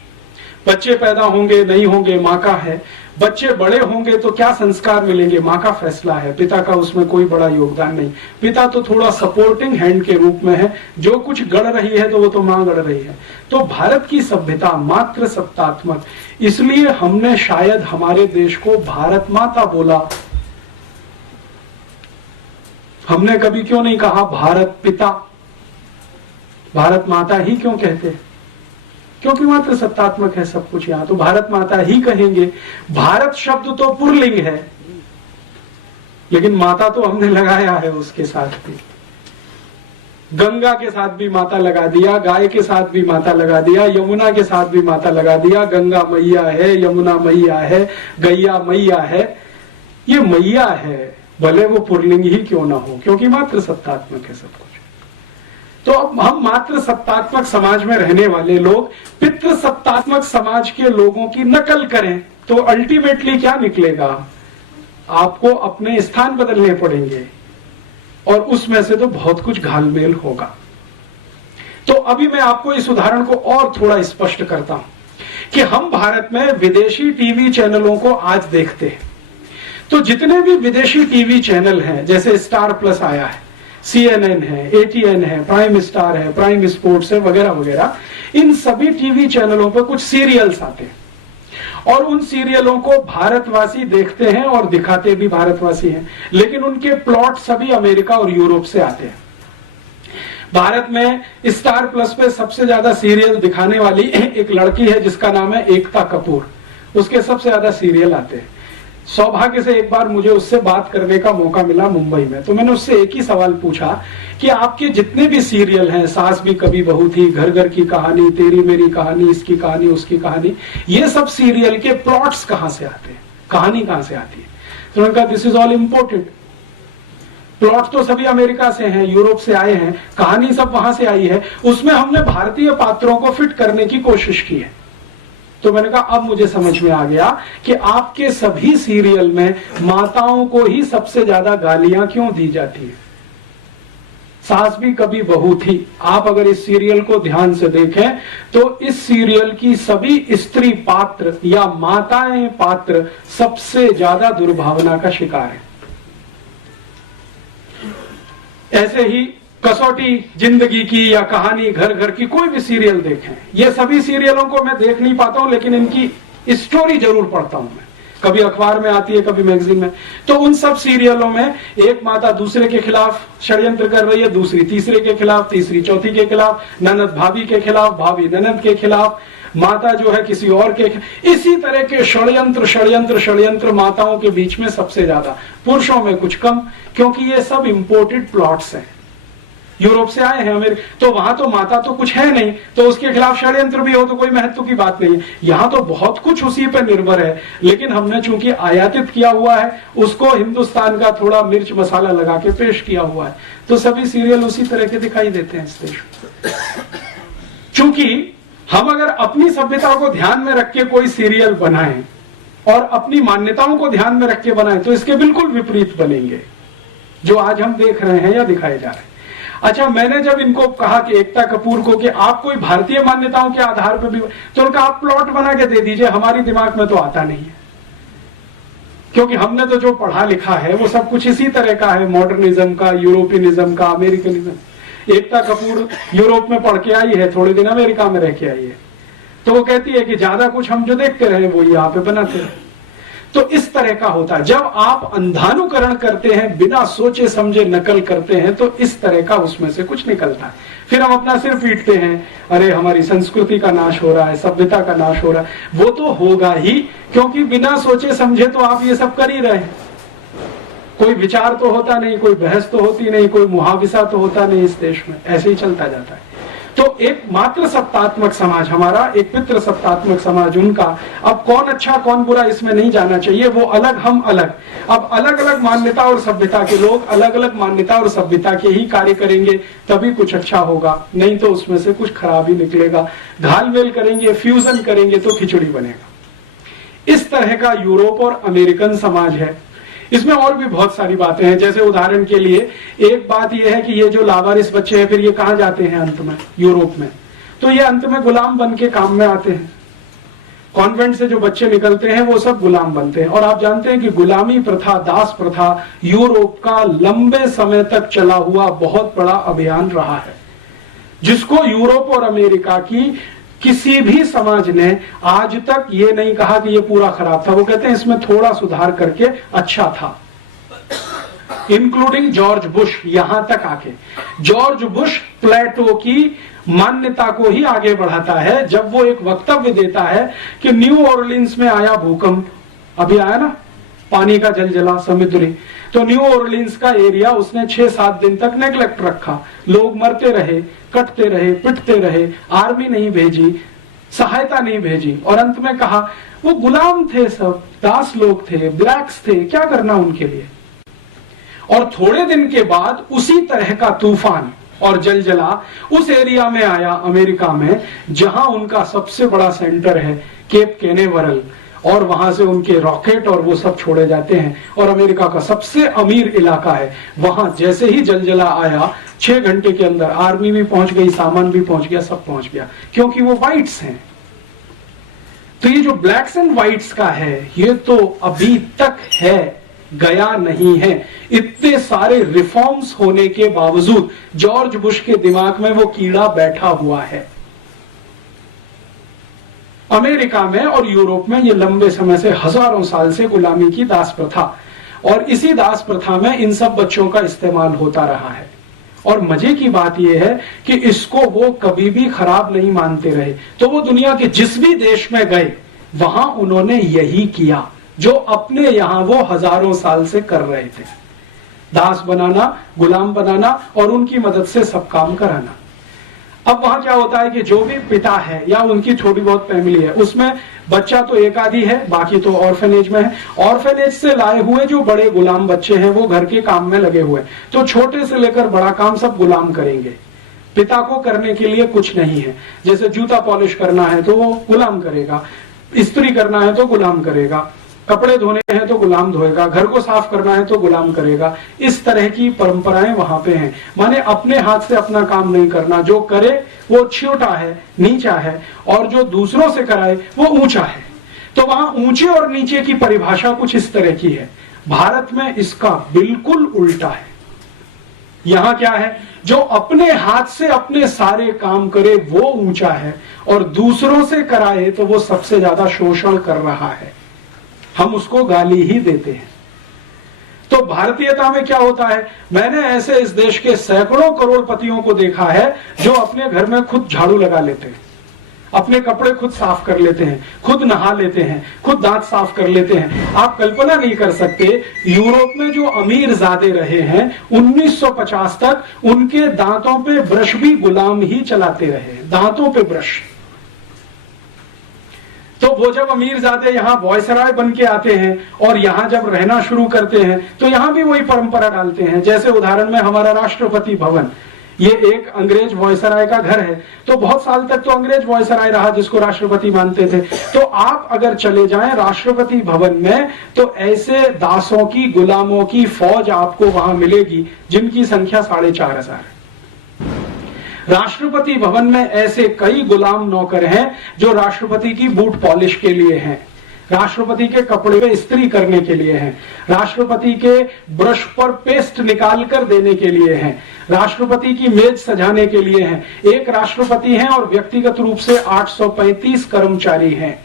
बच्चे पैदा होंगे नहीं होंगे मां का है, बच्चे बड़े होंगे तो क्या संस्कार मिलेंगे मां का फैसला है, पिता का उसमें कोई बड़ा योगदान नहीं। पिता तो थोड़ा सपोर्टिंग हैंड के रूप में है, जो कुछ गढ़ रही है तो वो तो मां गढ़ रही है। तो भारत की सभ्यता मात्र सत्तात्मक, इसलिए हमने शायद हमारे देश को भारत माता बोला। हमने कभी क्यों नहीं कहा भारत पिता, भारत माता ही क्यों कहते? क्योंकि मात्र सत्तात्मक है सब कुछ। यहां तो भारत माता ही कहेंगे। भारत शब्द तो पुरलिंग है, लेकिन माता तो हमने लगाया है उसके साथ भी। गंगा के साथ भी माता लगा दिया, गाय के साथ भी माता लगा दिया, यमुना के साथ भी माता लगा दिया। गंगा मैया है, यमुना मैया है, गैया मैया है। ये मैया है, भले वो पुरलिंग ही क्यों ना हो, क्योंकि मात्र सत्तात्मक है सब कुछ। तो अब हम मात्र सत्तात्मक समाज में रहने वाले लोग पितृ सत्तात्मक समाज के लोगों की नकल करें तो अल्टीमेटली क्या निकलेगा? आपको अपने स्थान बदलने पड़ेंगे और उसमें से तो बहुत कुछ घालमेल होगा। तो अभी मैं आपको इस उदाहरण को और थोड़ा स्पष्ट करता हूं कि हम भारत में विदेशी टीवी चैनलों को आज देखते हैं। तो जितने भी विदेशी टीवी चैनल हैं, जैसे स्टार प्लस आया है, CNN है, ATN है, प्राइम स्टार है, प्राइम स्पोर्ट्स है, वगैरह वगैरह, इन सभी टीवी चैनलों पर कुछ सीरियल्स आते हैं और उन सीरियलों को भारतवासी देखते हैं और दिखाते भी भारतवासी हैं, लेकिन उनके प्लॉट सभी अमेरिका और यूरोप से आते हैं। भारत में स्टार प्लस पे सबसे ज्यादा सीरियल दिखाने वाली एक लड़की है जिसका नाम है एकता कपूर, उसके सबसे ज्यादा सीरियल आते हैं। सौभाग्य से एक बार मुझे उससे बात करने का मौका मिला मुंबई में, तो मैंने उससे एक ही सवाल पूछा कि आपके जितने भी सीरियल हैं, सास भी कभी बहू थी, घर घर की कहानी, तेरी मेरी कहानी, इसकी कहानी, उसकी कहानी, ये सब सीरियल के प्लॉट्स कहां से आते हैं, कहानी कहां से आती है? तो उन्होंने कहा this is all imported. Plot तो सभी अमेरिका से हैं, यूरोप से आए हैं, कहानी सब वहां से आई है, उसमें हमने भारतीय पात्रों को फिट करने की कोशिश की है। तो मैंने कहा अब मुझे समझ में आ गया कि आपके सभी सीरियल में माताओं को ही सबसे ज्यादा गालियां क्यों दी जाती है। सास भी कभी बहू थी, आप अगर इस सीरियल को ध्यान से देखें तो इस सीरियल की सभी स्त्री पात्र या माताएं पात्र सबसे ज्यादा दुर्भावना का शिकार है। ऐसे ही कसौटी जिंदगी की या कहानी घर घर की, कोई भी सीरियल देखें, ये सभी सीरियलों को मैं देख नहीं पाता हूं, लेकिन इनकी स्टोरी जरूर पढ़ता हूं मैं। कभी अखबार में आती है, कभी मैगजीन में। तो उन सब सीरियलों में एक माता दूसरे के खिलाफ षड्यंत्र कर रही है, दूसरी तीसरे के खिलाफ, तीसरी चौथी के खिलाफ, ननद भाभी के खिलाफ, भाभी ननद के खिलाफ, माता जो है किसी और के, इसी तरह के षड्यंत्र षड्यंत्र षड्यंत्र माताओं के बीच में सबसे ज्यादा, पुरुषों में कुछ कम, क्योंकि ये सब इंपोर्टेड प्लॉट्स हैं, यूरोप से आए हैं अमेरिका। तो वहां तो माता तो कुछ है नहीं, तो उसके खिलाफ षड्यंत्र भी हो तो कोई महत्व की बात नहीं है। यहां तो बहुत कुछ उसी पर निर्भर है, लेकिन हमने चूंकि आयातित किया हुआ है, उसको हिंदुस्तान का थोड़ा मिर्च मसाला लगा के पेश किया हुआ है, तो सभी सीरियल उसी तरह के दिखाई देते हैं इस देश में। चूंकि हम अगर अपनी सभ्यता को ध्यान में रख के कोई सीरियल बनाएं और अपनी मान्यताओं को ध्यान में रख के बनाएं, तो इसके बिल्कुल विपरीत बनेंगे जो आज हम देख रहे हैं या दिखाए जा रहे हैं। अच्छा, मैंने जब इनको कहा कि एकता कपूर को कि आप कोई भारतीय मान्यताओं के आधार पर भी, तो उनका आप प्लॉट बना के दे दीजिए, हमारी दिमाग में तो आता नहीं है, क्योंकि हमने तो जो पढ़ा लिखा है वो सब कुछ इसी तरह का है, मॉडर्निज्म का, यूरोपियनिज्म का, अमेरिकनिज्म। एकता कपूर यूरोप में पढ़ के आई है, थोड़े दिन अमेरिका में रह के आई है, तो वो कहती है कि ज्यादा कुछ हम जो देखते रहे वो यहाँ पे बनाते रहे। तो इस तरह का होता है, जब आप अंधानुकरण करते हैं, बिना सोचे समझे नकल करते हैं, तो इस तरह का उसमें से कुछ निकलता है। फिर हम अपना सिर पीटते हैं, अरे हमारी संस्कृति का नाश हो रहा है, सभ्यता का नाश हो रहा है। वो तो होगा ही, क्योंकि बिना सोचे समझे तो आप ये सब कर ही रहे हैं। कोई विचार तो होता नहीं, कोई बहस तो होती नहीं, कोई मुहाविसा तो होता नहीं इस देश में, ऐसे ही चलता जाता है। तो एक मात्र सत्तात्मक समाज हमारा, एक पितृ सत्तात्मक समाज उनका। अब कौन अच्छा कौन बुरा इसमें नहीं जाना चाहिए, वो अलग हम अलग। अब अलग अलग मान्यता और सभ्यता के लोग अलग अलग मान्यता और सभ्यता के ही कार्य करेंगे, तभी कुछ अच्छा होगा, नहीं तो उसमें से कुछ खराब ही निकलेगा। घालमेल करेंगे, फ्यूजन करेंगे तो खिचड़ी बनेगा। इस तरह का यूरोप और अमेरिकन समाज है। इसमें और भी बहुत सारी बातें हैं, जैसे उदाहरण के लिए एक बात यह है कि ये जो लावारिस बच्चे हैं, फिर ये कहां जाते हैं अंत में, यूरोप में, तो ये अंत में गुलाम बन के काम में आते हैं। कॉन्वेंट से जो बच्चे निकलते हैं वो सब गुलाम बनते हैं। और आप जानते हैं कि गुलामी प्रथा, दास प्रथा यूरोप का लंबे समय तक चला हुआ बहुत बड़ा अभियान रहा है, जिसको यूरोप और अमेरिका की किसी भी समाज ने आज तक ये नहीं कहा कि ये पूरा खराब था। वो कहते हैं इसमें थोड़ा सुधार करके अच्छा था, इंक्लूडिंग जॉर्ज बुश। यहां तक आके जॉर्ज बुश प्लेटो की मान्यता को ही आगे बढ़ाता है, जब वो एक वक्तव्य देता है कि न्यू ऑरलिन्स में आया भूकंप, अभी आया ना, पानी का जलजला समुद्री, तो न्यू ऑरलिन्स का एरिया उसने 6-7 दिन तक नेग्लेक्ट रखा। लोग मरते रहे, कटते रहे, पिटते रहे, आर्मी नहीं भेजी, सहायता नहीं भेजी, और अंत में कहा वो गुलाम थे, सब दास लोग थे, ब्लैक्स थे, क्या करना उनके लिए। और थोड़े दिन के बाद उसी तरह का तूफान और जलजला उस एरिया में आया अमेरिका में, जहां उनका सबसे बड़ा सेंटर है केप कैनेवरल, और वहां से उनके रॉकेट और वो सब छोड़े जाते हैं, और अमेरिका का सबसे अमीर इलाका है। वहां जैसे ही जलजला आया, 6 घंटे के अंदर आर्मी भी पहुंच गई, सामान भी पहुंच गया, सब पहुंच गया, क्योंकि वो व्हाइट्स हैं। तो ये जो ब्लैक्स एंड व्हाइट्स का है, ये तो अभी तक है, गया नहीं है। इतने सारे रिफॉर्म्स होने के बावजूद जॉर्ज बुश के दिमाग में वो कीड़ा बैठा हुआ है। अमेरिका में और यूरोप में ये लंबे समय से, हजारों साल से गुलामी की दास प्रथा, और इसी दास प्रथा में इन सब बच्चों का इस्तेमाल होता रहा है। और मजे की बात यह है कि इसको वो कभी भी खराब नहीं मानते रहे। तो वो दुनिया के जिस भी देश में गए, वहां उन्होंने यही किया जो अपने यहां वो हजारों साल से कर रहे थे, दास बनाना, गुलाम बनाना और उनकी मदद से सब काम कराना। अब वहां क्या होता है कि जो भी पिता है या उनकी थोड़ी बहुत फैमिली है, उसमें बच्चा तो एक आधी है, बाकी तो ऑर्फेनेज में है। ऑर्फेनेज से लाए हुए जो बड़े गुलाम बच्चे हैं वो घर के काम में लगे हुए, तो छोटे से लेकर बड़ा काम सब गुलाम करेंगे। पिता को करने के लिए कुछ नहीं है। जैसे जूता पॉलिश करना है तो वो गुलाम करेगा, इस्त्री करना है तो गुलाम करेगा, कपड़े धोने हैं तो गुलाम धोएगा, घर को साफ करना है तो गुलाम करेगा। इस तरह की परंपराएं वहां पे हैं। माने अपने हाथ से अपना काम नहीं करना, जो करे वो छोटा है, नीचा है, और जो दूसरों से कराए वो ऊंचा है। तो वहां ऊंचे और नीचे की परिभाषा कुछ इस तरह की है। भारत में इसका बिल्कुल उल्टा है। यहां क्या है, जो अपने हाथ से अपने सारे काम करे वो ऊंचा है, और दूसरों से कराए तो वो सबसे ज्यादा शोषण कर रहा है। हम उसको गाली ही देते हैं। तो भारतीयता में क्या होता है, मैंने ऐसे इस देश के सैकड़ों करोड़पतियों को देखा है जो अपने घर में खुद झाड़ू लगा लेते हैं, अपने कपड़े खुद साफ कर लेते हैं, खुद नहा लेते हैं, खुद दांत साफ कर लेते हैं। आप कल्पना नहीं कर सकते, यूरोप में जो अमीर ज़ादे रहे हैं 1950 तक, उनके दांतों पे ब्रश भी गुलाम ही चलाते रहे, दांतों पे ब्रश। तो वो जब अमीरजादे यहाँ वॉयसराय बन के आते हैं और यहाँ जब रहना शुरू करते हैं तो यहाँ भी वही परंपरा डालते हैं। जैसे उदाहरण में हमारा राष्ट्रपति भवन, ये एक अंग्रेज वॉयसराय का घर है, तो बहुत साल तक तो अंग्रेज वॉयसराय रहा जिसको राष्ट्रपति मानते थे। तो आप अगर चले जाएं राष्ट्रपति भवन में तो ऐसे दासों की, गुलामों की फौज आपको वहां मिलेगी जिनकी संख्या 4,500 है। राष्ट्रपति भवन में ऐसे कई गुलाम नौकर हैं जो राष्ट्रपति की बूट पॉलिश के लिए हैं, राष्ट्रपति के कपड़े पे इस्त्री करने के लिए हैं, राष्ट्रपति के ब्रश पर पेस्ट निकाल कर देने के लिए हैं, राष्ट्रपति की मेज सजाने के लिए हैं। एक राष्ट्रपति हैं और व्यक्तिगत रूप से 835 कर्मचारी हैं।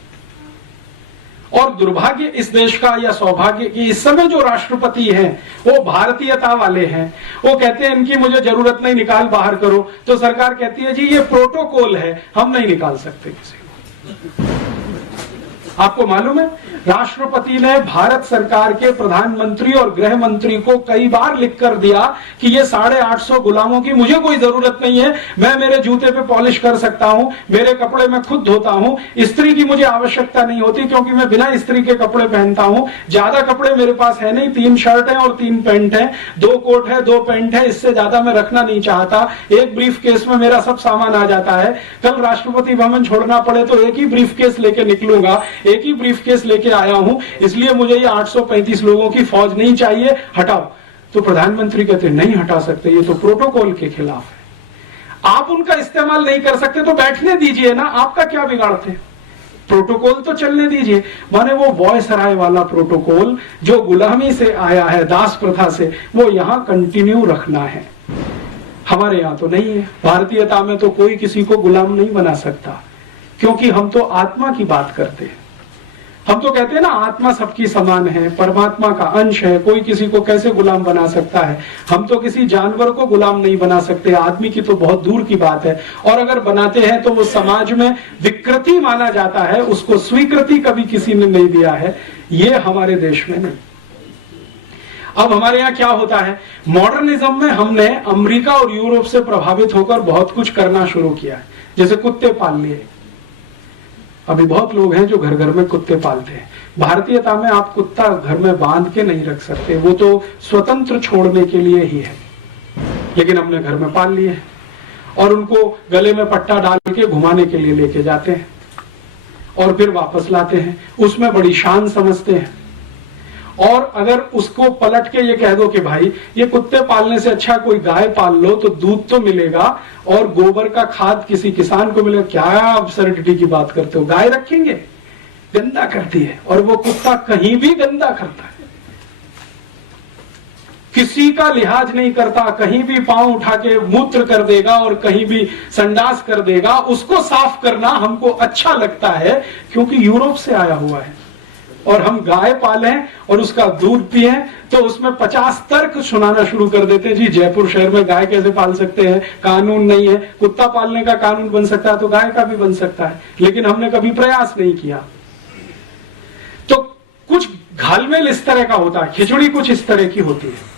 और दुर्भाग्य इस देश का या सौभाग्य कि इस समय जो राष्ट्रपति हैं वो भारतीयता वाले हैं। वो कहते हैं इनकी मुझे जरूरत नहीं, निकाल बाहर करो। तो सरकार कहती है जी ये प्रोटोकॉल है, हम नहीं निकाल सकते किसी को। आपको मालूम है राष्ट्रपति ने भारत सरकार के प्रधानमंत्री और गृह मंत्री को कई बार लिखकर दिया कि ये 850 गुलामों की मुझे कोई जरूरत नहीं है, मैं मेरे जूते पे पॉलिश कर सकता हूं, मेरे कपड़े मैं खुद धोता हूं, इस्त्री की मुझे आवश्यकता नहीं होती क्योंकि मैं बिना इस्त्री के कपड़े पहनता हूं, ज्यादा कपड़े मेरे पास है नहीं, 3 शर्ट है और 3 पैंट है, 2 कोट है, 2 पैंट है, इससे ज्यादा मैं रखना नहीं चाहता। एक ब्रीफ केस में मेरा सब सामान आ जाता है, कल राष्ट्रपति भवन छोड़ना पड़े तो एक ही ब्रीफ केस लेके निकलूंगा, एक ही ब्रीफ केस लेके आया हूं, इसलिए मुझे ये 835 लोगों की फौज नहीं चाहिए, हटाओ। तो प्रधानमंत्री कहते नहीं हटा सकते, ये तो प्रोटोकॉल के खिलाफ है। आप उनका इस्तेमाल नहीं कर सकते तो बैठने दीजिए ना, आपका क्या बिगाड़ते। प्रोटोकॉल तो चलने दीजिए। माने वो वॉयसराय वाला प्रोटोकॉल जो गुलामी से आया है, दास प्रथा से, वो यहां कंटिन्यू रखना है। हमारे यहां तो नहीं है। भारतीयता में तो कोई किसी को गुलाम नहीं बना सकता, क्योंकि हम तो आत्मा की बात करते हैं। हम तो कहते हैं ना आत्मा सबकी समान है, परमात्मा का अंश है, कोई किसी को कैसे गुलाम बना सकता है। हम तो किसी जानवर को गुलाम नहीं बना सकते, आदमी की तो बहुत दूर की बात है। और अगर बनाते हैं तो वो समाज में विकृति माना जाता है, उसको स्वीकृति कभी किसी ने नहीं दिया है, ये हमारे देश में नहीं। अब हमारे यहाँ क्या होता है, मॉडर्निज्म में हमने अमेरिका और यूरोप से प्रभावित होकर बहुत कुछ करना शुरू किया है। जैसे कुत्ते पाल लिए, अभी बहुत लोग हैं जो घर घर में कुत्ते पालते हैं। भारतीयता में आप कुत्ता घर में बांध के नहीं रख सकते, वो तो स्वतंत्र छोड़ने के लिए ही है, लेकिन हमने घर में पाल लिए और उनको गले में पट्टा डाल के घुमाने के लिए लेके जाते हैं और फिर वापस लाते हैं, उसमें बड़ी शान समझते हैं। और अगर उसको पलट के ये कह दो कि भाई ये कुत्ते पालने से अच्छा कोई गाय पाल लो तो दूध तो मिलेगा और गोबर का खाद किसी किसान को मिलेगा, क्या अब्सर्डिटी की बात करते हो। गाय रखेंगे, गंदा करती है, और वो कुत्ता कहीं भी गंदा करता है, किसी का लिहाज नहीं करता, कहीं भी पांव उठा के मूत्र कर देगा और कहीं भी संडास कर देगा। उसको साफ करना हमको अच्छा लगता है क्योंकि यूरोप से आया हुआ है। और हम गाय पालें और उसका दूध पिए तो उसमें 50 तर्क सुनाना शुरू कर देते हैं। जी जयपुर शहर में गाय कैसे पाल सकते हैं, कानून नहीं है। कुत्ता पालने का कानून बन सकता है तो गाय का भी बन सकता है, लेकिन हमने कभी प्रयास नहीं किया। तो कुछ घालमेल इस तरह का होता है, खिचड़ी कुछ इस तरह की होती है।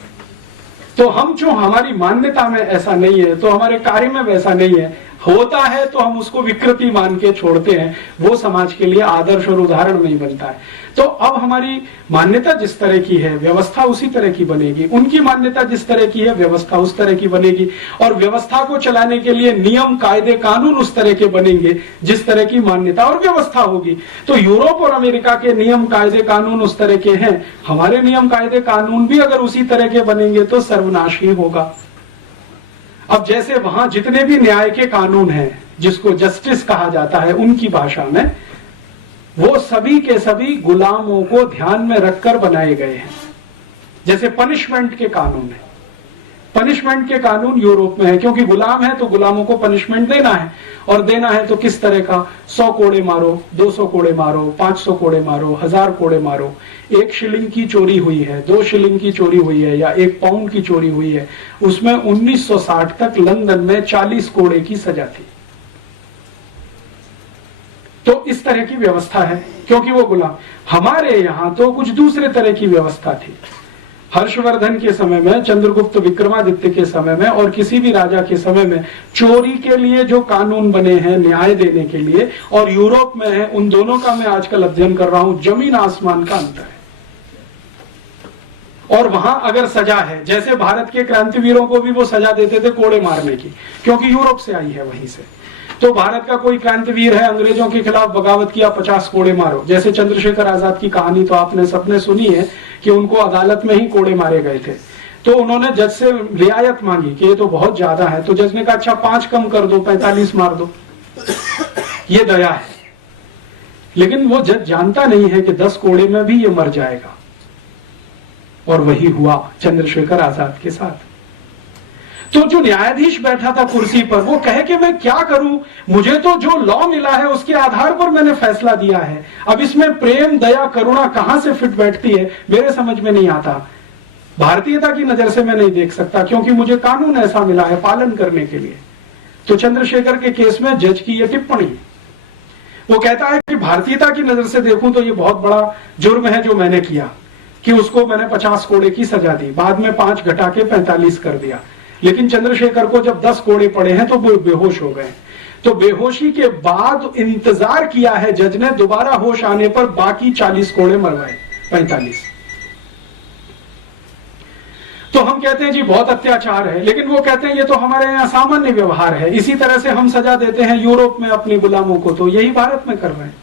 तो हम जो हमारी मान्यता में ऐसा नहीं है तो हमारे कार्य में वैसा नहीं है, होता है तो हम उसको विकृति मान के छोड़ते हैं, वो समाज के लिए आदर्श और उदाहरण नहीं बनता है। तो अब हमारी मान्यता जिस तरह की है व्यवस्था उसी तरह की बनेगी, उनकी मान्यता जिस तरह की है व्यवस्था उस तरह की बनेगी, और व्यवस्था को चलाने के लिए नियम कायदे कानून उस तरह के बनेंगे जिस तरह की मान्यता और व्यवस्था होगी। तो यूरोप और अमेरिका के नियम कायदे कानून उस तरह के हैं, हमारे नियम कायदे कानून भी अगर उसी तरह के बनेंगे तो सर्वनाश ही होगा। अब जैसे वहां जितने भी न्याय के कानून हैं, जिसको जस्टिस कहा जाता है उनकी भाषा में, वो सभी के सभी गुलामों को ध्यान में रखकर बनाए गए हैं। जैसे पनिशमेंट के कानून है, पनिशमेंट के कानून यूरोप में है, क्योंकि गुलाम है तो गुलामों को पनिशमेंट देना है, और देना है तो किस तरह का, 100 कोड़े मारो, 200 कोड़े मारो, 500 कोड़े मारो, 1000 कोड़े मारो। 1 शिलिंग की चोरी हुई है, 2 शिलिंग की चोरी हुई है, या 1 पाउंड की चोरी हुई है, उसमें 1960 तक लंदन में 40 कोड़े की सजा थी। तो इस तरह की व्यवस्था है, क्योंकि वो गुलाम। हमारे यहां तो कुछ दूसरे तरह की व्यवस्था थी। हर्षवर्धन के समय में, चंद्रगुप्त विक्रमादित्य के समय में, और किसी भी राजा के समय में चोरी के लिए जो कानून बने हैं न्याय देने के लिए, और यूरोप में है, उन दोनों का मैं आजकल अध्ययन कर रहा हूं। जमीन आसमान का अंतर है। और वहां अगर सजा है, जैसे भारत के क्रांतिवीरों को भी वो सजा देते थे कोड़े मारने की, क्योंकि यूरोप से आई है वहीं से। तो भारत का कोई क्रांतिवीर है, अंग्रेजों के खिलाफ बगावत किया, 50 कोड़े मारो। जैसे चंद्रशेखर आजाद की कहानी तो आपने सबने सुनी है कि उनको अदालत में ही कोड़े मारे गए थे। तो उन्होंने जज से रियायत मांगी कि ये तो बहुत ज्यादा है, तो जज ने कहा अच्छा 5 कम कर दो, 45 मार दो, ये दया है। लेकिन वो जज जानता नहीं है कि 10 कोड़े में भी ये मर जाएगा, और वही हुआ चंद्रशेखर आजाद के साथ। तो जो न्यायाधीश बैठा था कुर्सी पर, वो कहे कि मैं क्या करूं, मुझे तो जो लॉ मिला है उसके आधार पर मैंने फैसला दिया है, अब इसमें प्रेम, दया, करुणा कहां से फिट बैठती है मेरे समझ में नहीं आता। भारतीयता की नजर से मैं नहीं देख सकता, क्योंकि मुझे कानून ऐसा मिला है पालन करने के लिए। तो चंद्रशेखर के केस में जज की यह टिप्पणी, वो कहता है कि भारतीयता की नजर से देखूं तो ये बहुत बड़ा जुर्म है जो मैंने किया, कि उसको मैंने 50 कोड़े की सजा दी, बाद में 5 घटा के 45 कर दिया। लेकिन चंद्रशेखर को जब 10 कोड़े पड़े हैं तो वो बेहोश हो गए। तो बेहोशी के बाद इंतजार किया है जज ने, दोबारा होश आने पर बाकी 40 कोड़े मरवाए, 45। तो हम कहते हैं जी बहुत अत्याचार है, लेकिन वो कहते हैं ये तो हमारे यहाँ सामान्य व्यवहार है। इसी तरह से हम सजा देते हैं यूरोप में अपने गुलामों को, तो यही भारत में कर रहे हैं।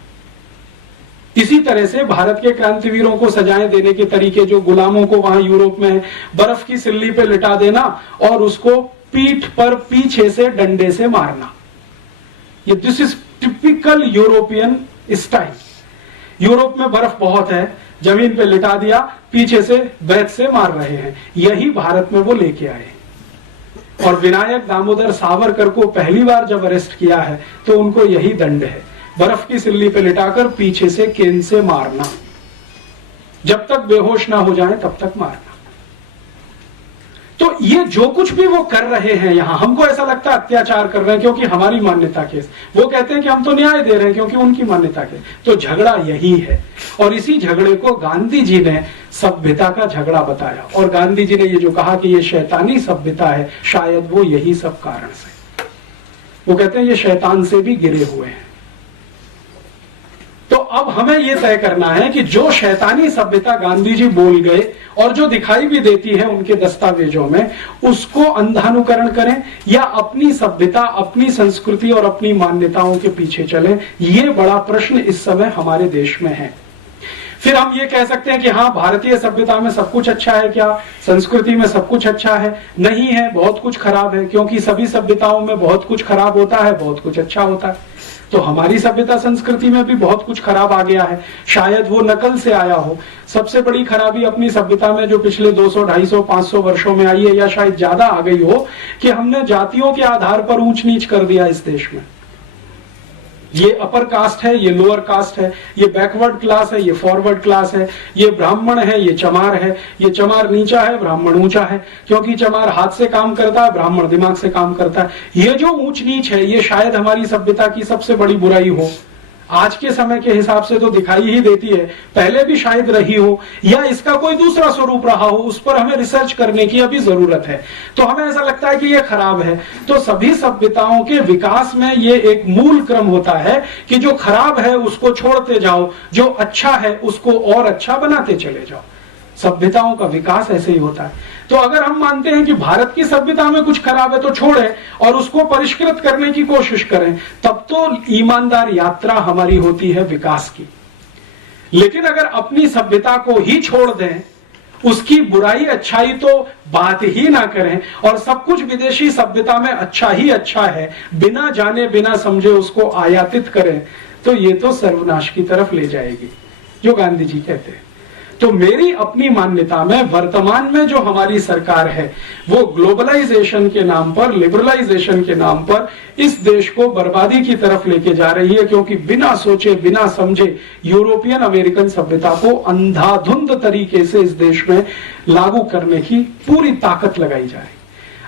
इसी तरह से भारत के क्रांतिवीरों को सजाएं देने के तरीके, जो गुलामों को वहां यूरोप में बर्फ की सिल्ली पे लिटा देना और उसको पीठ पर पीछे से डंडे से मारना, ये this is typical European style. Europe में बर्फ बहुत है, जमीन पे लिटा दिया, पीछे से बैत से मार रहे हैं, यही भारत में वो लेके आए। और विनायक दामोदर सावरकर को पहली बार जब अरेस्ट किया है तो उनको यही दंड है, बर्फ की सिल्ली पे लिटाकर पीछे से केन से मारना, जब तक बेहोश ना हो जाए तब तक मारना। तो ये जो कुछ भी वो कर रहे हैं यहां, हमको ऐसा लगता है अत्याचार कर रहे हैं क्योंकि हमारी मान्यता के, वो कहते हैं कि हम तो न्याय दे रहे हैं क्योंकि उनकी मान्यता के। तो झगड़ा यही है, और इसी झगड़े को गांधी जी ने सभ्यता का झगड़ा बताया। और गांधी जी ने ये जो कहा कि ये शैतानी सभ्यता है, शायद वो यही सब कारण से, वो कहते हैं ये शैतान से भी गिरे हुए हैं। तो अब हमें यह तय करना है कि जो शैतानी सभ्यता गांधी जी बोल गए और जो दिखाई भी देती है उनके दस्तावेजों में, उसको अंधानुकरण करें या अपनी सभ्यता, अपनी संस्कृति और अपनी मान्यताओं के पीछे चलें। यह बड़ा प्रश्न इस समय हमारे देश में है। फिर हम ये कह सकते हैं कि हाँ, भारतीय सभ्यता में सब कुछ अच्छा है क्या, संस्कृति में सब कुछ अच्छा है? नहीं है, बहुत कुछ खराब है, क्योंकि सभी सभ्यताओं में बहुत कुछ खराब होता है, बहुत कुछ अच्छा होता है। तो हमारी सभ्यता संस्कृति में भी बहुत कुछ खराब आ गया है, शायद वो नकल से आया हो। सबसे बड़ी खराबी अपनी सभ्यता में जो पिछले 200, 250, 500 वर्षों में आई है, या शायद ज्यादा आ गई हो, कि हमने जातियों के आधार पर ऊंच नीच कर दिया इस देश में। ये अपर कास्ट है, ये लोअर कास्ट है, ये बैकवर्ड क्लास है, ये फॉरवर्ड क्लास है, ये ब्राह्मण है, ये चमार है, ये चमार नीचा है, ब्राह्मण ऊंचा है, क्योंकि चमार हाथ से काम करता है, ब्राह्मण दिमाग से काम करता है। ये जो ऊंच नीच है, ये शायद हमारी सभ्यता की सबसे बड़ी बुराई हो। आज के समय के हिसाब से तो दिखाई ही देती है, पहले भी शायद रही हो, या इसका कोई दूसरा स्वरूप रहा हो, उस पर हमें रिसर्च करने की अभी जरूरत है। तो हमें ऐसा लगता है कि ये खराब है। तो सभी सभ्यताओं के विकास में ये एक मूल क्रम होता है कि जो खराब है उसको छोड़ते जाओ, जो अच्छा है उसको और अच्छा बनाते चले जाओ। सभ्यताओं का विकास ऐसे ही होता है। तो अगर हम मानते हैं कि भारत की सभ्यता में कुछ खराब है तो छोड़ें और उसको परिष्कृत करने की कोशिश करें, तब तो ईमानदार यात्रा हमारी होती है विकास की। लेकिन अगर अपनी सभ्यता को ही छोड़ दें, उसकी बुराई अच्छाई तो बात ही ना करें, और सब कुछ विदेशी सभ्यता में अच्छा ही अच्छा है, बिना जाने बिना समझे उसको आयातित करें, तो ये तो सर्वनाश की तरफ ले जाएगी, जो गांधी जी कहते हैं। तो मेरी अपनी मान्यता में वर्तमान में जो हमारी सरकार है वो ग्लोबलाइजेशन के नाम पर, लिबरलाइजेशन के नाम पर इस देश को बर्बादी की तरफ लेके जा रही है, क्योंकि बिना सोचे बिना समझे यूरोपियन अमेरिकन सभ्यता को अंधाधुंध तरीके से इस देश में लागू करने की पूरी ताकत लगाई जा रही।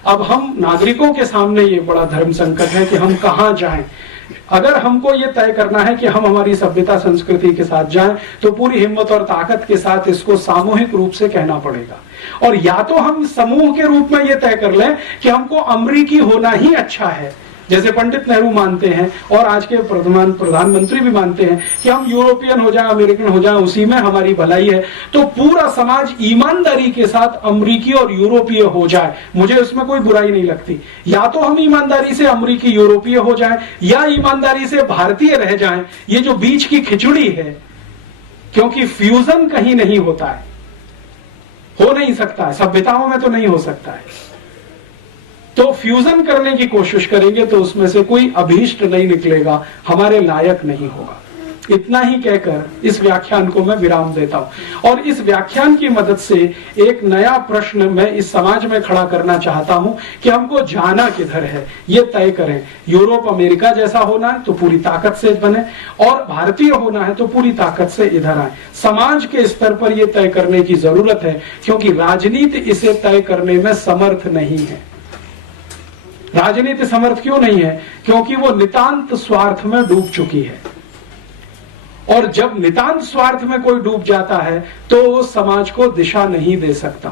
अब हम नागरिकों के सामने ये बड़ा धर्म संकट है कि हम कहां जाएं। अगर हमको ये तय करना है कि हम हमारी सभ्यता संस्कृति के साथ जाएं, तो पूरी हिम्मत और ताकत के साथ इसको सामूहिक रूप से कहना पड़ेगा। और या तो हम समूह के रूप में ये तय कर लें कि हमको अमरीकी होना ही अच्छा है, जैसे पंडित नेहरू मानते हैं और आज के प्रधानमंत्री भी मानते हैं कि हम यूरोपियन हो जाए, अमेरिकन हो जाए, उसी में हमारी भलाई है। तो पूरा समाज ईमानदारी के साथ अमरीकी और यूरोपीय हो जाए, मुझे उसमें कोई बुराई नहीं लगती। या तो हम ईमानदारी से अमरीकी यूरोपीय हो जाएं या ईमानदारी से भारतीय रह जाएं। ये जो बीच की खिचड़ी है, क्योंकि फ्यूजन कहीं नहीं होता है, हो नहीं सकता है, सभ्यताओं में तो नहीं हो सकता है। तो फ्यूजन करने की कोशिश करेंगे तो उसमें से कोई अभीष्ट नहीं निकलेगा, हमारे लायक नहीं होगा। इतना ही कहकर इस व्याख्यान को मैं विराम देता हूं। और इस व्याख्यान की मदद से एक नया प्रश्न मैं इस समाज में खड़ा करना चाहता हूं कि हमको जाना किधर है, ये तय करें। यूरोप अमेरिका जैसा होना है तो पूरी ताकत से बने, और भारतीय होना है तो पूरी ताकत से इधर आए। समाज के स्तर पर यह तय करने की जरूरत है, क्योंकि राजनीति इसे तय करने में समर्थ नहीं है। राजनीति समर्थ क्यों नहीं है? क्योंकि वो नितांत स्वार्थ में डूब चुकी है। और जब नितांत स्वार्थ में कोई डूब जाता है तो वो समाज को दिशा नहीं दे सकता।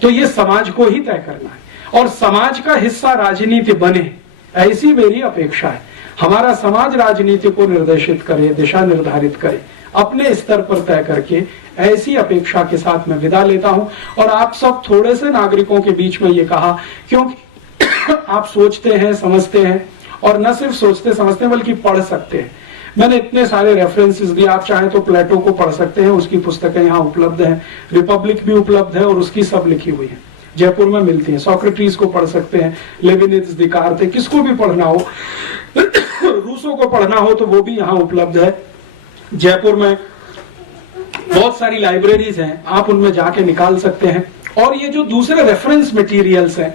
तो ये समाज को ही तय करना है, और समाज का हिस्सा राजनीति बने, ऐसी मेरी अपेक्षा है। हमारा समाज राजनीति को निर्देशित करे, दिशा निर्धारित करे, अपने स्तर पर तय करके, ऐसी अपेक्षा के साथ मैं विदा लेता हूं। और आप सब थोड़े से नागरिकों के बीच में ये कहा, क्योंकि आप सोचते हैं, समझते हैं, और न सिर्फ सोचते समझते हैं बल्कि पढ़ सकते हैं। मैंने इतने सारे रेफरेंसेस दिए, आप चाहें तो प्लेटो को पढ़ सकते हैं, उसकी पुस्तकें यहाँ उपलब्ध हैं, रिपब्लिक भी उपलब्ध है और उसकी सब लिखी हुई है, जयपुर में मिलती हैं। सोक्रेटिस को पढ़ सकते हैं, लेविनित्स, दिकार्ते, किसको भी पढ़ना हो, रूसो को पढ़ना हो तो वो भी यहाँ उपलब्ध है। जयपुर में बहुत सारी लाइब्रेरीज हैं, आप उनमें जाके निकाल सकते हैं। और ये जो दूसरे रेफरेंस मटेरियल्स हैं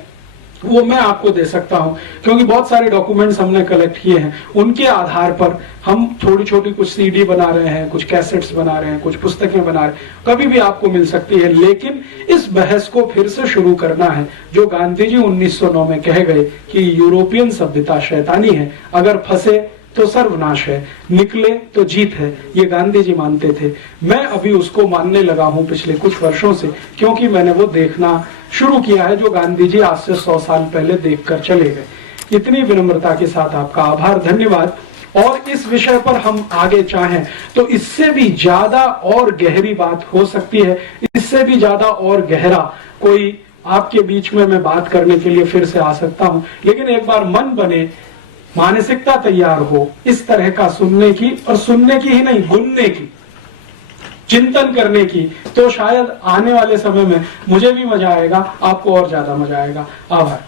वो मैं आपको दे सकता हूं, क्योंकि बहुत सारे डॉक्यूमेंट्स हमने कलेक्ट किए हैं। उनके आधार पर हम थोड़ी छोटी कुछ सीडी बना रहे हैं, कुछ कैसेट्स बना रहे हैं, कुछ पुस्तकें बना रहे हैं, कभी भी आपको मिल सकती है। लेकिन इस बहस को फिर से शुरू करना है जो गांधी जी 1909 में कह गए कि यूरोपियन सभ्यता शैतानी है, अगर फंसे तो सर्वनाश है, निकले तो जीत है। ये गांधी जी मानते थे। मैं अभी उसको मानने लगा हूं पिछले कुछ वर्षों से, क्योंकि मैंने वो देखना शुरू किया है जो गांधी जी आज से 100 साल पहले देखकर चले गए। इतनी विनम्रता के साथ आपका आभार, धन्यवाद। और इस विषय पर हम आगे चाहें तो इससे भी ज्यादा और गहरी बात हो सकती है, इससे भी ज्यादा और गहरा कोई आपके बीच में मैं बात करने के लिए फिर से आ सकता हूं। लेकिन एक बार मन बने, मानसिकता तैयार हो इस तरह का सुनने की, और सुनने की ही नहीं, गुनने की, चिंतन करने की, तो शायद आने वाले समय में मुझे भी मजा आएगा, आपको और ज्यादा मजा आएगा। आभार।